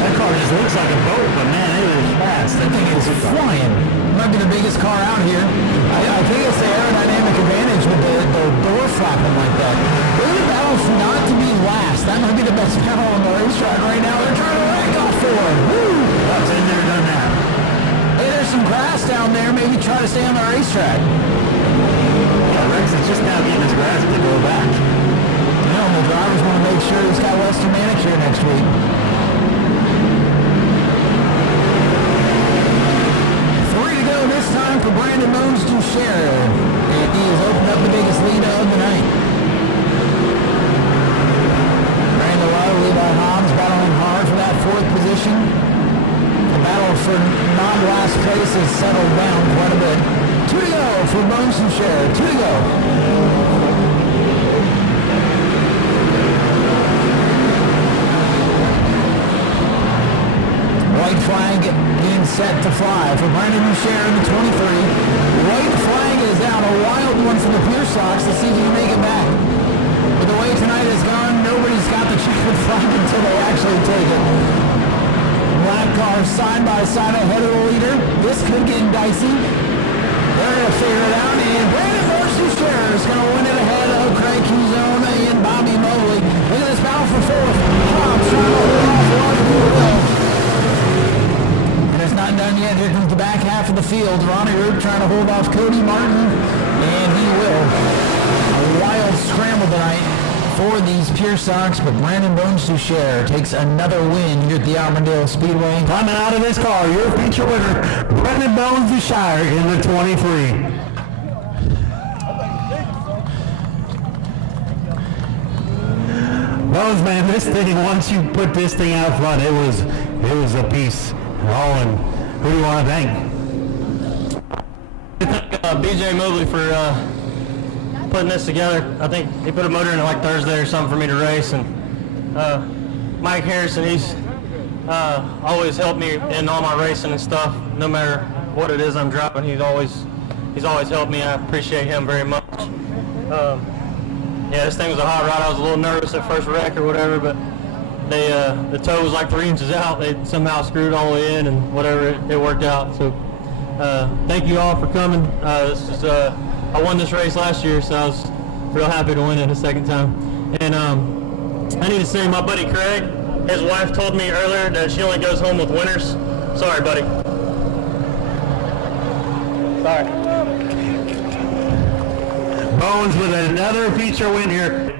That car just looks like a boat, but man, it is fast. That thing is flying. Might be the biggest car out here. I think it's the aerodynamic advantage with the door flapping like that. Really battle not to be last. That might be the best battle on the racetrack right now. They're trying to wreck off forward. Woo! I've been there, done that. Hey, there's some grass down there. Maybe try to stay on the racetrack. Yeah, Rex is just now getting his grass to go back. You know, the drivers want to make sure he's got Western manicure next week. 3 to go this time for Brandon Moons to share. And he has opened up the biggest lead of the night. Brandon Love, Levi Hobbs battling hard for that 4th position. The battle for not last place has settled down quite a bit. 2 to go for Bones to share. 2 to go. White flag being set to fly for Brandon Boucher in the 23. White flag is out. A wild one for the Pierce Sox to see if he can make it back. But the way tonight has gone, nobody's got the checkered flag until they actually take it. Black cars side by side ahead of the leader. This could get dicey. They're going to figure it out. And Brandon Boucher is going to win it ahead of Craig Cuzone and Bobby Mobley. Look at this battle for 4th. Hobbs trying to hold off Ronnie. And it's not done yet. Here comes the back half of the field. Ronnie Root trying to hold off Cody Martin. And he will. A wild scramble tonight for these Pierce Sox, but Brandon Bones Duchère takes another win here at the Auburndale Speedway. Coming out of this car, your feature winner, Brandon Bones Duchère in the 23. Bones, man, this thing, once you put this thing out front, it was a piece. Oh, and who do you want to thank? BJ Mobley for putting this together. I think he put a motor in it like Thursday or something for me to race, and Mike Harrison, he's always helped me in all my racing and stuff. No matter what it is I'm driving, he's always helped me. I appreciate him very much. Yeah, this thing was a hot ride. I was a little nervous at first wreck or whatever, but the toe was like 3 inches out. They somehow screwed all the way in, and whatever, it worked out. So thank you all for coming. I won this race last year, so I was real happy to win it a second time. And I need to say, my buddy Craig, his wife told me earlier that she only goes home with winners. Sorry, buddy. Sorry. Bones with another feature win here.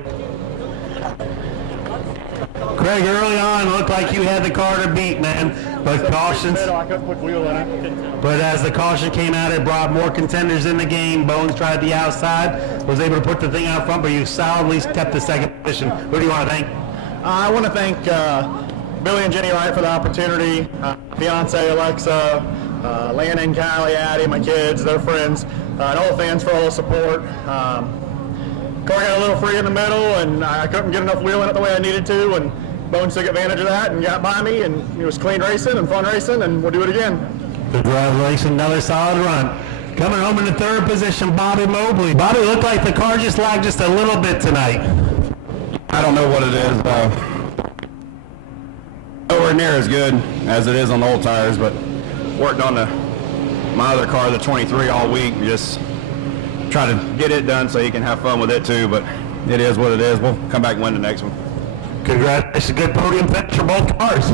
Craig, early on, looked like you had the car to beat, man. But cautions. I couldn't put wheel in it. But as the caution came out, it brought more contenders in the game. Bones tried the outside, was able to put the thing out front, but you solidly kept the second position. Who do you want to thank? I want to thank Billy and Jenny Wright for the opportunity, fiance Alexa, Landon, Kylie, Addie, my kids, their friends, and all the fans for all the support. Car got a little free in the middle, and I couldn't get enough wheel in it the way I needed to, and Bones took advantage of that and got by me, and it was clean racing and fun racing, and we'll do it again. Congratulations, another solid run. Coming home in the third position, Bobby Mobley. Bobby, looked like the car just lagged just a little bit tonight. I don't know what it is. Nowhere near as good as it is on the old tires, but worked on my other car, the 23, all week. Just try to get it done so you can have fun with it too, but it is what it is. We'll come back and win the next one. Congratulations, good podium finish for both cars.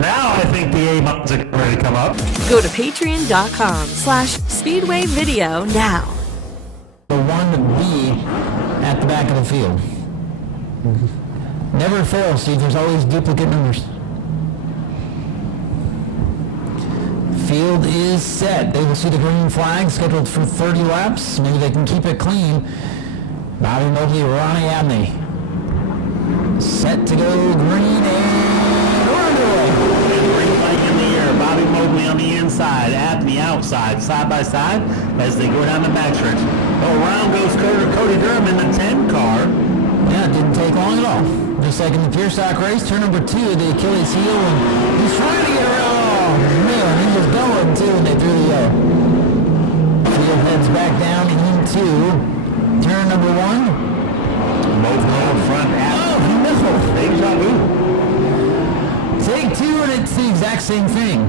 Now I think the A-Mods are ready to come up. Go to patreon.com/Speedway Video now. The 1B at the back of the field. Never fails, Steve. There's always duplicate numbers. Field is set. They will see the green flag scheduled for 30 laps. Maybe they can keep it clean. Bobby Mobley, Ronnie Abney. Set to go green, and we're underway. Green flag in the air. Bobby Mobley on the inside, Abney outside, side by side as they go down the backstretch. Around goes Cody Durham in the 10 car. Yeah, it didn't take long at all. Just like in the pure stock race, turn number 2, the Achilles heel, and he's trying to get around. Oh, man, he was going too, and they threw the yellow. Field heads back down into turn number 1. Mobley up front. Oh, no. Deja vu. Take 2, and it's the exact same thing.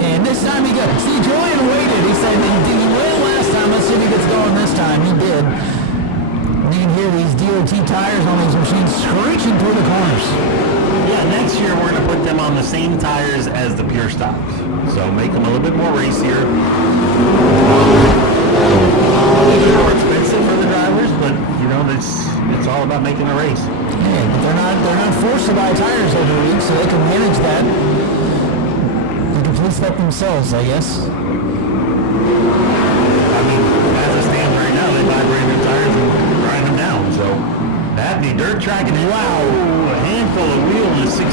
And this time he got, see, Julian waited. He said, he waited last time. Let's see if he gets going this time. He did. You can hear these DOT tires on these machines screeching through the corners. Yeah, next year we're going to put them on the same tires as the pure stocks. So make them a little bit more racier. A little bit more expensive for the drivers, but you know, it's all about making a race. Yeah, but they're not forced to buy tires every week, so they can manage that. They can police that themselves, I guess. I mean, as it stands right now, they buy brand new tires and grind them down. So Abney dirt tracking. Wow, a handful of wheel in the 64.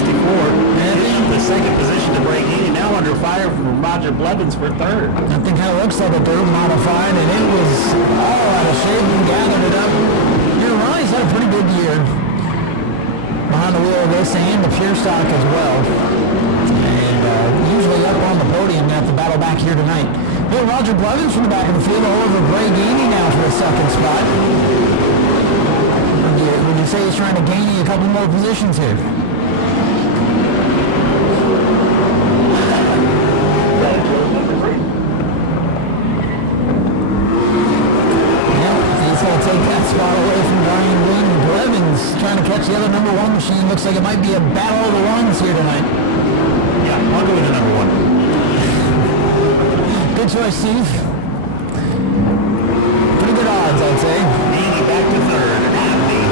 Getting up the second position to break in. Now under fire from Roger Blevins for third. I think it looks like a dirt modified, and it was all out of shape and gathered it up. You know, Ronnie's had a pretty good year behind the wheel of this and the pure stock as well. And usually up on the podium at the battle back here tonight. Bill Roger Blevins from the back of the field all over Bray Gainey now for the second spot. Would you say he's trying to gain you a couple more positions here? He's going to take that spot away from Brian Green. Blevins trying to catch the other number 1 machine. Looks like it might be a battle of the ones here tonight. Yeah, I'll go with the number 1. Good choice, Steve. Pretty good odds, I'd say. Gainey back to third. Abney.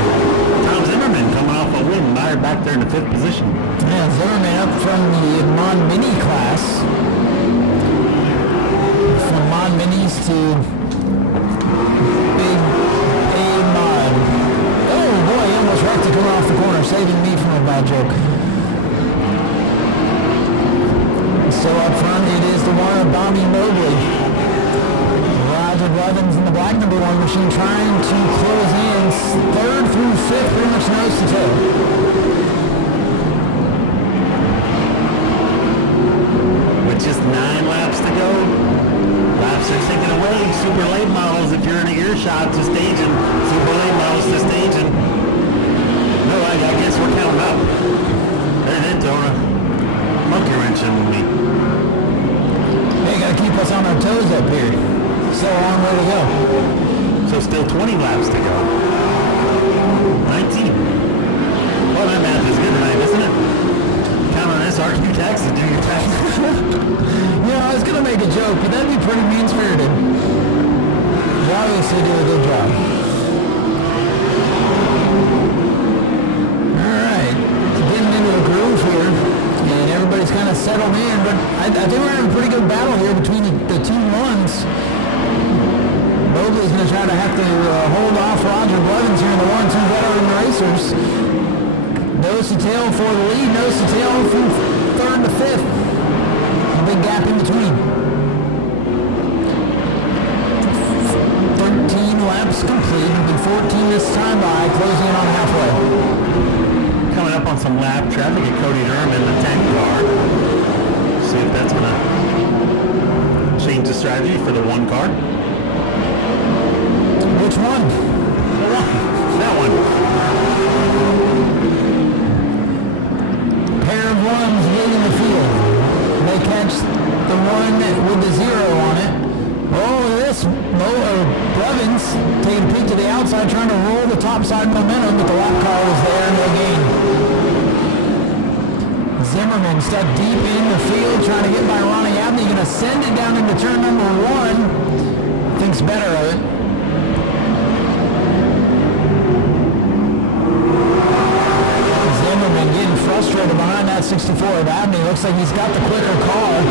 Tom Zimmerman coming off a win. Meyer back there in the 5th position. Yeah, Zimmerman up from the Mon Mini class. From Mon Minis to Big A-Mod. Oh boy, he almost wrecked to come off the corner, saving me from a bad joke. Still up front, it is the one of Bobby Mobley. Roger Blevins in the black number 1 machine trying to close in 3rd through 5th, pretty much nose to tail. With just 9 laps to go, laps are taken away. Super late models, if you're in an earshot to staging, super late models to staging. No, I guess we're counting up. There it is, Donna. Monkey wrench in me. They gotta keep us on our toes up here. Still a long way to go. So still 20 laps to go. 19. Well, that math is good tonight, isn't it? Count on this, RQ taxes, do your taxes. I was gonna make a joke, but that'd be pretty mean-spirited. They obviously do a good job. Alright, getting into a groove here, and everybody's kind of settled in, but I think we're having a pretty good battle here between the 2 ones. Mobley's going to try to have to hold off Roger Blevins here in the 1-2 veteran racers. Nose to tail for the lead, nose to tail from 3rd to 5th. A big gap in between. 13 laps complete, and 14 this time by, closing in on halfway. Coming up on some lap traffic at Cody Durham in the 10 car. See if that's going to change the strategy for the 1 car. Which one? The 1. That one. Pair of 1s leading the field. They catch the 1 with the 0 on it. Oh, this Blevins taking a peek to the outside, trying to roll the top side momentum, but the lap car was there, no gain. Zimmer Zimmerman stuck deep in the field trying to get by Ronnie Abney. Going to send it down into turn number 1. Thinks better of it. Zimmerman getting frustrated behind that 64 of Abney. Looks like he's got the quicker car.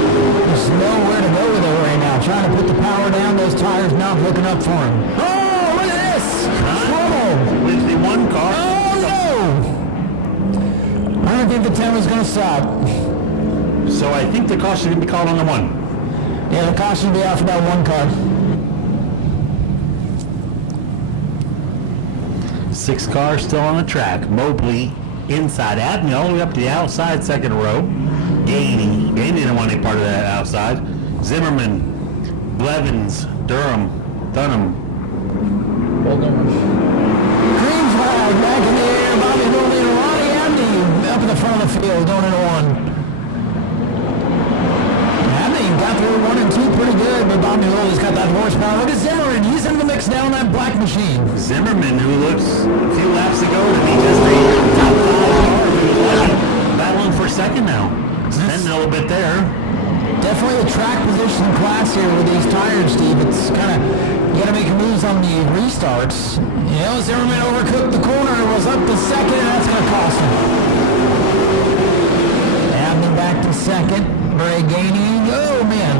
There's nowhere to go with it right now. Trying to put the power down. Those tires not looking up for him. Oh, look at this! Trouble! With the one car. Oh, no! I don't think the 10 was going to stop. So I think the caution is going to be called on the 1. Yeah, the caution will be out for that one car. 6 cars still on the track. Mobley inside. Abney all the way up to the outside second row. Gainey didn't want any part of that outside. Zimmerman, Blevins, Durham, Dunham. Green flag back in the air. Bobby Mobley and Ronnie Abney up in the front of the field, going into 1. Abney got through 1 and 2 pretty good, but Bobby Mobley's got that horsepower. Look at Zimmerman. He's in the mix now in that black machine. Zimmerman, who looks a few laps ago to be just a top 5 car, battling for second now. Spending a little bit there. Definitely a track position class here with these tires, Steve. It's kind of, you got to make moves on the restarts. You know, Zimmerman overcooked the corner, was up to second, and that's going to cost him. Abney back to second. Bray Gainey. Oh, man.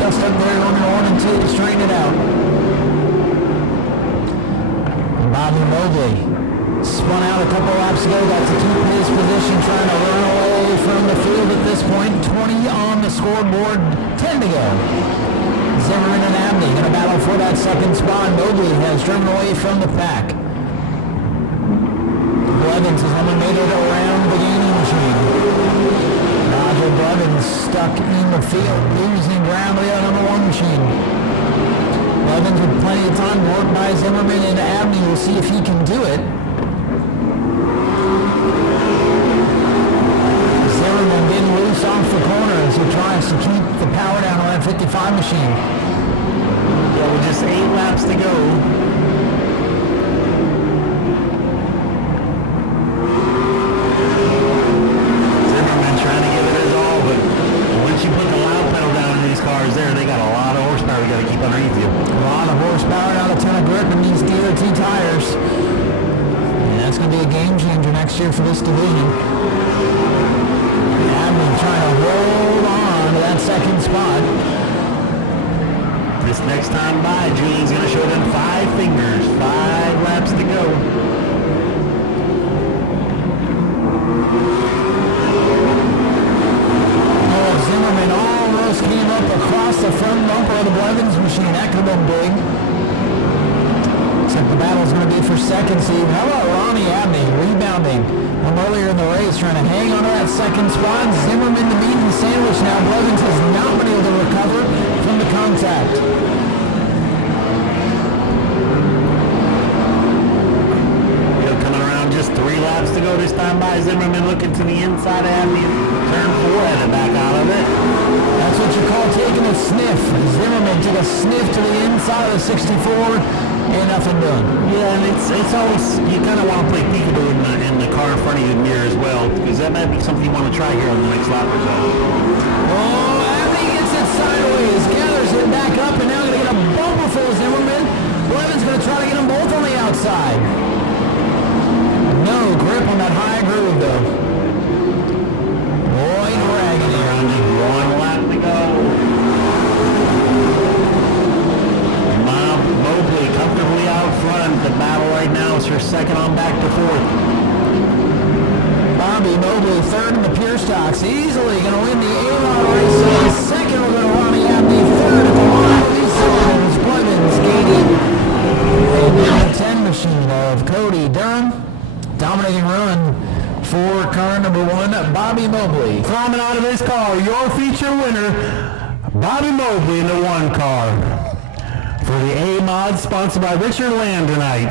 Dust up there on 1 and 2 to straighten it out. Bobby Mobley spun out a couple laps ago, got to keep his position, trying to run away from the field at this point. 20 on the scoreboard, 10 to go. Zimmerman and Abney going to battle for that second spot. Mobley has driven away from the pack. Blevins has only made it around the gaining machine. Roger Blevins stuck in the field, losing ground to the number 1 machine. Blevins with plenty of time to work by Zimmerman and Abney. We'll see if he can do it. Zimmerman getting loose off the corner as he tries to keep the power down on that 55 machine. Yeah, with just 8 laps to go. Zimmerman trying to give it his all, but once you put the loud pedal down in these cars there, they got a lot of horsepower you got to keep underneath you. A lot of horsepower, not a ton of grip in these DOT tires. And that's going to be a game changer next year for this division. Abney trying to hold on to that second spot. This next time by, Julian's going to show them 5 fingers, 5 laps to go. Oh, Zimmerman almost came up across the front bumper of the Blevins machine. That could have been big. Except the battle's going to be for second seed. How about Ronnie Abney rebounding from earlier in the race, trying to hang on to that second spot. Zimmerman the meat and sandwich now. Blevins has not been able to recover from the contact. Coming around just 3 laps to go this time by. Zimmerman looking to the inside of Abney. Turn 4 and back out of it. That's what you call taking a sniff. Zimmerman took a sniff to the inside of the 64 and nothing done. Yeah, and it's always, you kind of want to play peekaboo in the car in front of you in the mirror as well, because that might be something you want to try here on the next lap or so. Oh, Abney gets it sideways, gathers it back up, and now going to get a bumper full of Zimmerman. Blevins going to try to get them both on the outside. No grip on that high groove, though. Boy, dragging here. 1 lap to go. Mobley comfortably out front. The battle right now is for second on back to 4th. Bobby Mobley third in the pure stocks. Easily going to win the A-Lot race. Second will go to Ronnie Abney. Third at the line of these Blevins. Blevins gaining. And then the 10 machine of Cody Durham. Dominating run for car number 1, Bobby Mobley. Climbing out of his car, your feature winner, Bobby Mobley in the 1 car. For the A-Mod, sponsored by Richard Lamb tonight.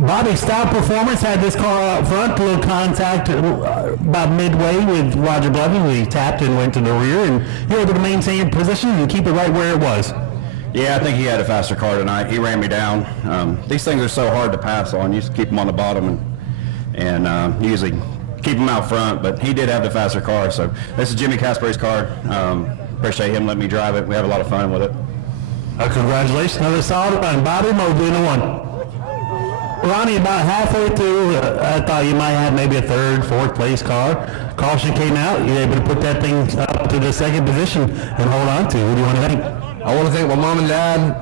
Bobby's stout performance had this car up front, a little contact about midway with Roger Blevins. He tapped and went to the rear, and he was able to maintain position and keep it right where it was. Yeah, I think he had a faster car tonight. He ran me down. These things are so hard to pass on. You just keep them on the bottom and and usually keep him out front, but he did have the faster car. So this is Jimmy Casper's car. Appreciate him letting me drive it. We have a lot of fun with it. Congratulations, another solid run. Bobby Mobley in the 1. Ronnie, about halfway through, I thought you might have maybe a third, fourth place car. Caution came out. You were able to put that thing up to the second position and hold on to. What do you want to think? I want to thank my mom and dad,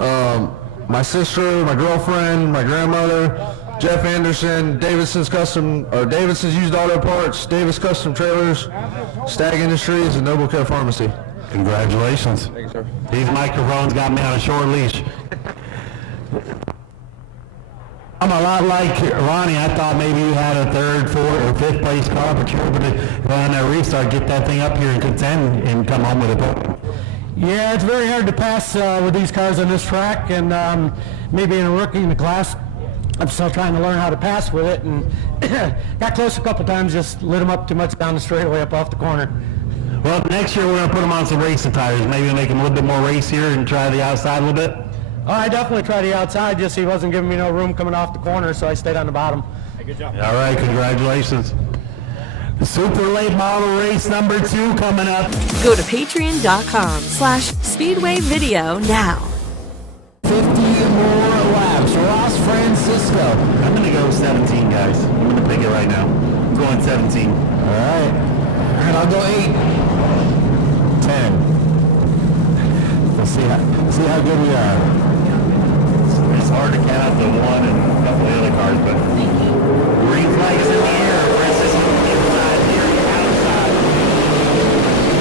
my sister, my girlfriend, my grandmother, Jeff Anderson, Davidson's Used Auto Parts, Davis Custom Trailers, Stag Industries, and Noble Care Pharmacy. Congratulations. Thank you, sir. These microphones got me on a short leash. I'm a lot like Ronnie. I thought maybe you had a third, fourth, or fifth place car, but you were able to go on that restart, get that thing up here and contend and come home with it. Yeah, it's very hard to pass with these cars on this track, and maybe in a rookie in the class, I'm still trying to learn how to pass with it, and got close a couple times, just lit them up too much down the straightaway up off the corner. Well, next year we're going to put them on some racing tires. Maybe make them a little bit more racier and try the outside a little bit. Oh, I definitely tried the outside, just he wasn't giving me no room coming off the corner, so I stayed on the bottom. Hey, good job. All right, congratulations. Super late model race number 2 coming up. Go to patreon.com/Speedway video now. 50 more laps. Las Francisco. I'm going to go 17, guys. I'm going to pick it right now. I'm going 17. All right. And I'll go 8. 10. We'll see how good we are. It's hard to count the one and a couple of the other cars, but green flag is in the air. Francisco inside, here, outside.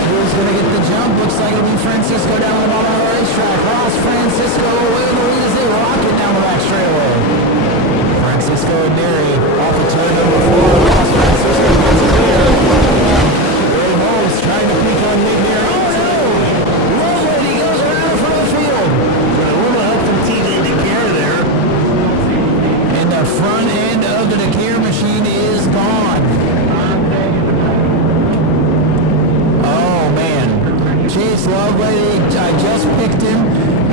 Who's going to get the jump? Looks like it'll be Francisco down the bottom of the racetrack. Las Francisco away in the lead as they rock it down the back straightaway. Francisco and Neri off the turn number 4. Las Francisco gets it clear. Ray Holmes trying to peek on Nick Neri. Oh no! Roland, he goes around in front of the field. A little help from TJ DeCare there. And the front end of the DeCare machine is gone. Oh man. Chase Lovelady, I just picked him.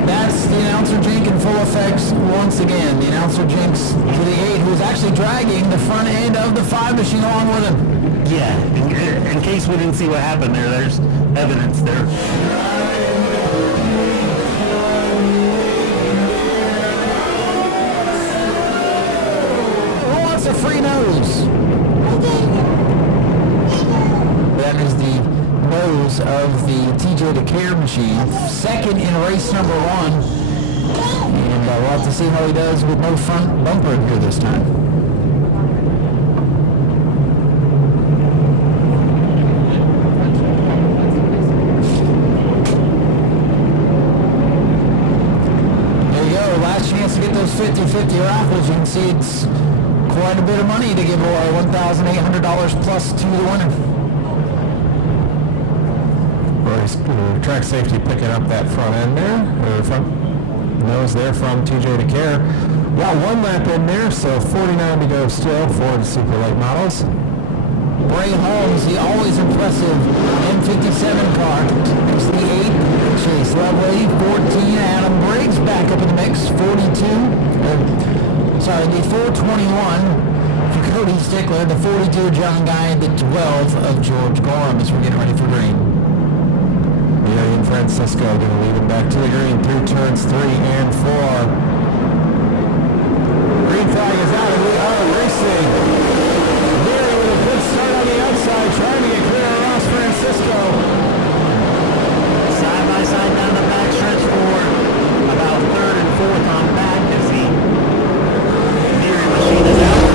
That's the announcer jink in full effect once again. The announcer jinx to the 8, who's actually dragging the front end of the 5 machine along with him. Yeah, in case we didn't see what happened there, there's evidence there. Who wants a free nose? That is the nose of the TJ DeCare machine. Second in race number 1. And we'll have to see how he does with no front bumper here this time. There you go. Last chance to get those 50-50 raffles. You can see it's quite a bit of money to give away. $1,800 plus to the winner. Track safety picking up that front end there, or front nose there from TJ DeCare. Got 1 lap in there, so 49 to go still for the super late models. Ray Holmes, the always impressive M57 car. It's the 8, Chase Lovelady, 14, Adam Briggs back up in the mix, 42. The 421 for Cody Stickler, the 42 John Guy, the 12 of George Gorham as we're getting ready for green. Neri and Francisco going to lead him back to the green through turns 3 and 4. Green flag is out and we are racing. Neri with a good start on the outside, trying to get clear of Las Francisco. Side by side down the back stretch for about 3rd and 4th on back as the Neri machine is out.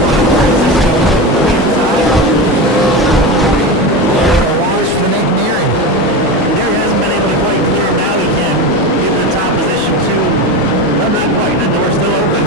Watch for Nick Neri. Neri hasn't been able to quite clear. Now he can get the top position too. But not quite. The door's still open.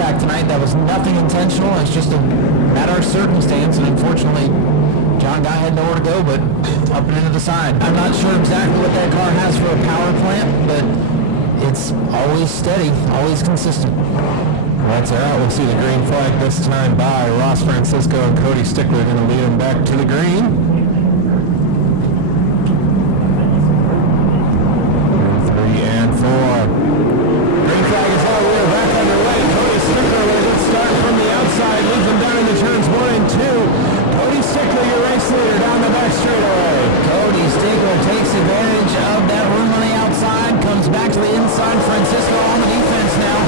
contact tonight. That was nothing intentional. It's just a matter of circumstance, and unfortunately, John Guy had nowhere to go but up and into the side. I'm not sure exactly what that car has for a power plant, but it's always steady, always consistent. Lights are out. We'll see the green flag this time by Ross Francisco and Cody Stickler going to lead him back to the green. 3 and 4. Green flag is out. We are back underway. Cody Stickler with a good start from the outside. Leads him down into turns 1 and 2. Cody Stickler, your race leader, down the back straightaway. Cody Stickler takes advantage of that room on the outside, comes back to the inside. Francisco on the defense now.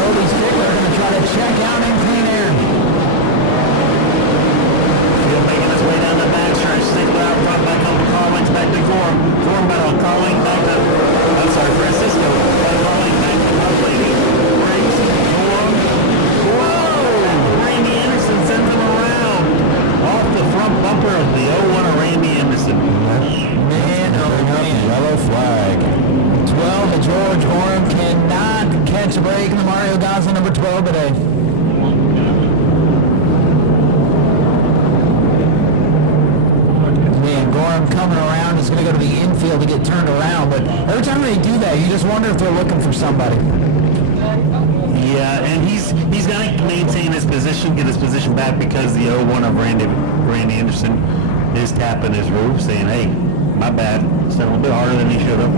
Cody Stickler going to try to check out in clean air. Field making his way down the back stretch. Stickler out front, back over Carling's back to Gorham. Gorham back on Carling, back to, Francisco. Carling back to Lovelady. Breaks, Gorham. Whoa! Randy Anderson sends him around. Off the front bumper of the 01 of Randy Anderson. Man, oh man. Yellow flag. 12, the George Gorham cannot catch a break in the Mario Gazza number 12 today. Man, Gorham coming around is going to go to the infield to get turned around, but every time they do that, you just wonder if they're looking for somebody. Yeah, and he's got to maintain his position, get his position back, because the 01 of Randy Anderson is tapping his roof, saying, hey, my bad, it's a little bit harder than he should have.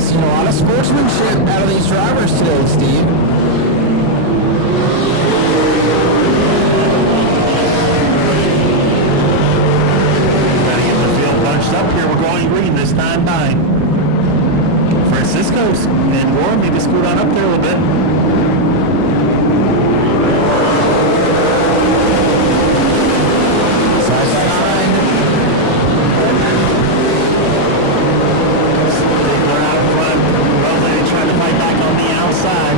Seen a lot of sportsmanship out of these drivers today, Steve. Gotta get the field bunched up here. We're going green this time by Francisco's and Gorham. Maybe scoot on up there a little bit. Side by side. Stickler out front. Lovelady trying to fight back on the outside.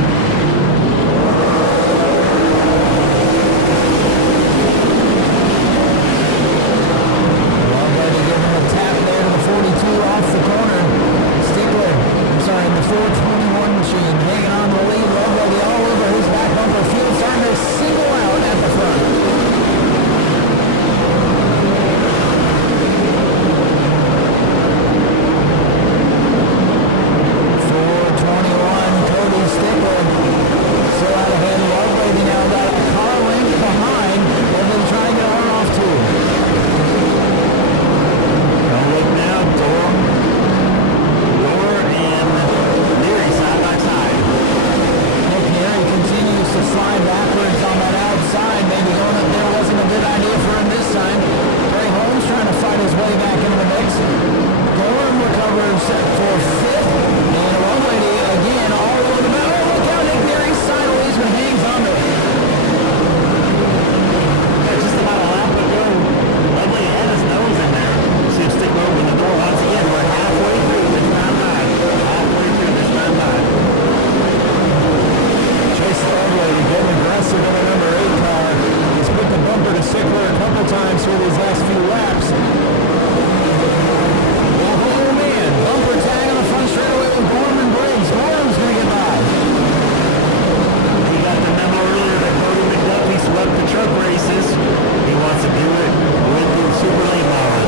Lovelady giving a tap there to the 42 off the corner. Stickler, I'm sorry, the 421 machine hanging on the lead. Lovelady all over his back bumper. Field starting to single out at the front. Cody Stickler still out ahead. Lovelady now got a car length behind. They've been trying to get her off too. Don't look now. Door and Leary side by side. Nick Neary continues to slide backwards on that outside. Maybe going up there wasn't a good idea for him this time. Trey Holmes trying to fight his way back into the mix. Gorham recovers for fifth. And Lovelady again all over the middle. Oh, look out, Nick Neary sideways but hangs on to it. Yeah, just about a lap to go. Lovelady had his nose in there. See if Stickler open the door once again. We're halfway through this time by. Chase Lovelady getting aggressive in the number 8 car. He's put the bumper to Stickler a couple times through these last few laps. Oh man, bumper tag on the front straightaway with Gorham and Briggs. Gorham's going to get by. He got the memo earlier that Cody McDuffie swept the truck races. He wants to do it with the Super Late model.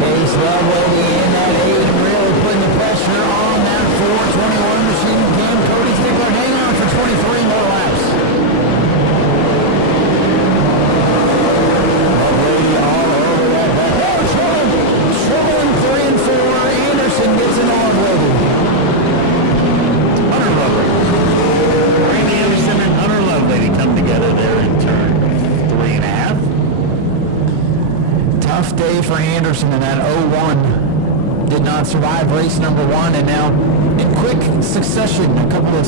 Chase Lovelady in that 8, really putting the pressure on that 421 machine. Can Cody Stickler hang on for 23 more laps? Lovelady all over that back. Oh, shoveling 3 and 4. Anderson gets it on Lovelady. Hunter Lovelady. Randy Anderson and Hunter Lovelady come together there in turn 3.5. Tough day for Anderson in that 01. Did not survive race number 1, and now in quick succession, a couple of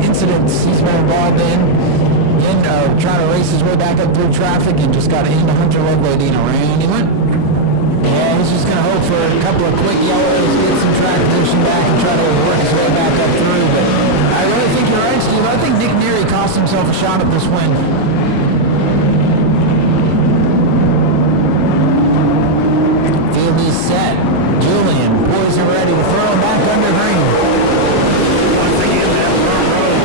incidents he's been involved in. Again, trying to race his way back up through traffic and just got into Hunter Lovelady and around he went. Yeah, he's just going to hope for a couple of quick yellows, get some track position back and try to work his way back up through. But I really think you're right, Steve. I think Nick Neary cost himself a shot at this win. Field is set. Julian poised and ready to throw him back under green. Once again, that front row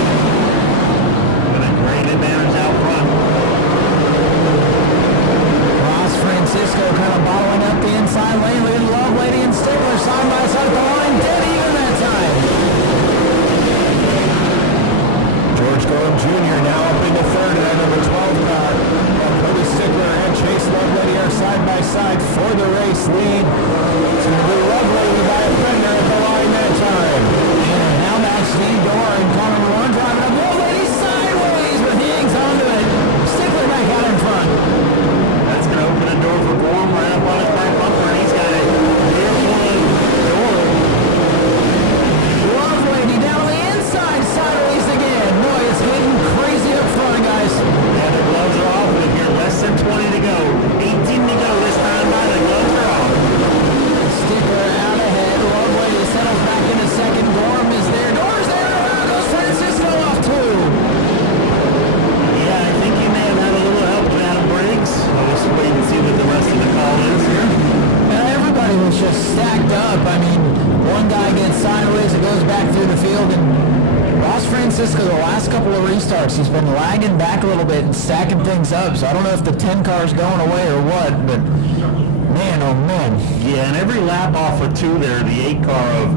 back through the field, and Ross Francisco, the last couple of restarts, he's been lagging back a little bit and stacking things up. So I don't know if the 10 car's going away or what, but man, oh man. Yeah, and every lap off of 2 there, the 8 car of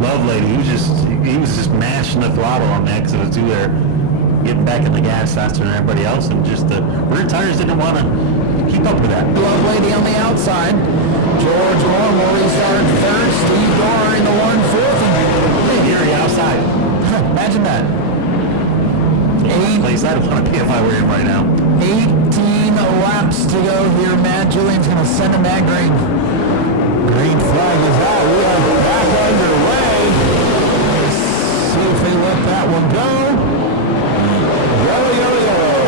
Lovelady, he was just mashing the throttle on that because it was 2 there, getting back in the gas faster than everybody else, and just the rear tires didn't want to keep up with that. Lovelady on the outside. George Gorham will restart third. Steve Dorr in the 1/4. Hey, Gary outside. Imagine that. Place I don't want to be if I were him right now. 18 laps to go here. Matt Julian's going to send him back green. Green flag is out. We are back underway. Let's see if they let that one go. Yellow, yellow, yellow.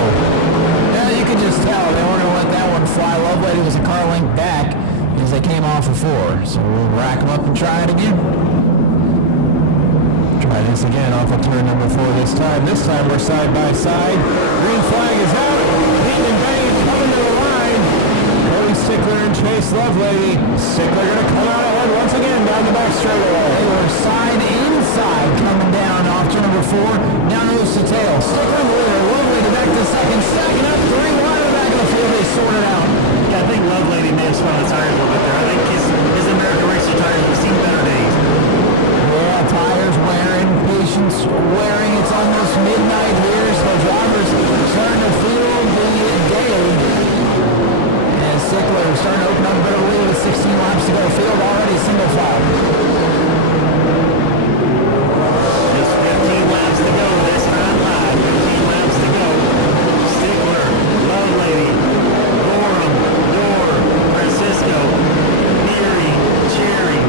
Yeah, you can just tell they weren't going to let that one fly. Lovelady was a car length back as they came off of 4. So we'll rack them up and try it again. Try this again off of turn number 4 this time. This time we're side by side. Green flag is out. Peyton and Babe coming to the line. Cody Stickler and Chase Lovelady. Stickler going to come out ahead once again down the back straightaway. They were side inside coming down off turn number 4. Down nose to tail. Stickler in the leader. Lovelady back to second. Stacking up 3 wide in the back of the field. They sorted out. Yeah, I think Lovelady may have spun the tires a little bit there. I think his American Racer tires have seen better days. Yeah, tires wearing, patience wearing. It's almost midnight here, so drivers starting to feel the day. And Stickler starting to open up a bit of a lead with 16 laps to go. Field already single file. Just 15 laps to go this time live. 15 laps to go. Stickler, Lovelady, Gorham, Dorr, Francisco, Neary, Cherry,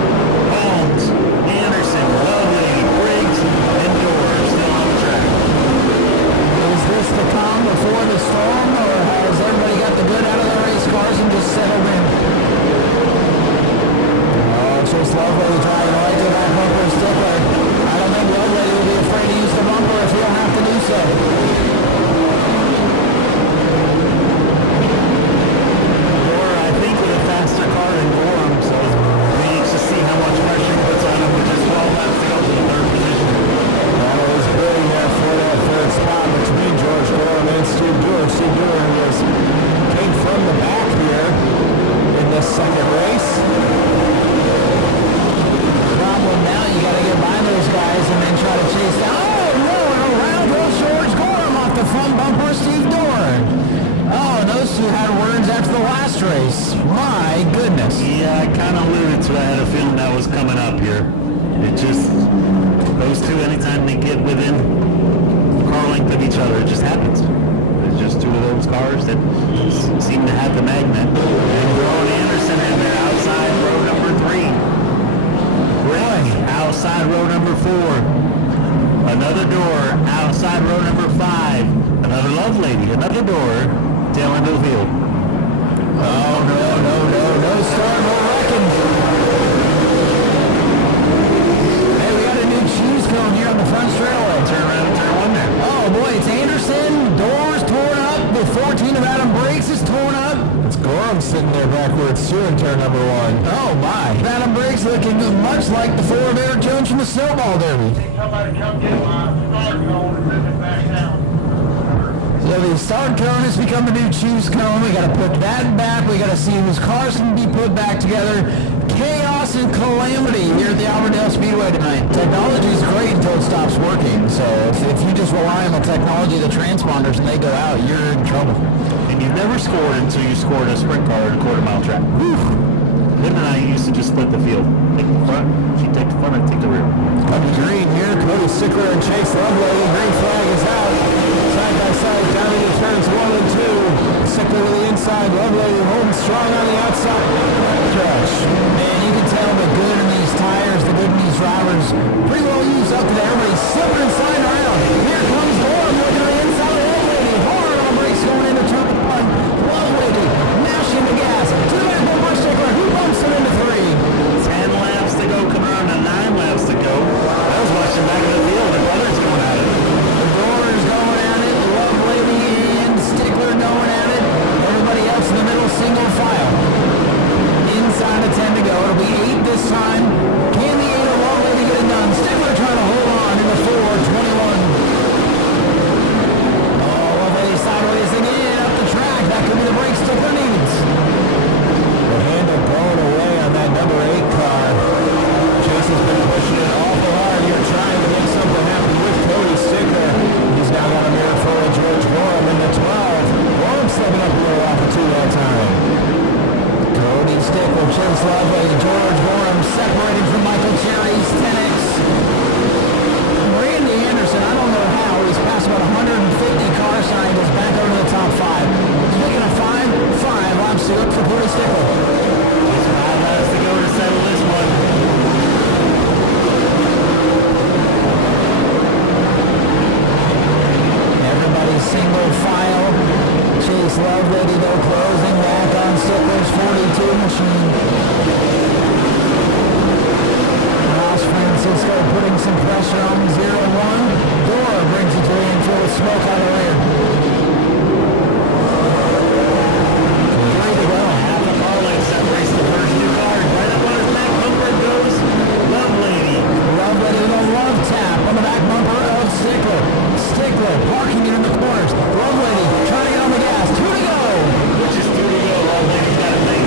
Holmes, Anderson, Lovelady, Briggs, and Dorr still on the track. Is this the calm before the storm, or has everybody got the good out of their race cars and just settled in? Oh, it's just Lovelady driving right to that bumper of Stickler. I don't think Lovelady will be afraid to use the bumper if he'll have to do so. Dorr, I think, with a faster car than Gorham, so we need to see how much pressure he puts on him with just 12 laps to go to the 3rd position. That was good there for that 3rd spot between George Gorham and Steve Dorr. Steve Dorr came from the back here in this 2nd race. Problem now, you got to get by those guys and then try to chase down. Oh, no, and around goes George Gorham off the front bumper of Steve Dorr. Oh, and those two had words after the last race. My goodness. Yeah, I kind of alluded to it. I had a feeling that was coming up here. It just, those two, anytime they get within car length of each other, it just happens. It's just 2 of those cars that seem to have the magnet. And Ron Anderson in there outside row number 3. Really? Outside row number 4. Another door outside row number 5. Another Lovelady, another door, tail end of the field. Oh, no start, no wrecking. Hey, we got a new cheese cone here on the front straightaway. Turn around and turn 1 there. Oh, boy, it's Anderson. Doors torn up. The 14 of Adam Briggs is torn up. It's Gorham sitting there backwards too in turn number 1. Oh, my. Adam Briggs looking much like the 4 of Eric Jones from the Snowball Derby. Somebody come get my start cone and bring it back down. So the start cone has become the new choose cone. We got to put that back. We got to see whose cars can be put back together. Chaos and calamity here at the Auburndale Speedway tonight. Technology is great until it stops working. So if you just rely on the technology, the transponders, and they go out, you're in trouble. And you've never scored until you scored a sprint car at a quarter-mile track. Whew. Lynn and I used to just split the field. Take the front, she'd take the front, I'd take the rear. Up green here, Cody Stickler and Chase Lovelady. Green flag is out. Side by side down into turns 1 and 2. Stickler to the inside, Lovelady holding strong on the outside. Crash. Man, you can tell the good in these tires, the good in these drivers. Pretty well used up to there. Everybody's slipping and sliding around. Here comes Gorham looking to the inside of Lovelady. Hard on the brakes going into turn 1. Lovelady mashing the gas. To the back bumper Stickler. Who bumps him into 3? 10 laps to go, coming around to 9 laps to go. I was watching back in the field, the brothers going at it. The Doors going at it. Lovelady and Stickler going at it. Everybody else in the middle, single file. Inside of 10 to go. It'll be 8 this time. Can the 8 of Lovelady get it done? Stickler some pressure on 0-1. Dora brings it to the infield with smoke out of the rear. Way to go. Half a car length separates the first two cars. Right up on his back bumper goes Love Lady. Love Lady with a love tap on the back bumper of Stickler. Stickler parking it in the corners. Love Lady trying to get on the gas. 2 to go. Which is 2 to go. Love Lady's got to think.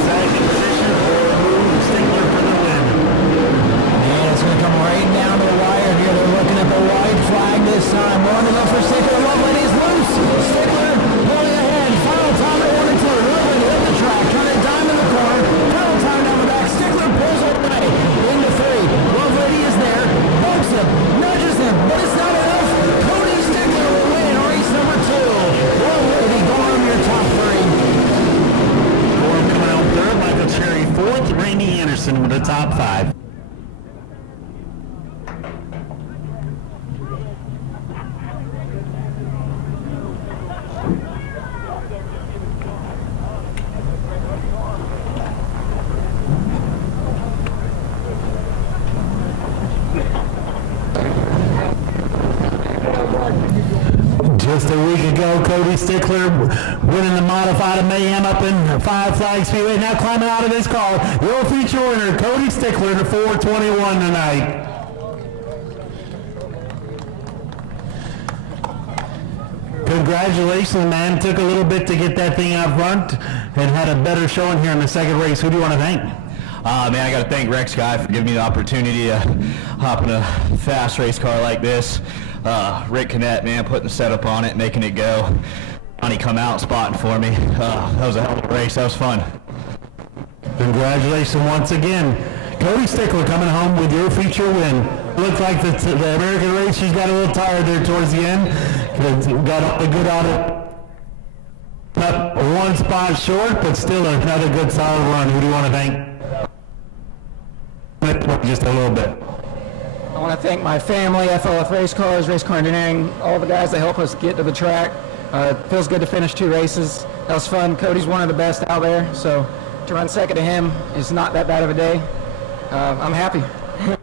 Second position or move Stickler for the win. And it's going to come right down to the wire here. They're looking at the white flag this time. One to go for Stickler. Love Lady is loose. Stickler pulling ahead. Final time at 1 and 2. Love Lady up the track. Trying to dime in the corner. Final time down the back. Stickler pulls away. Into 3. Love Lady is there. Bumps him. Nudges him. But it's not enough. Cody Stickler will win race number 2. Love Lady going on your top 3. Gorham coming out third. Michael Cherry fourth. Randy Anderson with the top 5. Just a week ago, Cody Stickler winning the modified Mayhem up in Five Flag Speedway. Now climbing out of his car, your feature winner, Cody Stickler, in the 421 tonight. Congratulations, man. Took a little bit to get that thing out front and had a better showing here in the second race. Who do you want to thank? Man, I got to thank Rex Guy for giving me the opportunity to hop in a fast race car like this. Rick Kinnett, man, putting the setup on it, making it go. Johnny come out spotting for me. That was a hell of a race. That was fun. Congratulations once again. Cody Stickler coming home with your feature win. Looks like the American race, she's got a little tired there towards the end. Got a good out of up 1 spot short, but still another good solid run. Who do you want to thank? Just a little bit. I want to thank my family, FLF Race Cars, Race Car Engineering, all the guys that help us get to the track. It feels good to finish 2 races. That was fun. Cody's one of the best out there, so to run second to him is not that bad of a day. I'm happy.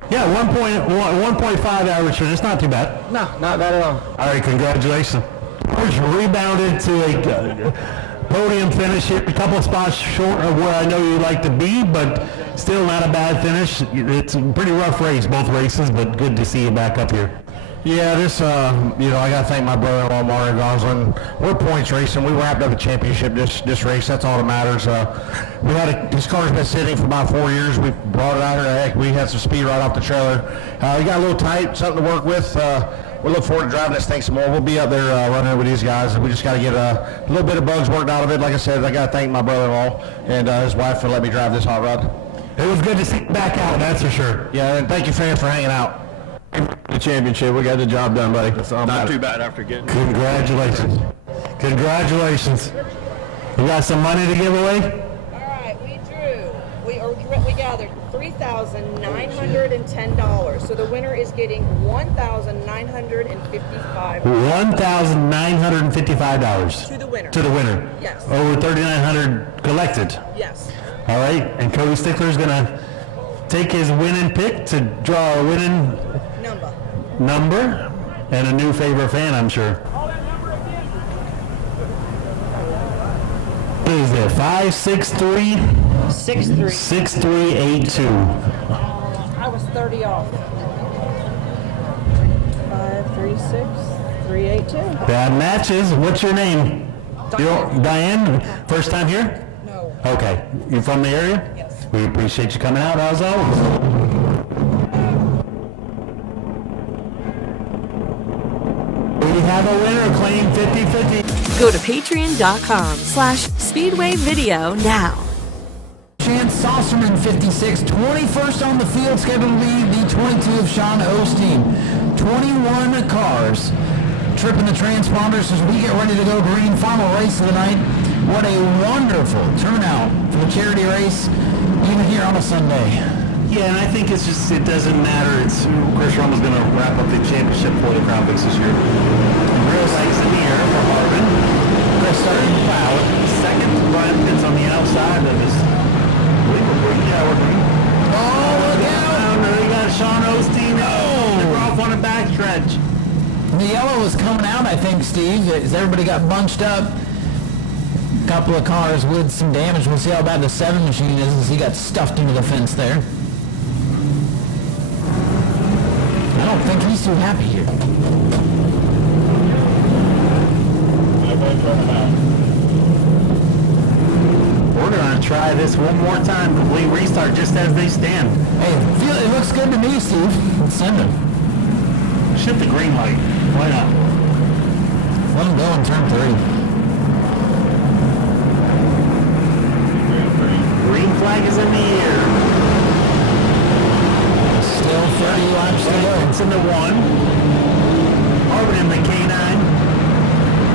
Yeah, 1.5 average, so it's not too bad. No, not bad at all. All right, congratulations. Rebounded to a podium finish here, a couple of spots short of where I know you'd like to be, but still not a bad finish. It's a pretty rough race, both races, but good to see you back up here. Yeah, I got to thank my brother-in-law, Mario Goslin. We're points racing. We wrapped up a championship this race. That's all that matters. His car's been sitting for about 4 years. We brought it out here. Heck, we had some speed right off the trailer. We got a little tight, something to work with. We look forward to driving this thing some more. We'll be up there running with these guys. We just got to get a little bit of bugs worked out of it. Like I said, I got to thank my brother-in-law and his wife for letting me drive this hot rod. It was good to see you back out, that's for sure. Yeah, and thank you, fans, for hanging out. The championship, we got the job done, buddy. Not too bad after getting. Congratulations. Congratulations. We got some money to give away? All right, we gathered $3,910. So the winner is getting $1,955. $1,955. To the winner. To the winner. Yes. Over $3,900 collected. Yes. All right, and Cody Stickler's gonna take his winning pick to draw a winning number and a new favorite fan, I'm sure. What is it? 563 6382. I was 30 off. 536382. That matches. What's your name? Diane. First time here? No. Okay. You from the area? Yes. We appreciate you coming out as always. We have a winner, claim 50-50. Go to patreon.com/Speedway Video now. Chance Saucerman 56, 21st on the field, scheduled to be the 22 of Sean Osteen. 21 cars tripping the transponders as we get ready to go green. Final race of the night. What a wonderful turnout for the charity race, even here on a Sunday. Yeah, and I think it's just, it doesn't matter. It's Chris Rummell's going to wrap up the championship for the Crown Vics this year. Real legs in the air for Marvin. Chris starting to foul. Second, Brian Pitts on the outside of his. Oh, look out! We got Sean Osteen. The yellow was coming out, I think, Steve, as everybody got bunched up. A couple of cars with some damage. We'll see how bad the 7 machine is as he got stuffed into the fence there. I don't think he's too happy here. We're going to try this one more time. Complete restart just as they stand. Hey, it looks good to me, Steve. Let's send him. Shift the green light. Why not? Let him go in turn 3. Green flag is in the air. Still 30 laps to go. It's in the 1. Auburn in the K9.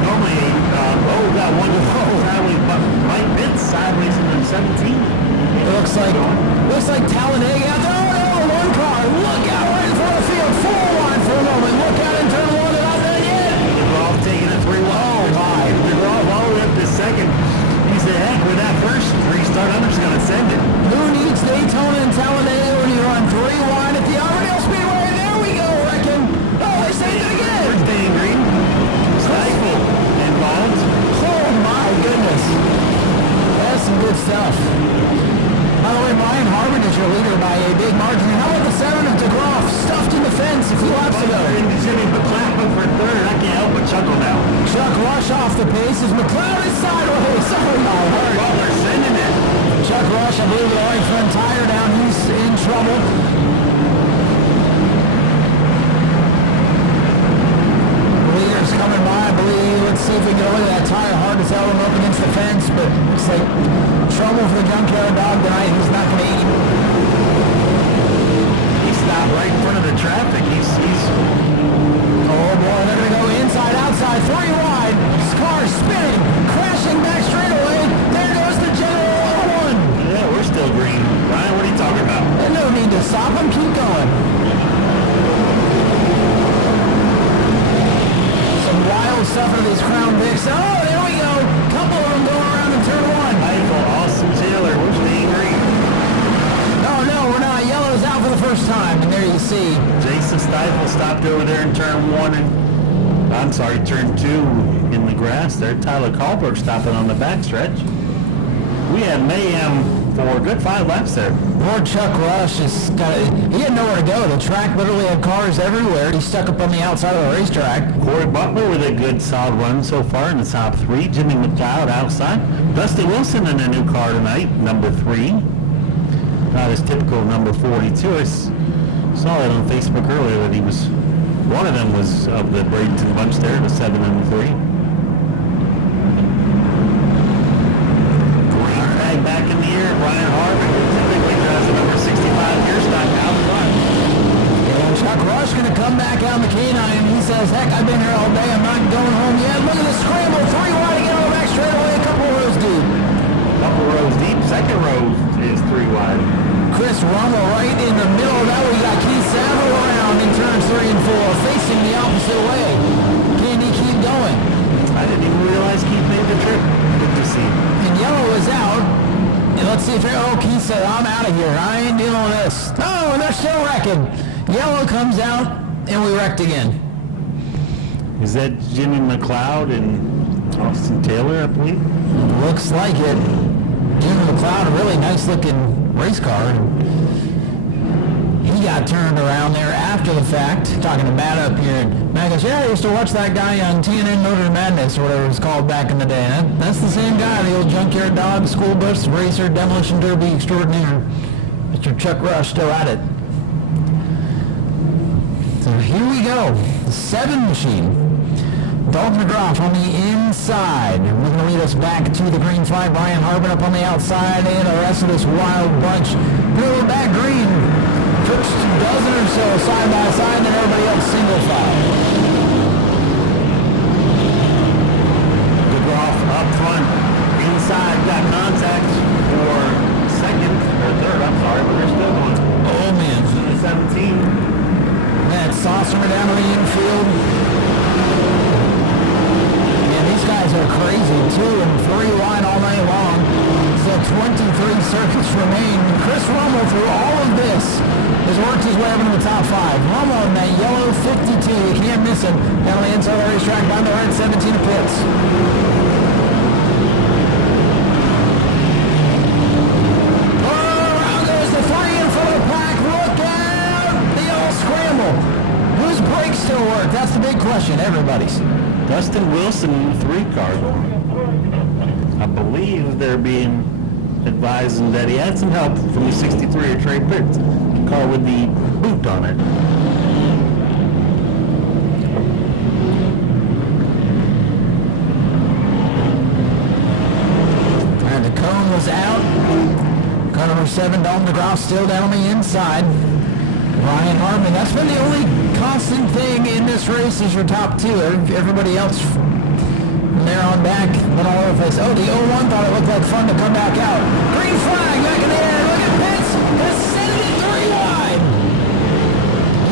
Normally, got one to go. Sideways, but Mike Vince sideways in the 17. It looks like Talladega out there. Oh no, one car. Look out right in front of the field. Full line for a moment. Look out in turn 1. They're not there yet. DeGraw taking a 3-1. Oh my. DeGraw all the way up to second. He said, heck, with that first restart, I'm just going to send it. Who needs Daytona and Talladega when you run 3 wide at the Auburndale Speedway? There we go, Racin. Oh, they saved it again. First day green. Stifle involved. Oh my goodness. That's some good stuff. By the way, Brian Harvard is your leader by a big margin. How about the 7 of DeGraw stuffed in the fence a few laps ago? Jimmy McLeod for third. I can't help but chuckle now. Chuck Rush off the pace as McLeod is sideways. Oh my word. Oh, they're sending it. Chuck Rush, I believe the right front tire down. He's in trouble. Leader's coming by, I believe. Let's see if we can get away with that tire. Hard to tell him up against the fence, but looks like trouble for the junkyard dog tonight. He's not going to eat. He stopped right in front of the traffic. He's Oh boy, they're going to go inside, outside, 3 wide. This car is spinning, crashing back straight away. There goes the general 1. Yeah, we're still green. Ryan, what are you talking about? There's no need to stop him. Keep going. Some wild stuff in these Crown Vics. Oh, there we go. Couple of them going around in turn 1. Michael Austin Taylor, we're staying green. No, we're not. Yellow's out for the first time, and there you see. Jason Stifle stopped over there in turn 1 and turn 2 in the grass there. Tyler Kahlberg stopping on the backstretch. We had mayhem for a good 5 laps there. Poor Chuck Rush he had nowhere to go. The track literally had cars everywhere. He stuck up on the outside of the racetrack. Corey Butler with a good solid run so far in the top 3. Jimmy McLeod outside. Dusty Wilson in a new car tonight, number 3. Not his typical number 42. I saw that on Facebook earlier that one of them was of the Bradenton bunch there, the 7 and the 3. Green flag back in the air. Brian Harvey typically drives the number 65 gear stock out front. And Chuck Rush going to come back out in the K9 and he says, heck, I've been here all day. I'm not going home yet. Look at the scramble. 3 wide again on the back straightaway. A couple rows deep. Couple rows deep. Second row is 3 wide. Chris Rummel right in the middle of that. We got Keith Saville around in turns 3 and 4, facing the opposite way. Can he keep going? I didn't even realize Keith made the trip. Good to see. And Yellow is out. And let's see if Keith said, I'm out of here. I ain't dealing with this. Oh, and they're still wrecking. Yellow comes out, and we wrecked again. Is that Jimmy McLeod and Austin Taylor, I believe? Looks like it. Jimmy McLeod, a really nice looking race car. He got turned around there after the fact, talking to Matt up here. And Matt goes, yeah, I used to watch that guy on TNN Motor Madness, or whatever it was called back in the day. That's the same guy, the old junkyard dog, school bus racer, demolition derby extraordinaire. Mr. Chuck Rush still at it. So here we go. The 7 machine. Dalton McGrath on the inside. We're going to lead us back to the green flag. Brian Harbin up on the outside, and the rest of this wild bunch. We're back green. First dozen or so side by side, and everybody else single file. DeGraff up front. Inside got contact for second or third. I'm sorry, but they're still going. Oh, man. 17. That Saucerman down to the infield. These guys are crazy, 2 and 3 wide all night long. So 23 circuits remain. Chris Rummel, through all of this, has worked his way 11 in the top 5. Rommel in that yellow 52. You can't miss him. Down the inside of the racetrack, by the right, 17 of pits. Oh, around goes the 3 in front of the pack. Look out! The old scramble. Whose brakes still work? That's the big question. Everybody's. Dustin Wilson, 3 car. I believe they're being advising that he had some help from the 63 of Trey Pitts. Car with the boot on it. And the cone was out. Car number 7, Dalton DeGroff, still down on the inside. Ryan Hartman, that's been the only constant thing in this race is your top 2. Everybody else from there on back went all over the place. Oh, the 01 thought it looked like fun to come back out. Green flag back in the air. Look at Pitts. Has sent it 3 wide.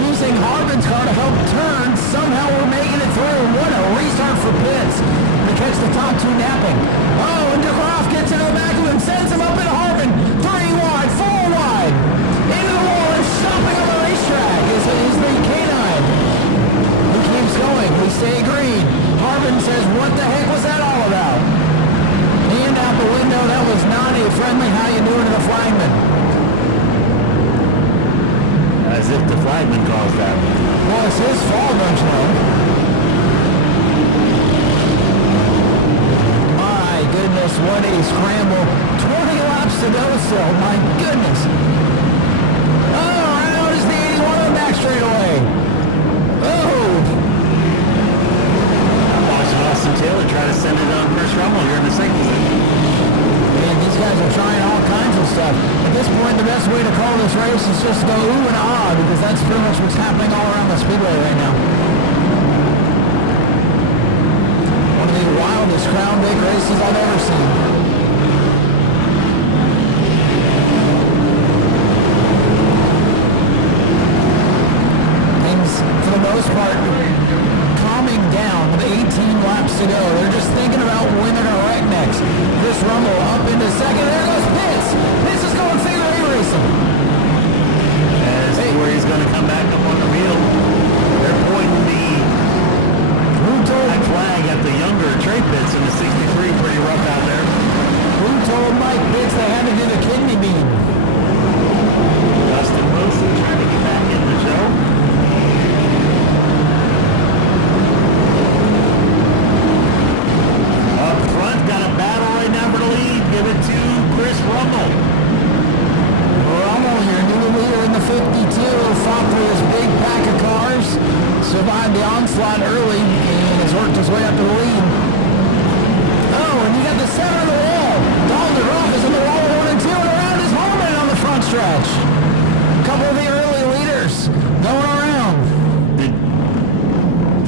Using Hartman's car to help turn. Somehow we're making it through. What a restart for Pitts to catch the top 2 napping. Oh, and DeGroff gets into the back of him, sends him up into Hartman. 3 wide, 4 wide. Into the wall and stopping on the racetrack is the canine. Who keeps going? We stay green. Hartman says, what the heck was that all about? Hand out the window. That was not a friendly how you doing to the flagman. As if the flagman caused that. Well, it's his fault, don't you know? My goodness, what a scramble. 20 laps to go still. My goodness. Oh, around is the 81 on the back straightaway. Oh. Austin Taylor try to send it on Chris Rummel here in the second. Man, these guys are trying all kinds of stuff. At this point, the best way to call this race is just go ooh and ah, because that's pretty much what's happening all around the Speedway right now. One of the wildest Crown Vic races I've ever seen. Things, for the most part, calming down with 18 laps to go. They're just thinking about when they're going to wreck next. Chris Rummel up into second. There goes Pitts. Pitts is going figure 8 racing. As where he's going to come back up on the wheel. They're pointing the black flag at the younger Trey Pitts in the 63. Pretty rough out there. Who told Mike Pitts they had to do the kidney bean? Dustin Wilson trying to get back in the show. Up front, got a battle right now for the lead. Give it to Chris Rummel. Rummel, your new leader in the 52, fought through his big pack of cars, survived the onslaught early, and has worked his way up to the lead. Oh, and you got the center of the wall. Dalton DeGroff is in the wall 1 and 2, and around is Hartman on the front stretch. A couple of the early leaders going around. Did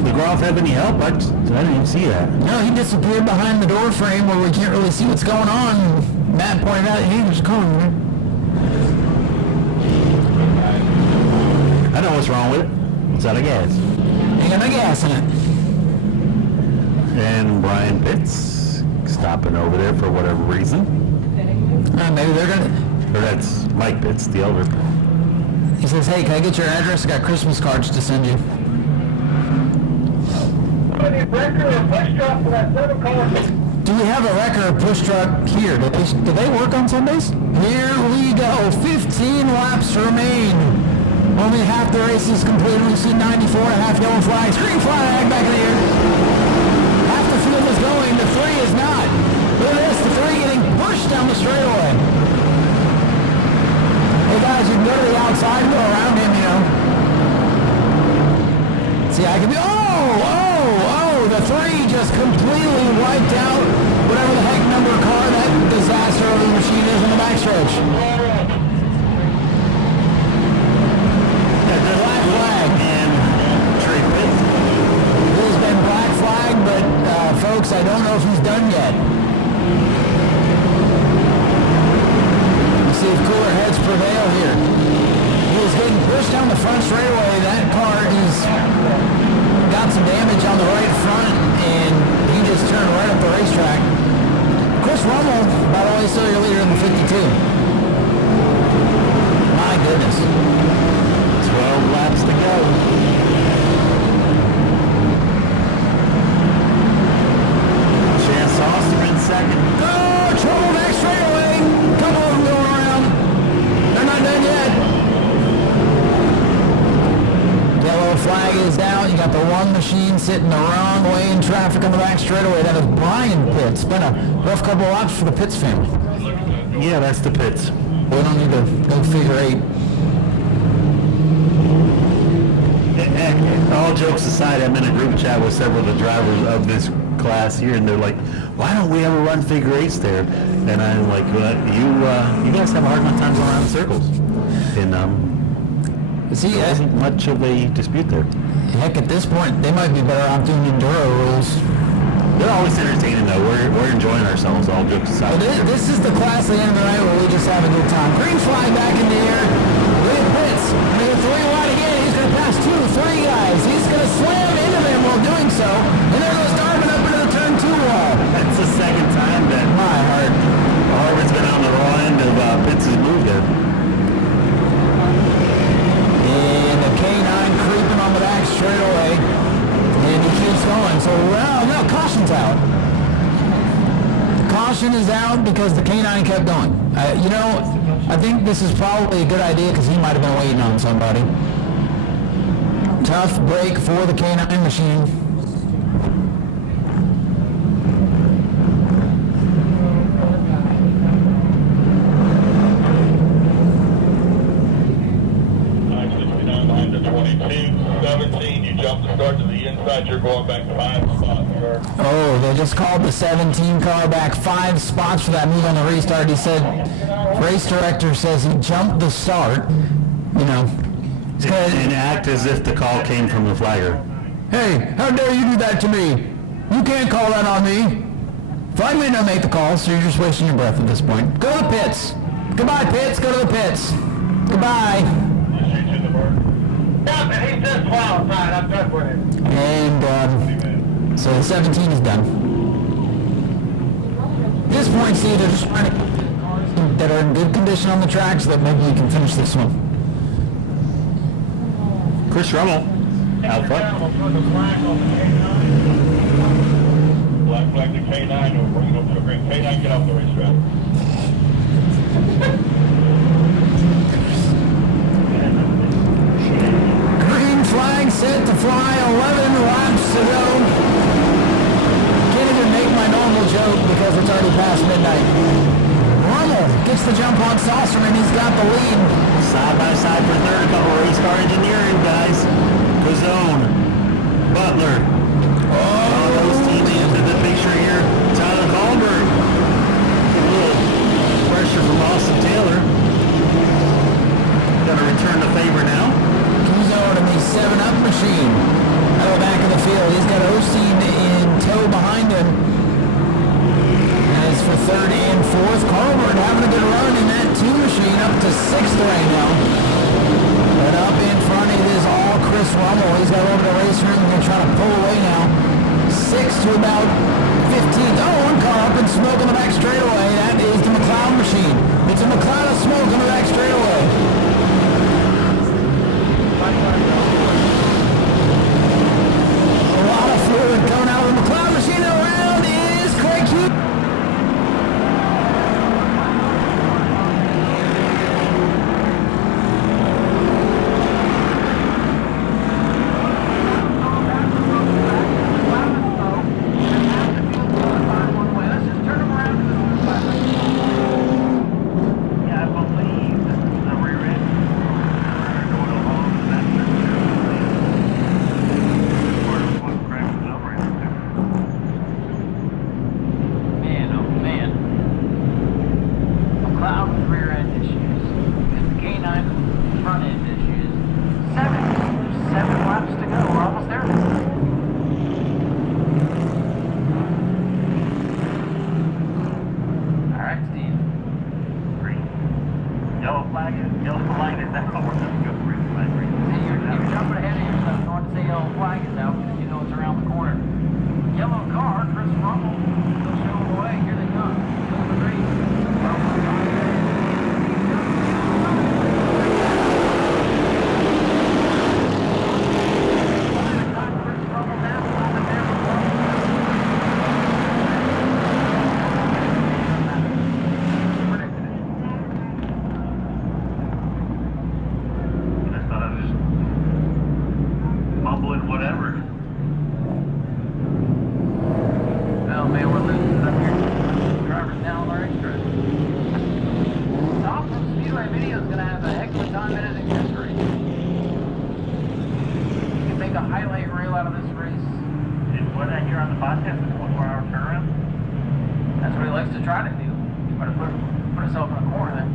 DeGroff have any help? I didn't even see that. No, he disappeared behind the door frame where we can't really see what's going on. Matt pointed out, hey, there's a car in there. I know what's wrong with it. It's out of gas. Ain't got no gas in it. And Brian Pitts stopping over there for whatever reason. Maybe they're gonna. Or that's Mike Pitts, the elder. He says, hey, can I get your address? I got Christmas cards to send you. Do we have a wrecker or push truck here? Do they work on Sundays? Here we go. 15 laps remain. Only half the race is complete. We see 94 and a half yellow flags. Green flag back in the air. Half the field is going. The 3 is not. Look at this. The 3 getting pushed down the straightaway. Hey guys, you can go to the outside and go around him, you know. See, I can be. The 3 just completely wiped out whatever the heck number car that disaster of the machine is in the backstretch. The black flag. And Trey Pitts. It has been black flag, but folks, I don't know if he's done yet. Let's see if cooler heads prevail here. He was getting pushed down the front straightaway. That car is got some damage on the right front, and he just turned right up the racetrack. Chris Rummel, by the way, still your leader in the 52. is out. You got the one machine sitting the wrong way in traffic on the back straightaway. That is Brian Pitts. Been a rough couple of laps for the Pitts family. Yeah, that's the Pitts. We don't need to go figure 8. All jokes aside, I'm in a group chat with several of the drivers of this class here, and they're like, "Why don't we ever run figure 8s there?" And I'm like, "You guys have a hard enough time going around in circles." And there wasn't much of a dispute there. Heck, at this point, they might be better off doing enduro rules. They're always entertaining though. We're enjoying ourselves, all jokes aside. Well, this is the class at the end of the night where we just have a good time. Green flag back in the air. Look at Pitts. They're 3 wide again. He's going to pass 2, 3 guys. He's going to slam into them while doing so. And there goes Darvin up into the turn 2 wall. That's the second time that my heart. Harvard's been on the raw end of Pitts' move there. And the K9 creeping on the back straightaway. And he keeps going. So, well, no, caution's out. Caution is out because the K9 kept going. You know, I think this is probably a good idea because he might have been waiting on somebody. Tough break for the K9 machine. Behind the 22, 17, you jump the start to the inside, you're going back 5 spots, sir. Oh, they just called the 17 car back 5 spots for that move on the restart. He said, race director says he jumped the start, you know. And act as if the call came from the flagger. Hey, how dare you do that to me? You can't call that on me. Flag may not make the call, so you're just wasting your breath at this point. Go to the pits. Goodbye, Pitts. Go to the pits. Goodbye. Yeah, but he's just qualified. I'm done with it. And so the 17 is done. At this point, Steve, they're just trying to get cars that are in good condition on the track so that maybe you can finish this one. Chris Rummel out front. Black flag to K9, and we're bringing it over to the green. K9, get off the racetrack. Green flag set to fly, 11 laps to go. Can't even make my normal joke because it's already past midnight. Rummel gets the jump on Saucerman, he's got the lead. Side by side for third, a couple race car engineering guys. Kazone, Butler. All those teams into the picture here. Tyler Goldberg. A little pressure from Austin Taylor. Got to return the favor now. He's over to the 7-up machine. Out of the back of the field. He's got Osteen in tow behind him. As for third and fourth, Carlberg having a good run in that 2 machine up to 6th highlight reel out of this race? What I hear on the podcast is 24-hour turnaround. That's what he likes to try to do. Try to put himself in a corner there.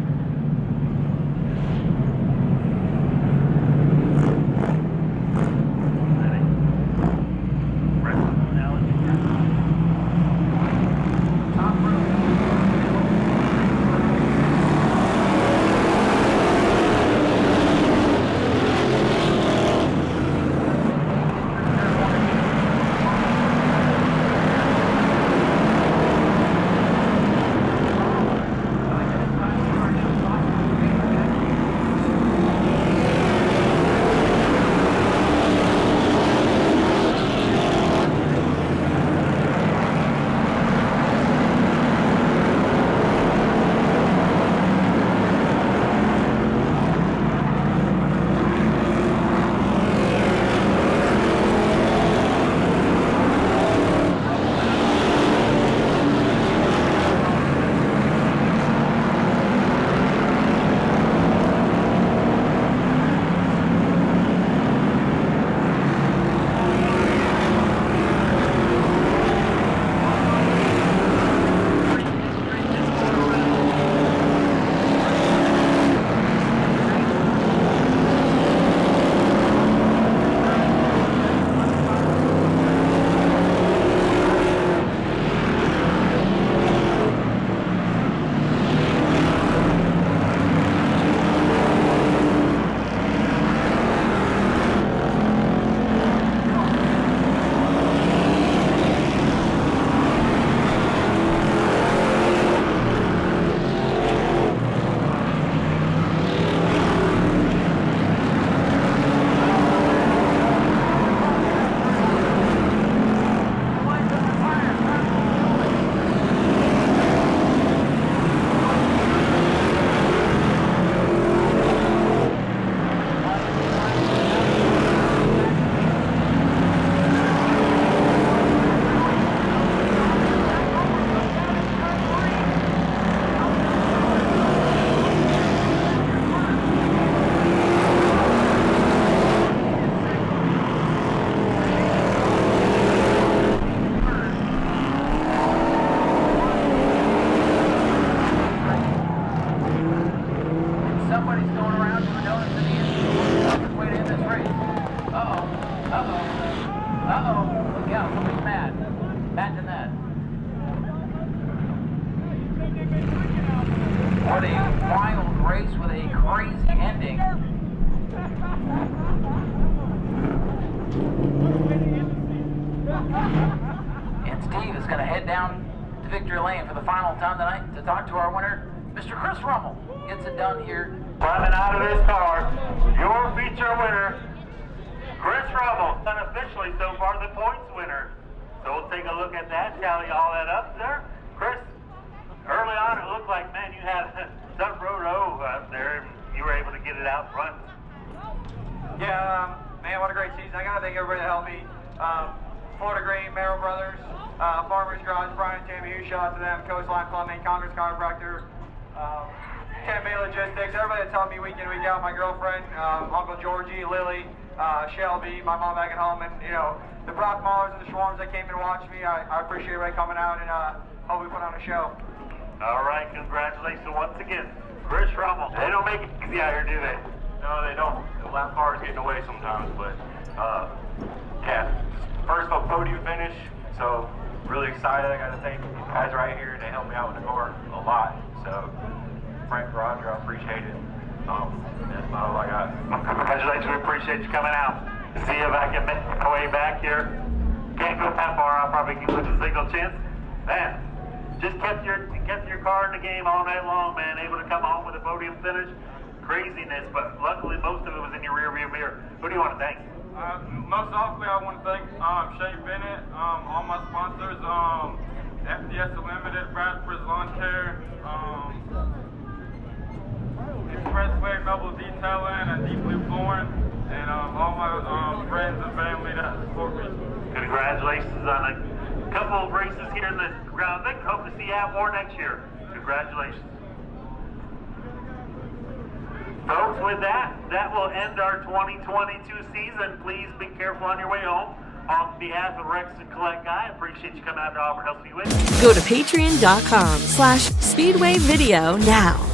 What a wild race with a crazy ending. And Steve is going to head down to victory lane for the final time tonight to talk to our winner, Mr. Chris Rummel. Gets it done here. Climbing out of this car, your feature winner, Chris Rummel, unofficially so far the points winner. So we'll take a look at that, tally all that up there. Chris, early on it looked like, man, you had some roto up there and you were able to get it out front. Yeah, man, what a great season. I got to thank everybody that helped me. Florida Green, Merrill Brothers, Farmers Garage, Brian, Tammy, Hughes, shout out to them, Coastline Plumbing, Congress Chiropractor, 10 Bay Logistics, everybody that's helped me week in, week out, my girlfriend, Uncle Georgie, Lily, Shelby, my mom back at home, and, you know, the Brock Maulers and the Schwarms that came in and watched me. I appreciate everybody coming out and hope we put on a show. All right, congratulations once again, Chris Rummel. They don't make it easy out here, do they? No, they don't. The lap cars getting away sometimes, but yeah, first a podium finish, so really excited. I got to thank these guys right here. They helped me out with the car a lot. So Frank, Roger, I appreciate it. That's about all I got. Congratulations, we appreciate you coming out. See you back at way back here. Can't go that far. I'll probably give it a single chance. Man, just kept your car in the game all night long, man. Able to come home with a podium finish. Craziness, but luckily most of it was in your rear view mirror. Who do you want to thank? Most awfully, I want to thank Shane Bennett, all my sponsors, FDS Unlimited, Bradford's Lawn Care, Expressway Mobile Detailing, and Deeply Born, and all my friends and family that support me. Congratulations on a couple of races here in the ground. I hope to see you have more next year. Congratulations. Folks, with that will end our 2022 season. Please be careful on your way home. On behalf of Rex and Collect Guy, I appreciate you coming out to Auburndale Speedway. Go to patreon.com/Speedway Video now.